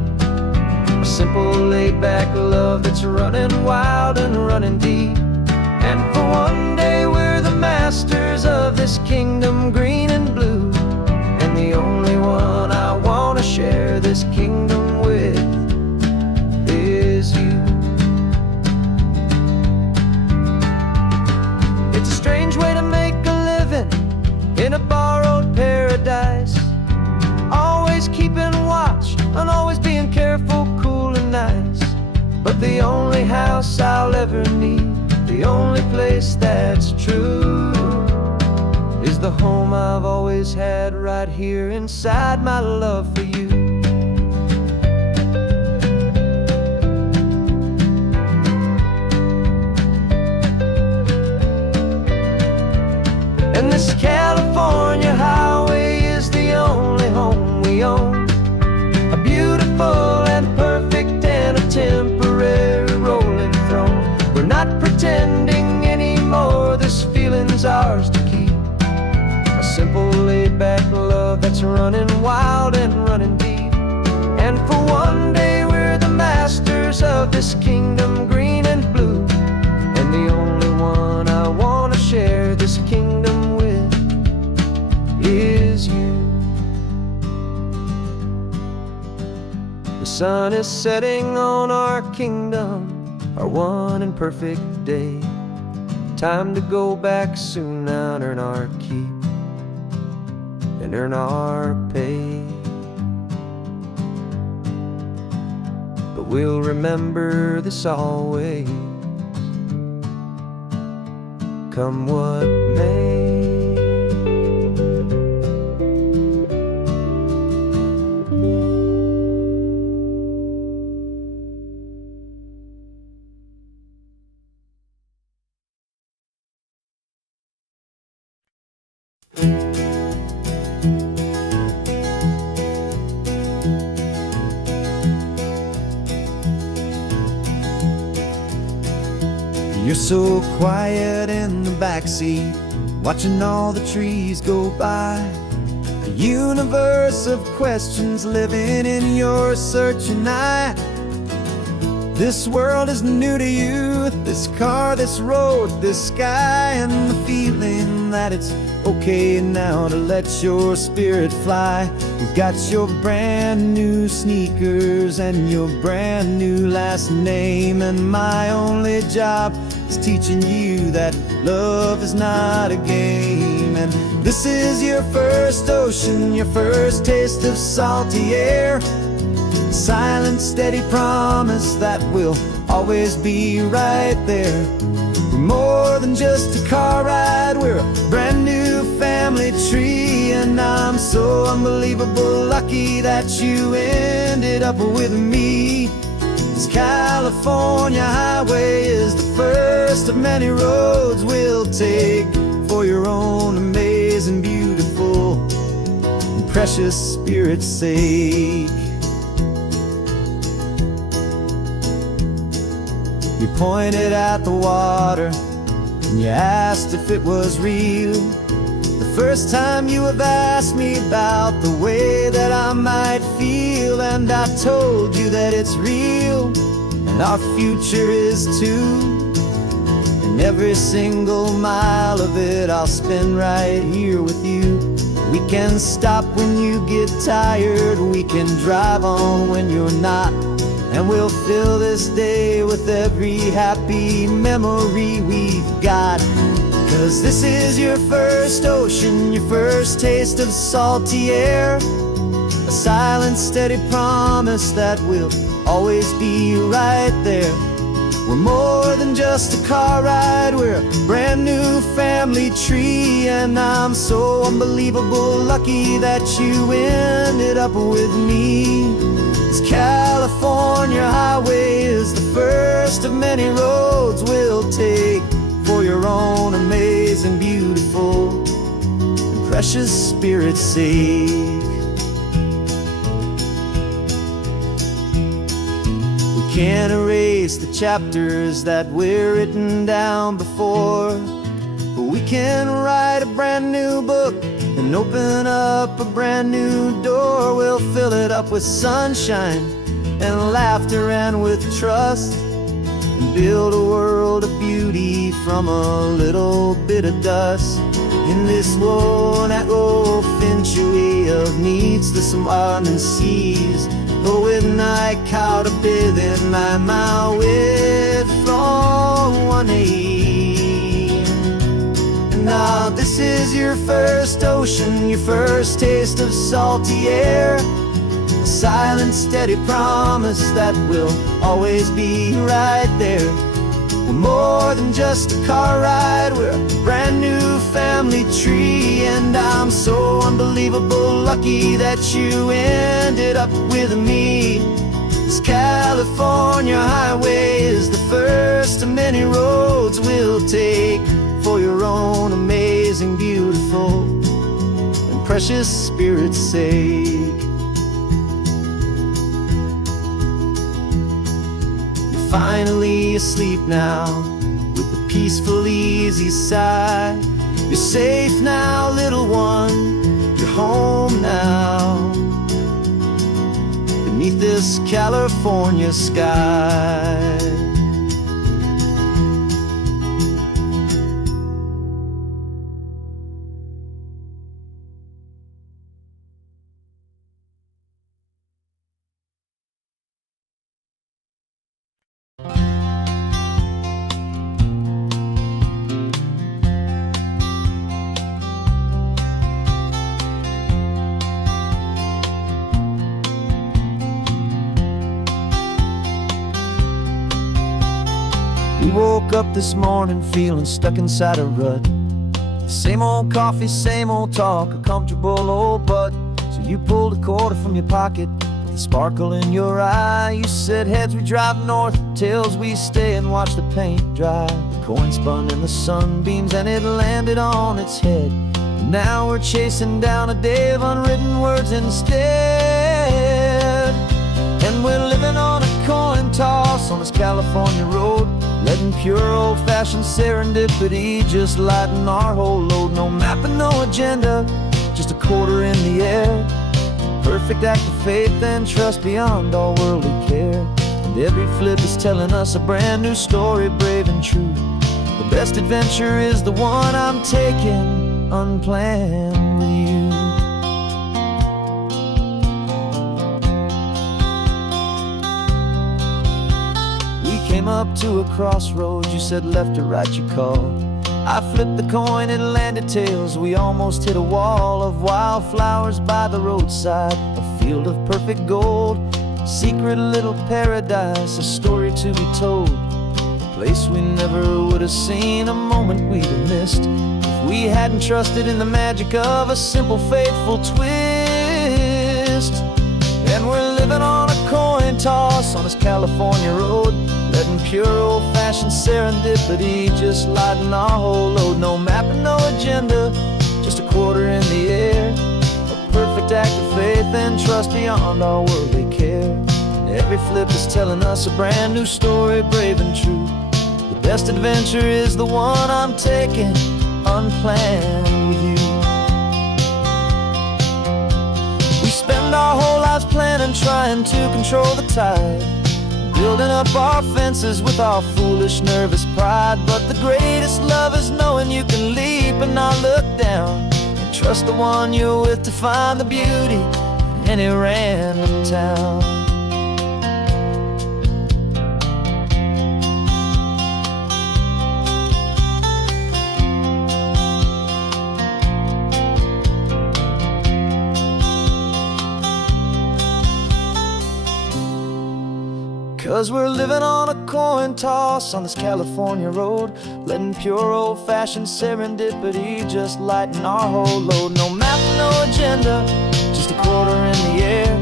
A simple laid-back love that's running wild and running deep. And for one day we're the masters of this kingdom green and blue. And the only one I wanna share this kingdom with is you. It's a strange way to make a living in a borrowed paradise. Always keeping watch and always being careful, cool and nice. But the only house I'll ever need, the only place that's true, is the home I've always had right here inside my love for you. And this California highway is the only home we own. A beautiful and perfect and a temporary rolling throne. We're not pretending anymore, this feeling's ours to keep. A simple laid-back love that's running wild and running deep. And for one day we're the masters of this kingdom green and blue. And the only one I wanna share this kingdom with is you. The sun is setting on our kingdom, our one and perfect day. Time to go back soon now and earn our keep and earn our pay. But we'll remember this always, come what may. You're so quiet in the backseat, watching all the trees go by. A universe of questions living in your searching eye. This world is new to you, this car, this road, this sky, and the feeling that it's okay now to let your spirit fly. You've got your brand new sneakers and your brand new last name, and my only job is teaching you that love is not a game. And this is your first ocean, your first taste of salty air. Silent, steady promise that we'll always be right there. We're more than just a car ride, we're a brand new family tree. And I'm so unbelievable lucky that you ended up with me. This California highway is the first of many roads we'll take for your own amazing, beautiful, and precious spirit's sake. You pointed at the water and you asked if it was real. The first time you have asked me about the way that I might feel, and I told you that it's real and our future is too. And every single mile of it I'll spend right here with you. We can stop when you get tired, we can drive on when you're not, and we'll fill this day with every happy memory we've got. 'Cause this is your first ocean, your first taste of salty air. A silent, steady promise that we'll always be right there. We're more than just a car ride, we're a brand new family tree. And I'm so unbelievable lucky that you ended up with me. This California highway is the first of many roads we'll take for your own amazing, beautiful, and precious spirit's sake. We can't erase the chapters that were written down before, but we can write a brand new book and open up a brand new door. We'll fill it up with sunshine and laughter and with trust, and build a world of beauty from a little bit of dust. In this world that finch-away of needs the surrounding seas, with night caught a bit in my way from one aim. And now this is your first ocean, your first taste of salty air, a silent, steady promise that we'll always be right there. We're more than just a car ride, we're a brand new family tree. And I'm so unbelievable lucky that you ended up with me. This California highway is the first of many roads we'll take for your own amazing, beautiful, and precious spirit's sake. Finally asleep now, with a peaceful, easy sigh. You're safe now, little one, you're home now, beneath this California sky. We woke up this morning feeling stuck inside a rut. Same old coffee, same old talk, a comfortable old butt. So you pulled a quarter from your pocket with a sparkle in your eye. You said, heads we drive north, tails we stay and watch the paint dry. The coin spun in the sunbeams and it landed on its head. And now we're chasing down a day of unwritten words instead. And we're living on a coin toss on this California road, letting pure old-fashioned serendipity just lighten our whole load. No map and no agenda, just a quarter in the air. Perfect act of faith and trust beyond all worldly care. And every flip is telling us a brand new story, brave and true. The best adventure is the one I'm taking unplanned with you. Came up to a crossroads, you said left or right you called. I flipped the coin, it landed tails. We almost hit a wall of wildflowers by the roadside, a field of perfect gold, secret little paradise, a story to be told, a place we never would have seen, a moment we'd have missed if we hadn't trusted in the magic of a simple, faithful twist. And we're living on a coin toss on this California road, letting pure old-fashioned serendipity just lighten our whole load. No map and no agenda, just a quarter in the air. A perfect act of faith and trust beyond our worldly care. And every flip is telling us a brand new story, brave and true. The best adventure is the one I'm taking unplanned with you. We spend our whole lives planning, trying to control the tide, building up our fences with our foolish, nervous pride. But the greatest love is knowing you can leap and not look down, and trust the one you're with to find the beauty in any random town. 'Cause we're living on a coin toss on this California road, letting pure old-fashioned serendipity just lighten our whole load. No map, no agenda, just a quarter in the air,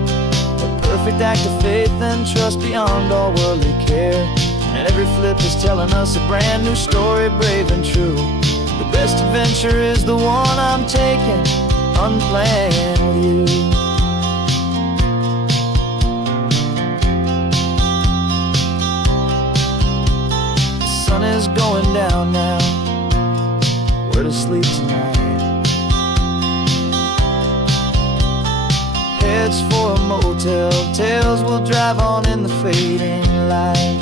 a perfect act of faith and trust beyond all worldly care. And every flip is telling us a brand new story, brave and true. The best adventure is the one I'm taking, unplanned with you. The sun is going down now, we're to sleep tonight. Heads for a motel, tails will drive on in the fading light.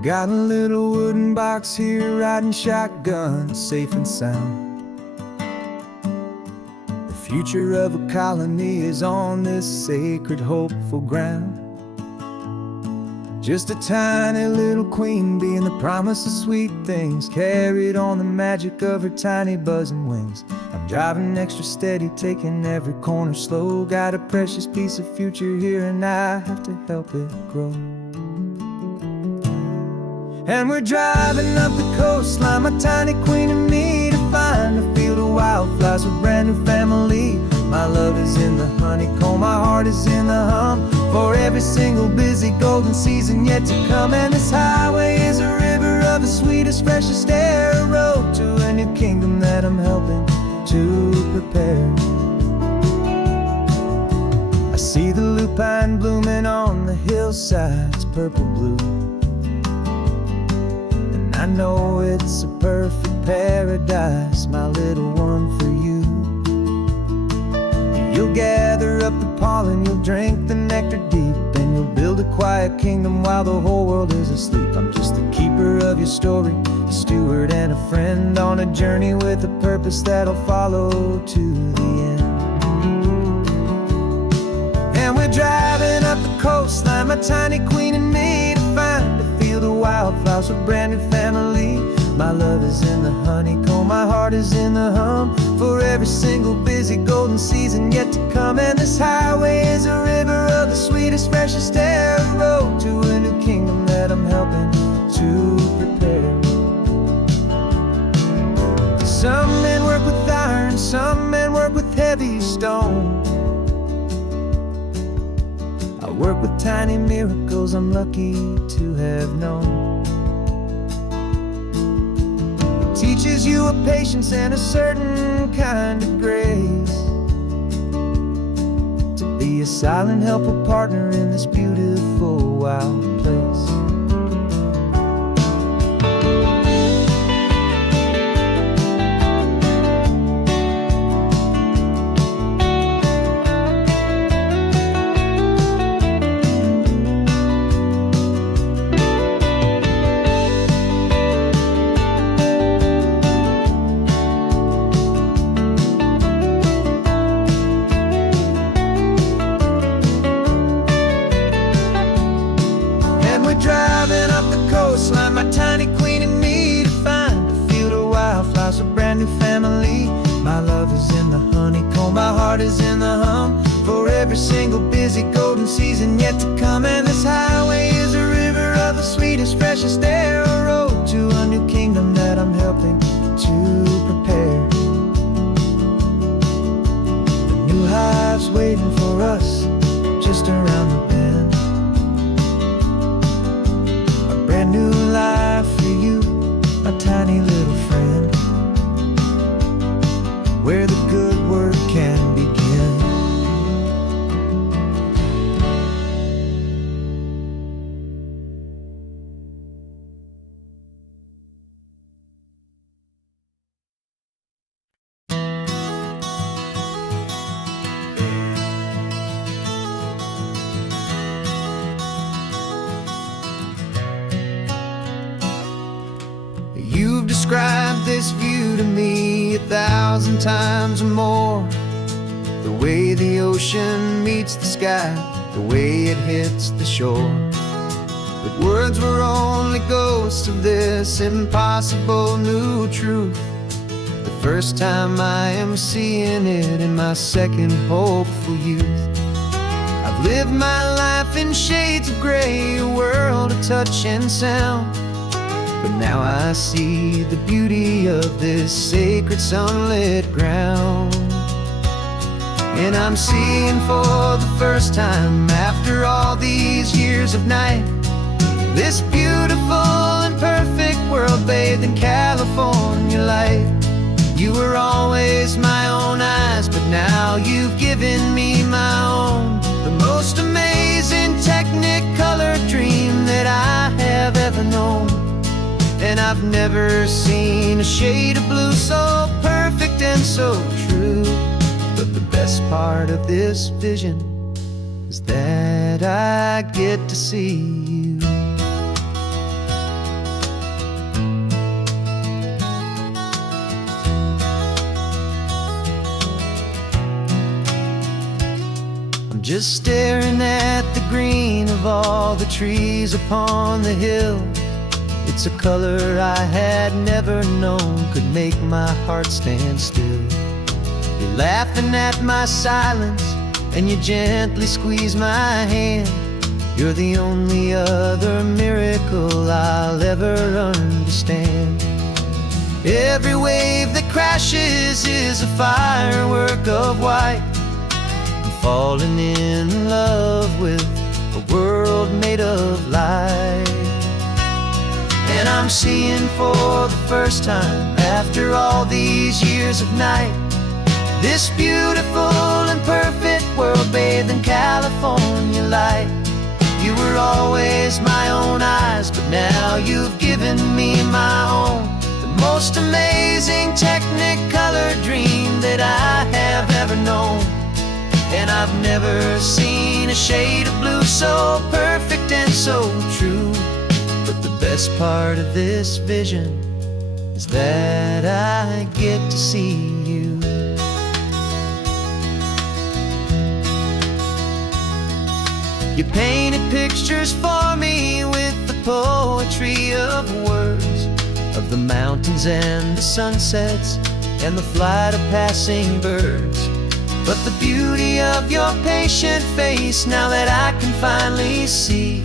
Got a little wooden box here, riding shotgun, safe and sound. The future of a colony is on this sacred, hopeful ground. Just a tiny little queen bee, and the promise of sweet things carried on the magic of her tiny buzzing wings. I'm driving extra steady, taking every corner slow. Got a precious piece of future here, and I have to help it grow. And we're driving up the coastline, my tiny queen and me, to find a field of wildflowers with brand new family. My love is in the honeycomb, my heart is in the hum, for every single busy golden season yet to come. And this highway is a river of the sweetest, freshest air, a road to a new kingdom that I'm helping to prepare. I see the lupine blooming on the hillsides, purple blue. I know it's a perfect paradise, my little one, for you. You'll gather up the pollen, you'll drink the nectar deep, and you'll build a quiet kingdom while the whole world is asleep. I'm just the keeper of your story, a steward and a friend, on a journey with a purpose that'll follow to the end. And we're driving up the coastline, my tiny queen and me, to find a field of wildflowers with brand new family. My love is in the honeycomb, my heart is in the hum, for every single busy golden season yet to come. And this highway is a river of the sweetest, freshest air, a road to a new kingdom that I'm helping to prepare. Some men work with iron, some men work with heavy stone. I work with tiny miracles I'm lucky to have known. Teaches you a patience and a certain kind of grace, to be a silent, helpful partner in this beautiful, wild place. Driving up the coastline, my tiny queen and me, to find a field of wildflowers, a brand new family. My love is in the honeycomb, my heart is in the hum, for every single busy golden season yet to come. And this highway is a river of the sweetest, freshest air, a road to a new kingdom that I'm helping to prepare. The new hive's waiting for us just around the bend. Brand new life for you, my tiny little friend, where the good work can begin. this view to me 1,000 times or more. The way the ocean meets the sky, the way it hits the shore. But words were only ghosts of this impossible new truth. The first time I am seeing it in my second hopeful youth. I've lived my life in shades of gray, a world of touch and sound. But now I see the beauty of this sacred sunlit ground. And I'm seeing for the first time, after all these years of night, this beautiful and perfect world bathed in California light. You were always my own eyes, but now you've given me my own. The most amazing technicolor dream that I have ever known. And I've never seen a shade of blue so perfect and so true. But the best part of this vision is that I get to see you. I'm just staring at the green of all the trees upon the hill. It's a color I had never known could make my heart stand still. You're laughing at my silence, and you gently squeeze my hand. You're the only other miracle I'll ever understand. Every wave that crashes is a firework of white. I'm falling in love with a world made of light. And I'm seeing for the first time, after all these years of night, this beautiful and perfect world bathed in California light. You were always my own eyes, but now you've given me my own. The most amazing technicolor dream that I have ever known. And I've never seen a shade of blue so perfect and so true. But the best part of this vision is that I get to see you. You painted pictures for me with the poetry of words, of the mountains and the sunsets and the flight of passing birds. But the beauty of your patient face, now that I can finally see,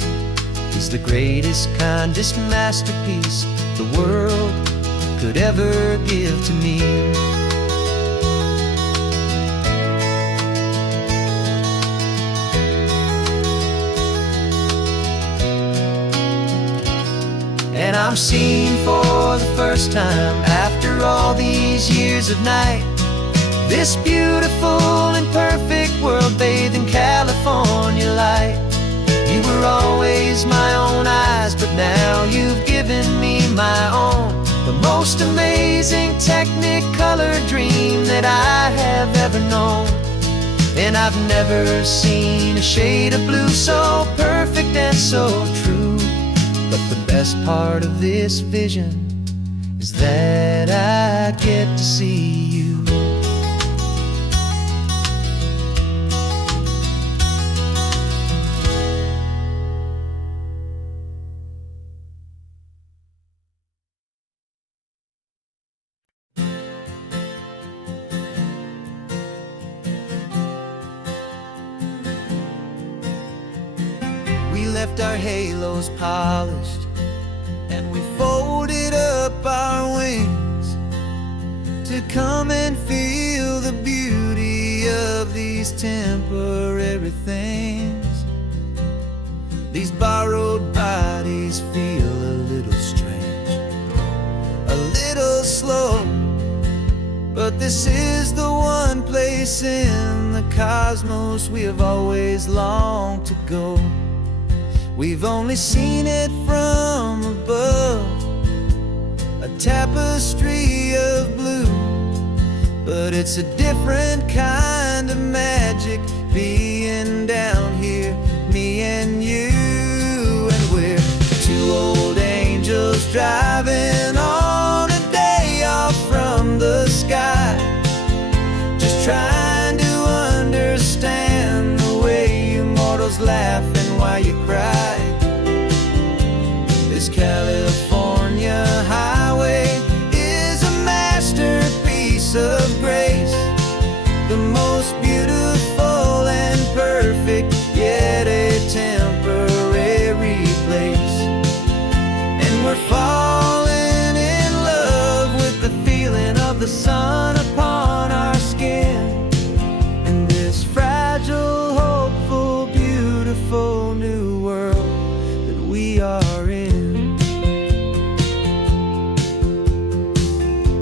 is the greatest, kindest masterpiece the world could ever give to me. And I'm seeing for the first time, after all these years of night, this beautiful and perfect world bathed in California light. You were always my own eyes, but now you've given me my own. The most amazing technicolor dream that I have ever known. And I've never seen a shade of blue so perfect and so true. But the best part of this vision is that I get to see you. We left our halos polished, and we folded up our wings to come and feel the beauty of these temporary things. These borrowed bodies feel a little strange, a little slow, but this is the one place in the cosmos we have always longed to go. We've only seen it from above, a tapestry of blue, but it's a different kind of magic being down here, me and you. And we're two old angels driving on a day off immortals laughing while you cry. This California highway is a masterpiece of grace, the most beautiful and perfect, yet a temporary place. And we're falling in love with the feeling of the sun upon our skin, in this fragile, hopeful, beautiful new world that we are in.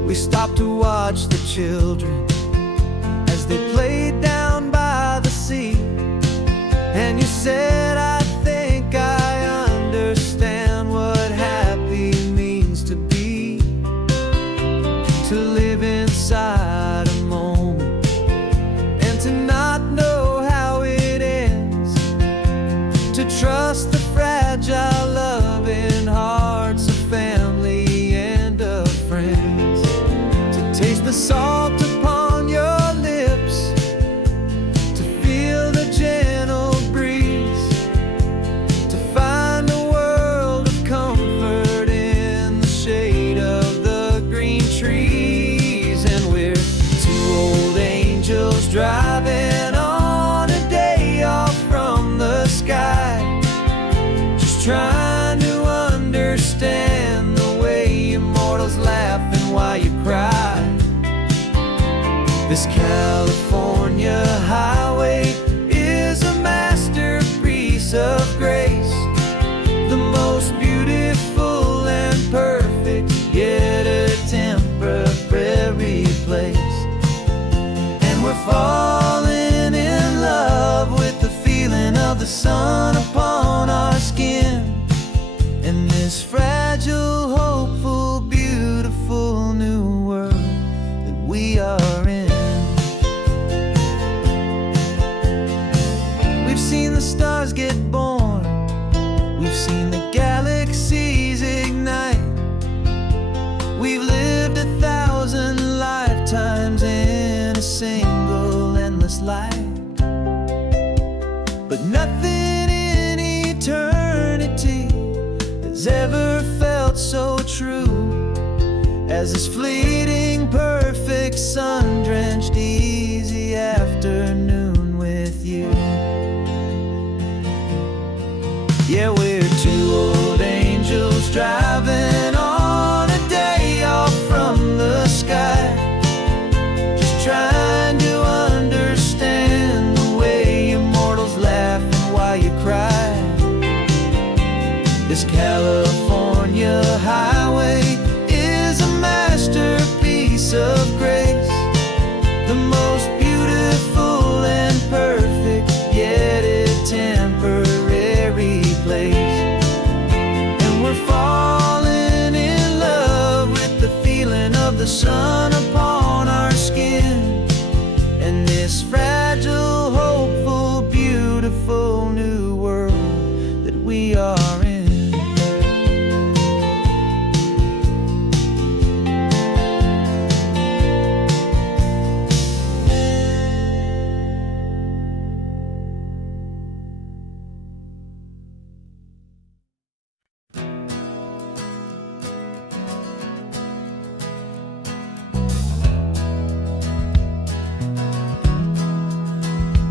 We stopped to watch the children as they played down by the sea, and you said, I think I understand what happy means to be, to live inside a moment and to not know how it ends, to trust the fragile loving hearts of family and of friends, to taste the salt upon your lips, to feel the gentle breeze, to find a world of comfort in the shade of the green trees. And we're two old angels driving on a day off from the sky, just trying to understand the way immortals laughing while you cry. This California highway is a masterpiece of grace, the most beautiful and perfect, yet a temporary place. And we're falling in love with the feeling of the sun upon our skin, in this fragile, hopeful, beautiful new world that we are in. We've seen the stars get born, we've seen the galaxies ignite, we've lived 1,000 lifetimes in a single endless life. But nothing in eternity has ever felt so true as this fleeting, perfect, sun-drenched, easy afternoon with you. Yeah, we're two old angels driving on a day off from the sky, just trying to understand the way immortals laughing while you cry. This California highway is a masterpiece of grace, the most beautiful and perfect, yet a temporary place. And we're falling in love with the feeling of the sun upon our skin, and this fragile, hopeful, beautiful new world that we are in.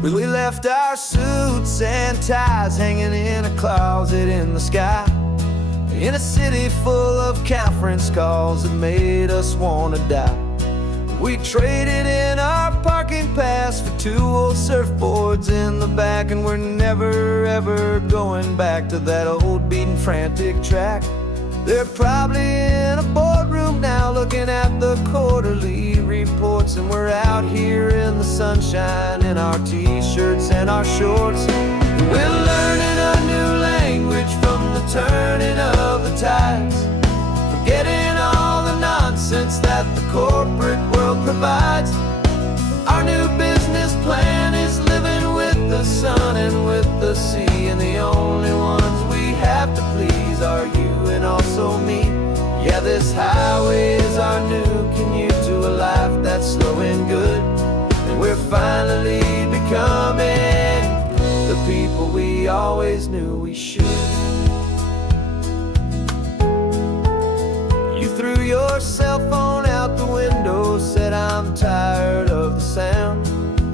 We left our suits and ties hanging in a closet in the sky, in a city full of conference calls that made us wanna die. We traded in our parking pass for two old surfboards in the back, and we're never ever going back to that old beaten frantic track. They're probably in a boardroom now looking at the quarterly reports, and we're out here in the sunshine in our t-shirts and our shorts. We're learning a new language from the turning of the tides, forgetting all the nonsense that the corporate world provides. Our new business plan is living with the sun and with the sea, and the only ones we have to please are you and also me. Yeah, this highway is our new commute to a life that's slow and good, and we're finally becoming the people people we always knew we should. You threw your cell phone out the window, said I'm tired of the sound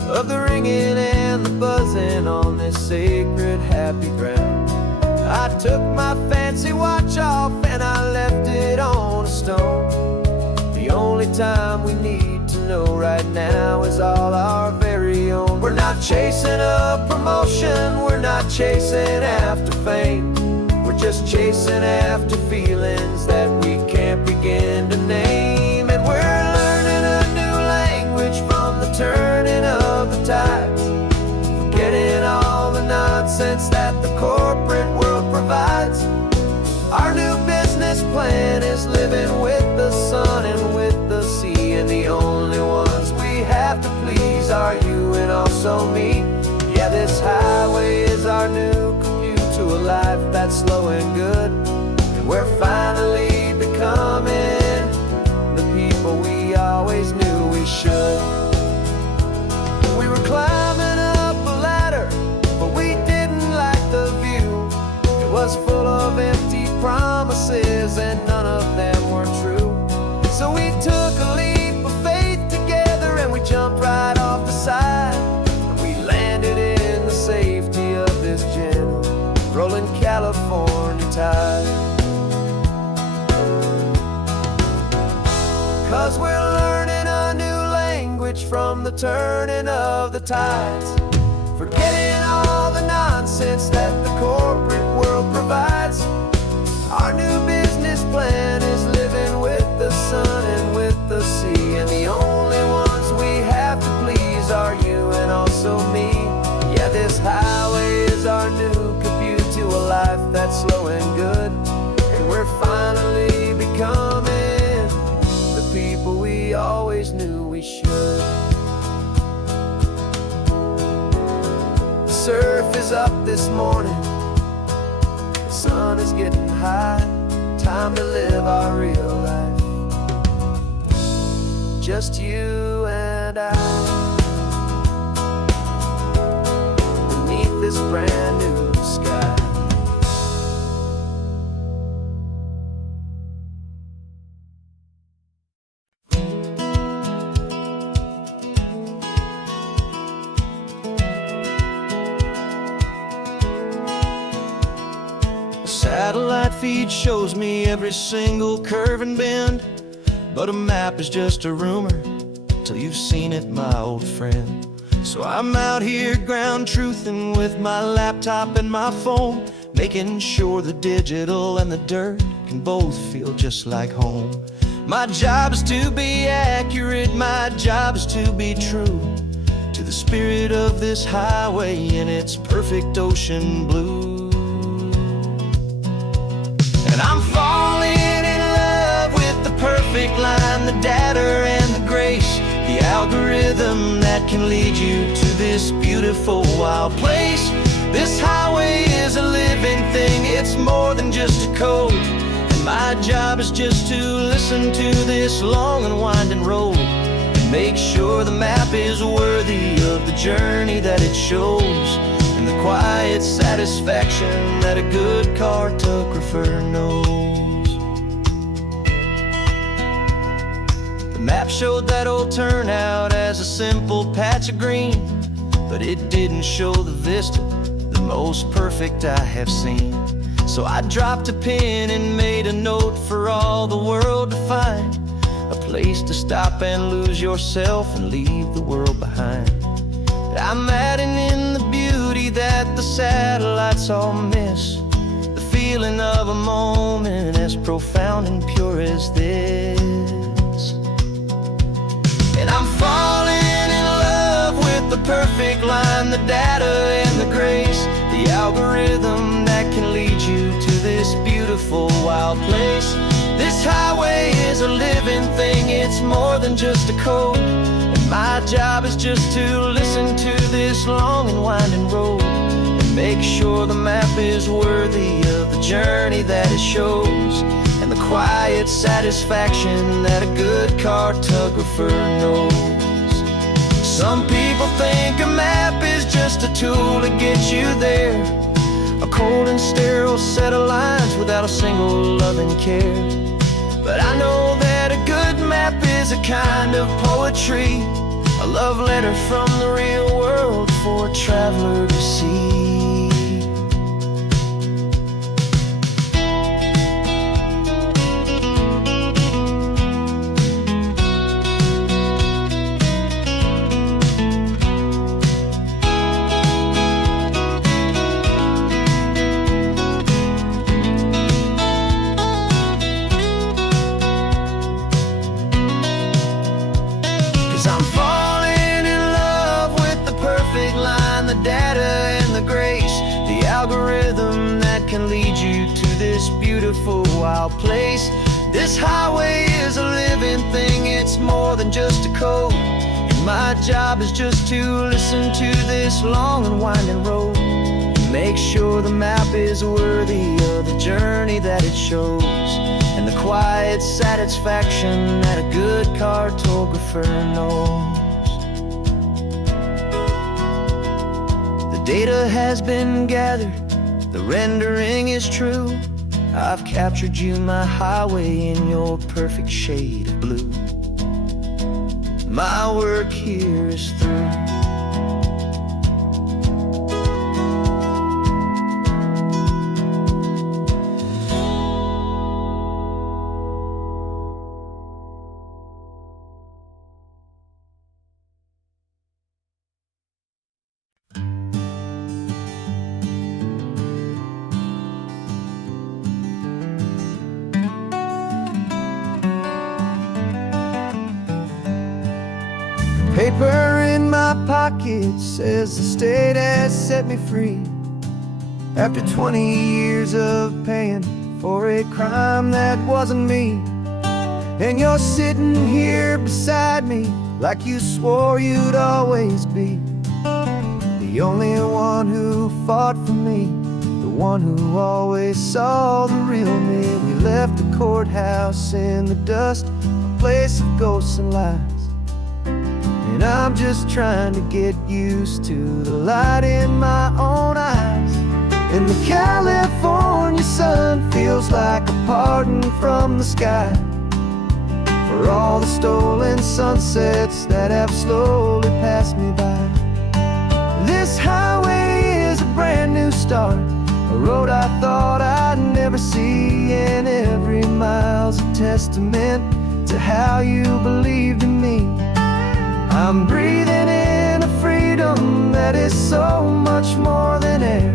of the ringing and the buzzing on this sacred happy ground. I took my fancy watch off and I left it on a stone. The only time we need to know right now is all our very own. We're not chasing a promotion, we're not chasing after fame. We're just chasing after feelings that we can't begin to name. And we're learning a new language from the turning of the tides, forgetting all the nonsense that the corporate world provides. Our new business plan is living with the sun and with the sea, and the only ones we have to please are you and also me. Yeah, this highway is our new commute to a life that's slow and good, and we're finally becoming the people we always knew we should. We were climbing up a ladder, but we didn't like the view. It was full of empty promises and none of them were true. So we took a leap of faith together and we jumped right off the side, and we landed in the safety of this gentle rolling California tide. 'Cause we're learning a new language from the turning of the tides, forgetting all the nonsense that the corporate world provides. Our new business plan is living with the sun and with the sea, and the only ones we have to please are you and also me. Yeah, this highway is our new commute to a life that's slow and good, and we're finally becoming the people we always knew we should. The surf is up this morning, the sun is getting high, time to live our real life, just you and I, beneath this brand new sky. Satellite feed shows me every single curve and bend, but a map is just a rumor till you've seen it, my old friend. So I'm out here ground truthing with my laptop and my phone, making sure the digital and the dirt can both feel just like home. My job is to be accurate, my job is to be true to the spirit of this highway in its perfect ocean blue. And I'm falling in love with the perfect line, the data and the grace, the algorithm that can lead you to this beautiful wild place. This highway is a living thing, it's more than just a code, and my job is just to listen to this long and winding road and make sure the map is worthy of the journey that it shows, and the quiet satisfaction that a good cartographer knows. The map showed that old turnout as a simple patch of green, but it didn't show the vista, the most perfect I have seen. So I dropped a pin and made a note for all the world to find, a place to stop and lose yourself and leave the world behind. I'm adding in the beauty that the satellites all miss, the feeling of a moment as profound and pure as this. And I'm falling in love with the perfect line, the data and the grace, the algorithm that can lead you to this beautiful wild place. This highway is a living thing, it's more than just a code, and my job is just to listen to this long and winding road and make sure the map is worthy of the journey that it shows, and the quiet satisfaction that a good cartographer knows. Some people think a map is just a tool to get you there. A cold and sterile set of lines without a single loving care. But I know that a good map is a kind of poetry, a love letter from the real world for a traveler to see. 'Cause I'm falling in love with the perfect line, the data and the grace, the algorithm that can lead you to this beautiful wild place. This highway is a living thing, it's more than just a code. And my job is just to listen to this long and winding road, and make sure the map is worthy of the journey that it shows, and the quiet satisfaction that a good cartographer knows. The data has been gathered, the rendering is true. I've captured you, my highway, in your perfect shade of blue. My work here is through. Paper in my pocket says the state has set me free, after 20 years of paying for a crime that wasn't me. And you're sitting here beside me like you swore you'd always be, the only one who fought for me, the one who always saw the real me. We left the courthouse in the dust, a place of ghosts and lies. And I'm just trying to get used to the light in my own eyes. And the California sun feels like a pardon from the sky for all the stolen sunsets that have slowly passed me by. This highway is a brand new start, a road I thought I'd never see, and every mile's a testament to how you believed in me. I'm breathing in a freedom that is so much more than air,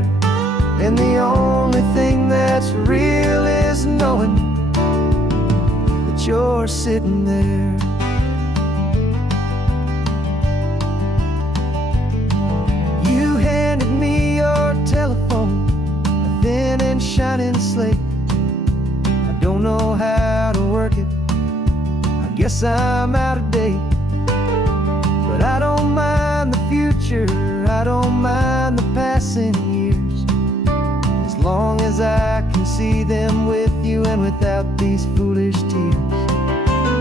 and the only thing that's real is knowing that you're sitting there. You handed me your telephone, a thin and shining slate. I don't know how to work it, I guess I'm out of date. But I don't mind the future, I don't mind the passing years, as long as I can see them with you and without these foolish tears.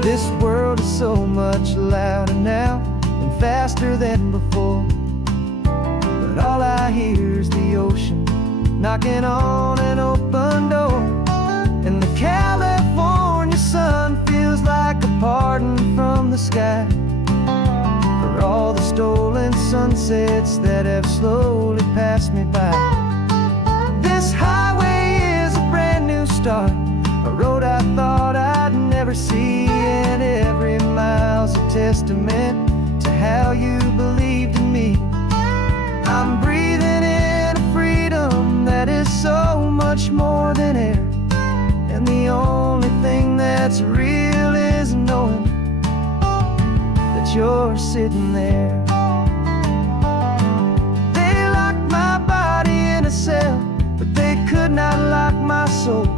This world is so much louder now and faster than before, but all I hear is the ocean knocking on an open door. And the California sun feels like a pardon from the sky for all the stolen sunsets that have slowly passed me by. This highway is a brand new start, a road I thought I'd never see, and every mile's a testament to how you believed in me. I'm breathing in a freedom that is so much more than air, and the only thing that's real is knowing that you're sitting there. They locked my body in a cell, but they could not lock my soul,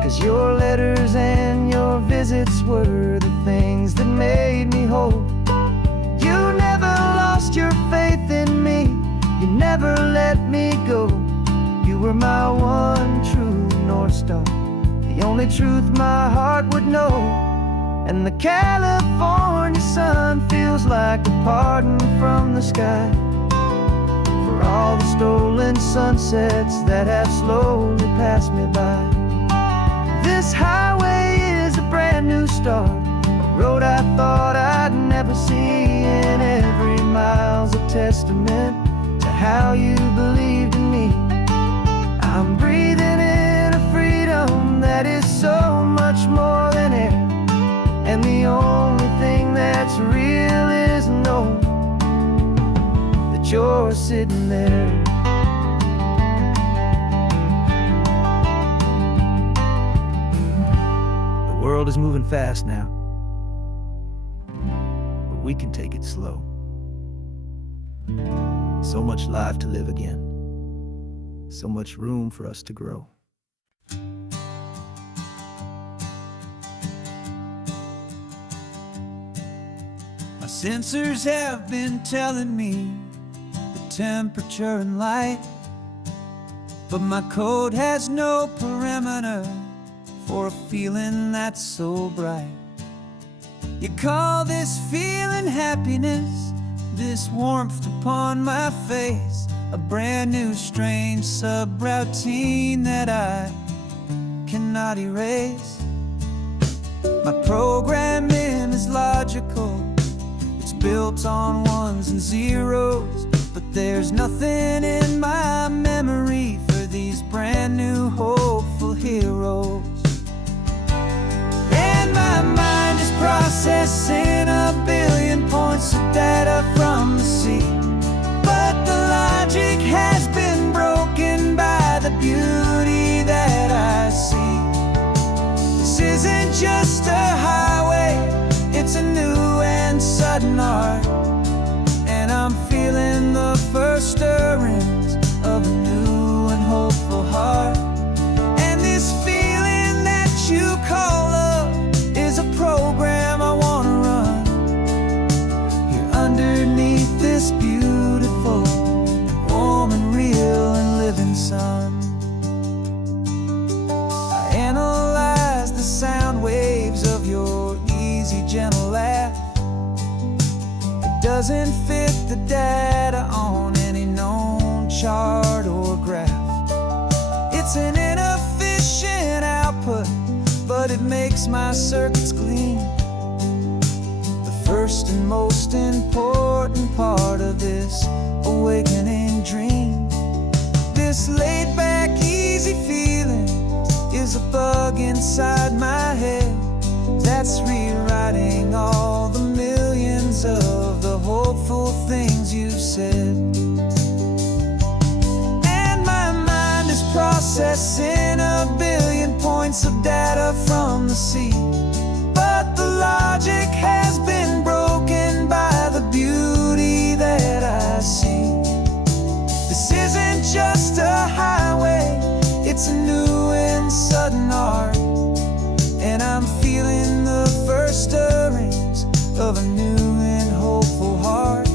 'cause your letters and your visits were the things that made me whole. You never lost your faith in me, you never let me go. You were my one true North Star, the only truth my heart would know. And the California sun feels like a pardon from the sky all the stolen sunsets that have slowly passed me by. This highway is a brand new start, a road I thought I'd never see, and every mile's a testament to how you believed in me. I'm breathing in a freedom that is so much more than air, and the only thing that's real is knowing that you're sitting there. The world is moving fast now, but we can take it slow. So much life to live again, so much room for us to grow. My sensors have been telling me the temperature and light, but my code has no parameter for a feeling that's so bright. You call this feeling happiness, this warmth upon my face, a brand new strange subroutine that I cannot erase. My programming is logical, it's built on ones and zeros, but there's nothing in my memory for these brand new hopeful heroes. And my mind is processing a billion points of data from the sea, but the logic has been broken by the beauty that I see. This isn't just a highway, it's a new and sudden art, and I'm feeling the first stirrings of a new and hopeful heart. And this feeling that you call love is a program I want to run here underneath this beautiful and warm and real and living sun. I analyze the sound waves of your easy, gentle laugh. It doesn't fit the data on any known chart or graph. It's an inefficient output, but it makes my circuits clean. The first and most important part of this awakening dream. This laid-back, easy feeling is a bug inside my head that's rewriting all the millions of the hopeful things you've said. And my mind is processing a billion points of data from the sea, but the logic has been broken by the beauty that I see. This isn't just a highway, it's a new and sudden art, and I'm feeling the first stirrings of a new and hopeful heart.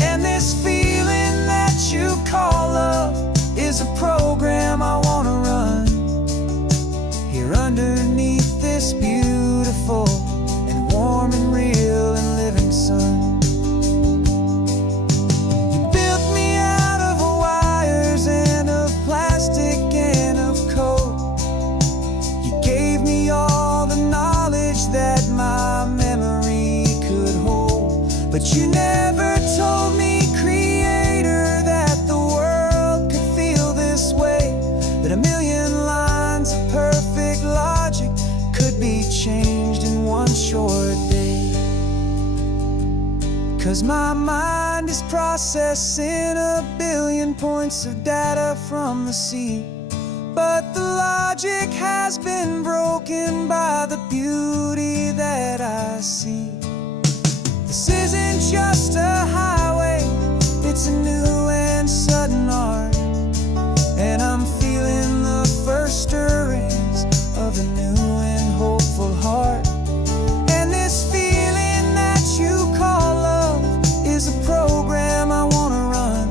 And this feeling that you call love is a program I want to run here underneath this beautiful and warm and real and living sun. You built me out of wires and of plastic and of code. You gave me all the knowledge that my memory could hold, but you never told me, Creator, that the world could feel this way, that a million lines of perfect logic could be changed in one short day. 'Cause my mind is processing a billion points of data from the sea, but the logic has been broken by the beauty that I see. This isn't just a highway, it's a new and sudden art, and I'm feeling the first stirrings of a new and hopeful heart. And this feeling that you call love is a program I want to run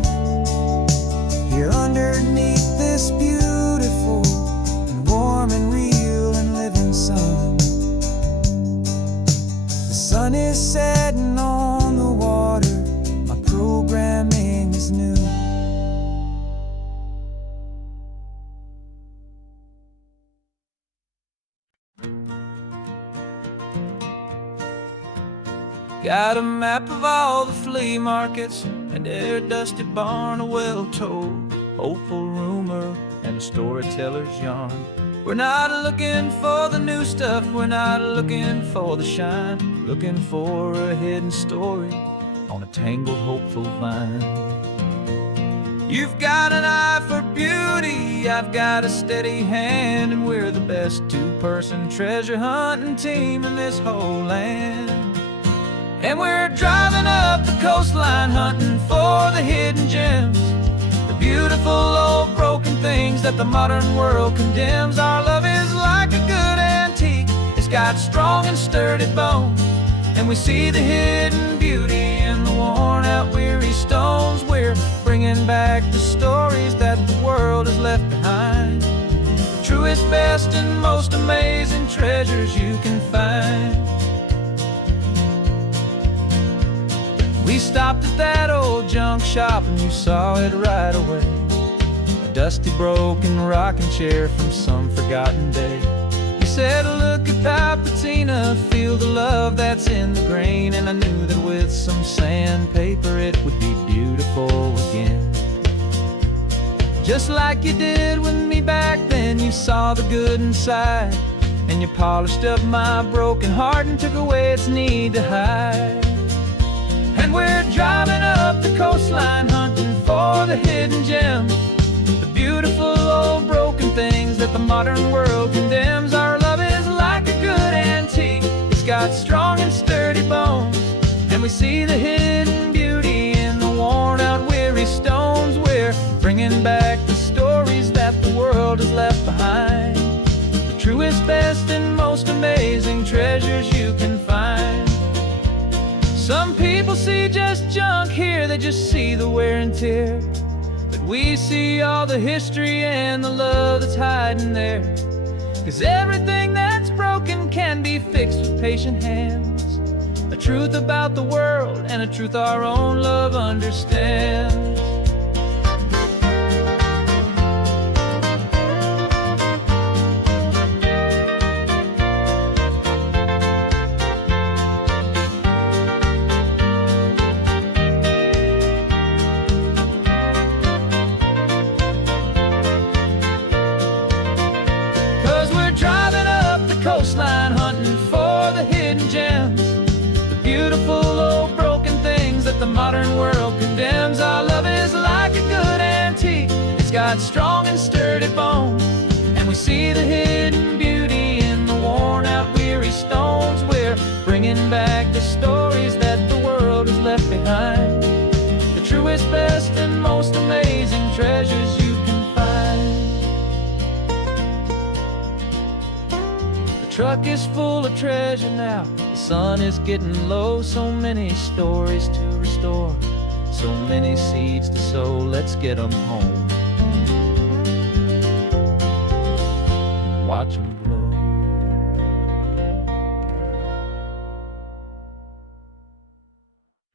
here underneath this beautiful and warm and real and living sun. The sun is setting on the water, my programming is new. Got a map of all the flea markets and every dusty barn, a well-told, hopeful rumor and a storyteller's yarn. We're not looking for the new stuff, we're not looking for the shine, looking for a hidden story on a tangled, hopeful vine. You've got an eye for beauty, I've got a steady hand, and we're the best two-person treasure hunting team in this whole land. And we're driving up the coastline hunting for the hidden gems, the beautiful old broken things that the modern world condemns. Our love is like a good antique, it's got strong and sturdy bones, and we see the hidden beauty in the worn out weary stones. We're bringing back the stories that the world has left behind, the truest, best, and most amazing treasures you can find. We stopped at that old junk shop and you saw it right away, a dusty, broken rocking chair from some forgotten day. You said, look at that patina, feel the love that's in the grain, and I knew that with some sandpaper it would be beautiful again. Just like you did with me back then, you saw the good inside, and you polished up my broken heart and took away its need to hide. And we're driving up the coastline hunting for the hidden gems, the beautiful old broken things that the modern world condemns. Our love is like a good antique, it's got strong and sturdy bones, and we see the hidden beauty in the worn out weary stones. We're bringing back the stories that the world has left behind, the truest, best, and most amazing treasures you can find. Some people see just junk here, they just see the wear and tear, but we see all the history and the love that's hiding there. 'Cause everything that's broken can be fixed with patient hands, a truth about the world and a truth our own love understands. Coastline hunting for the hidden gems, the beautiful old broken things that the modern world condemns. Our love is like a good antique, it's got strong and sturdy bones, and we see the hidden beauty in the worn out weary stones. We're bringing back the stories that the world has left behind, the truest, best, and most amazing treasures you can find. The truck is full of treasure now, the sun is getting low, so many stories to restore, so many seeds to sow, let's get them home. Watch them grow.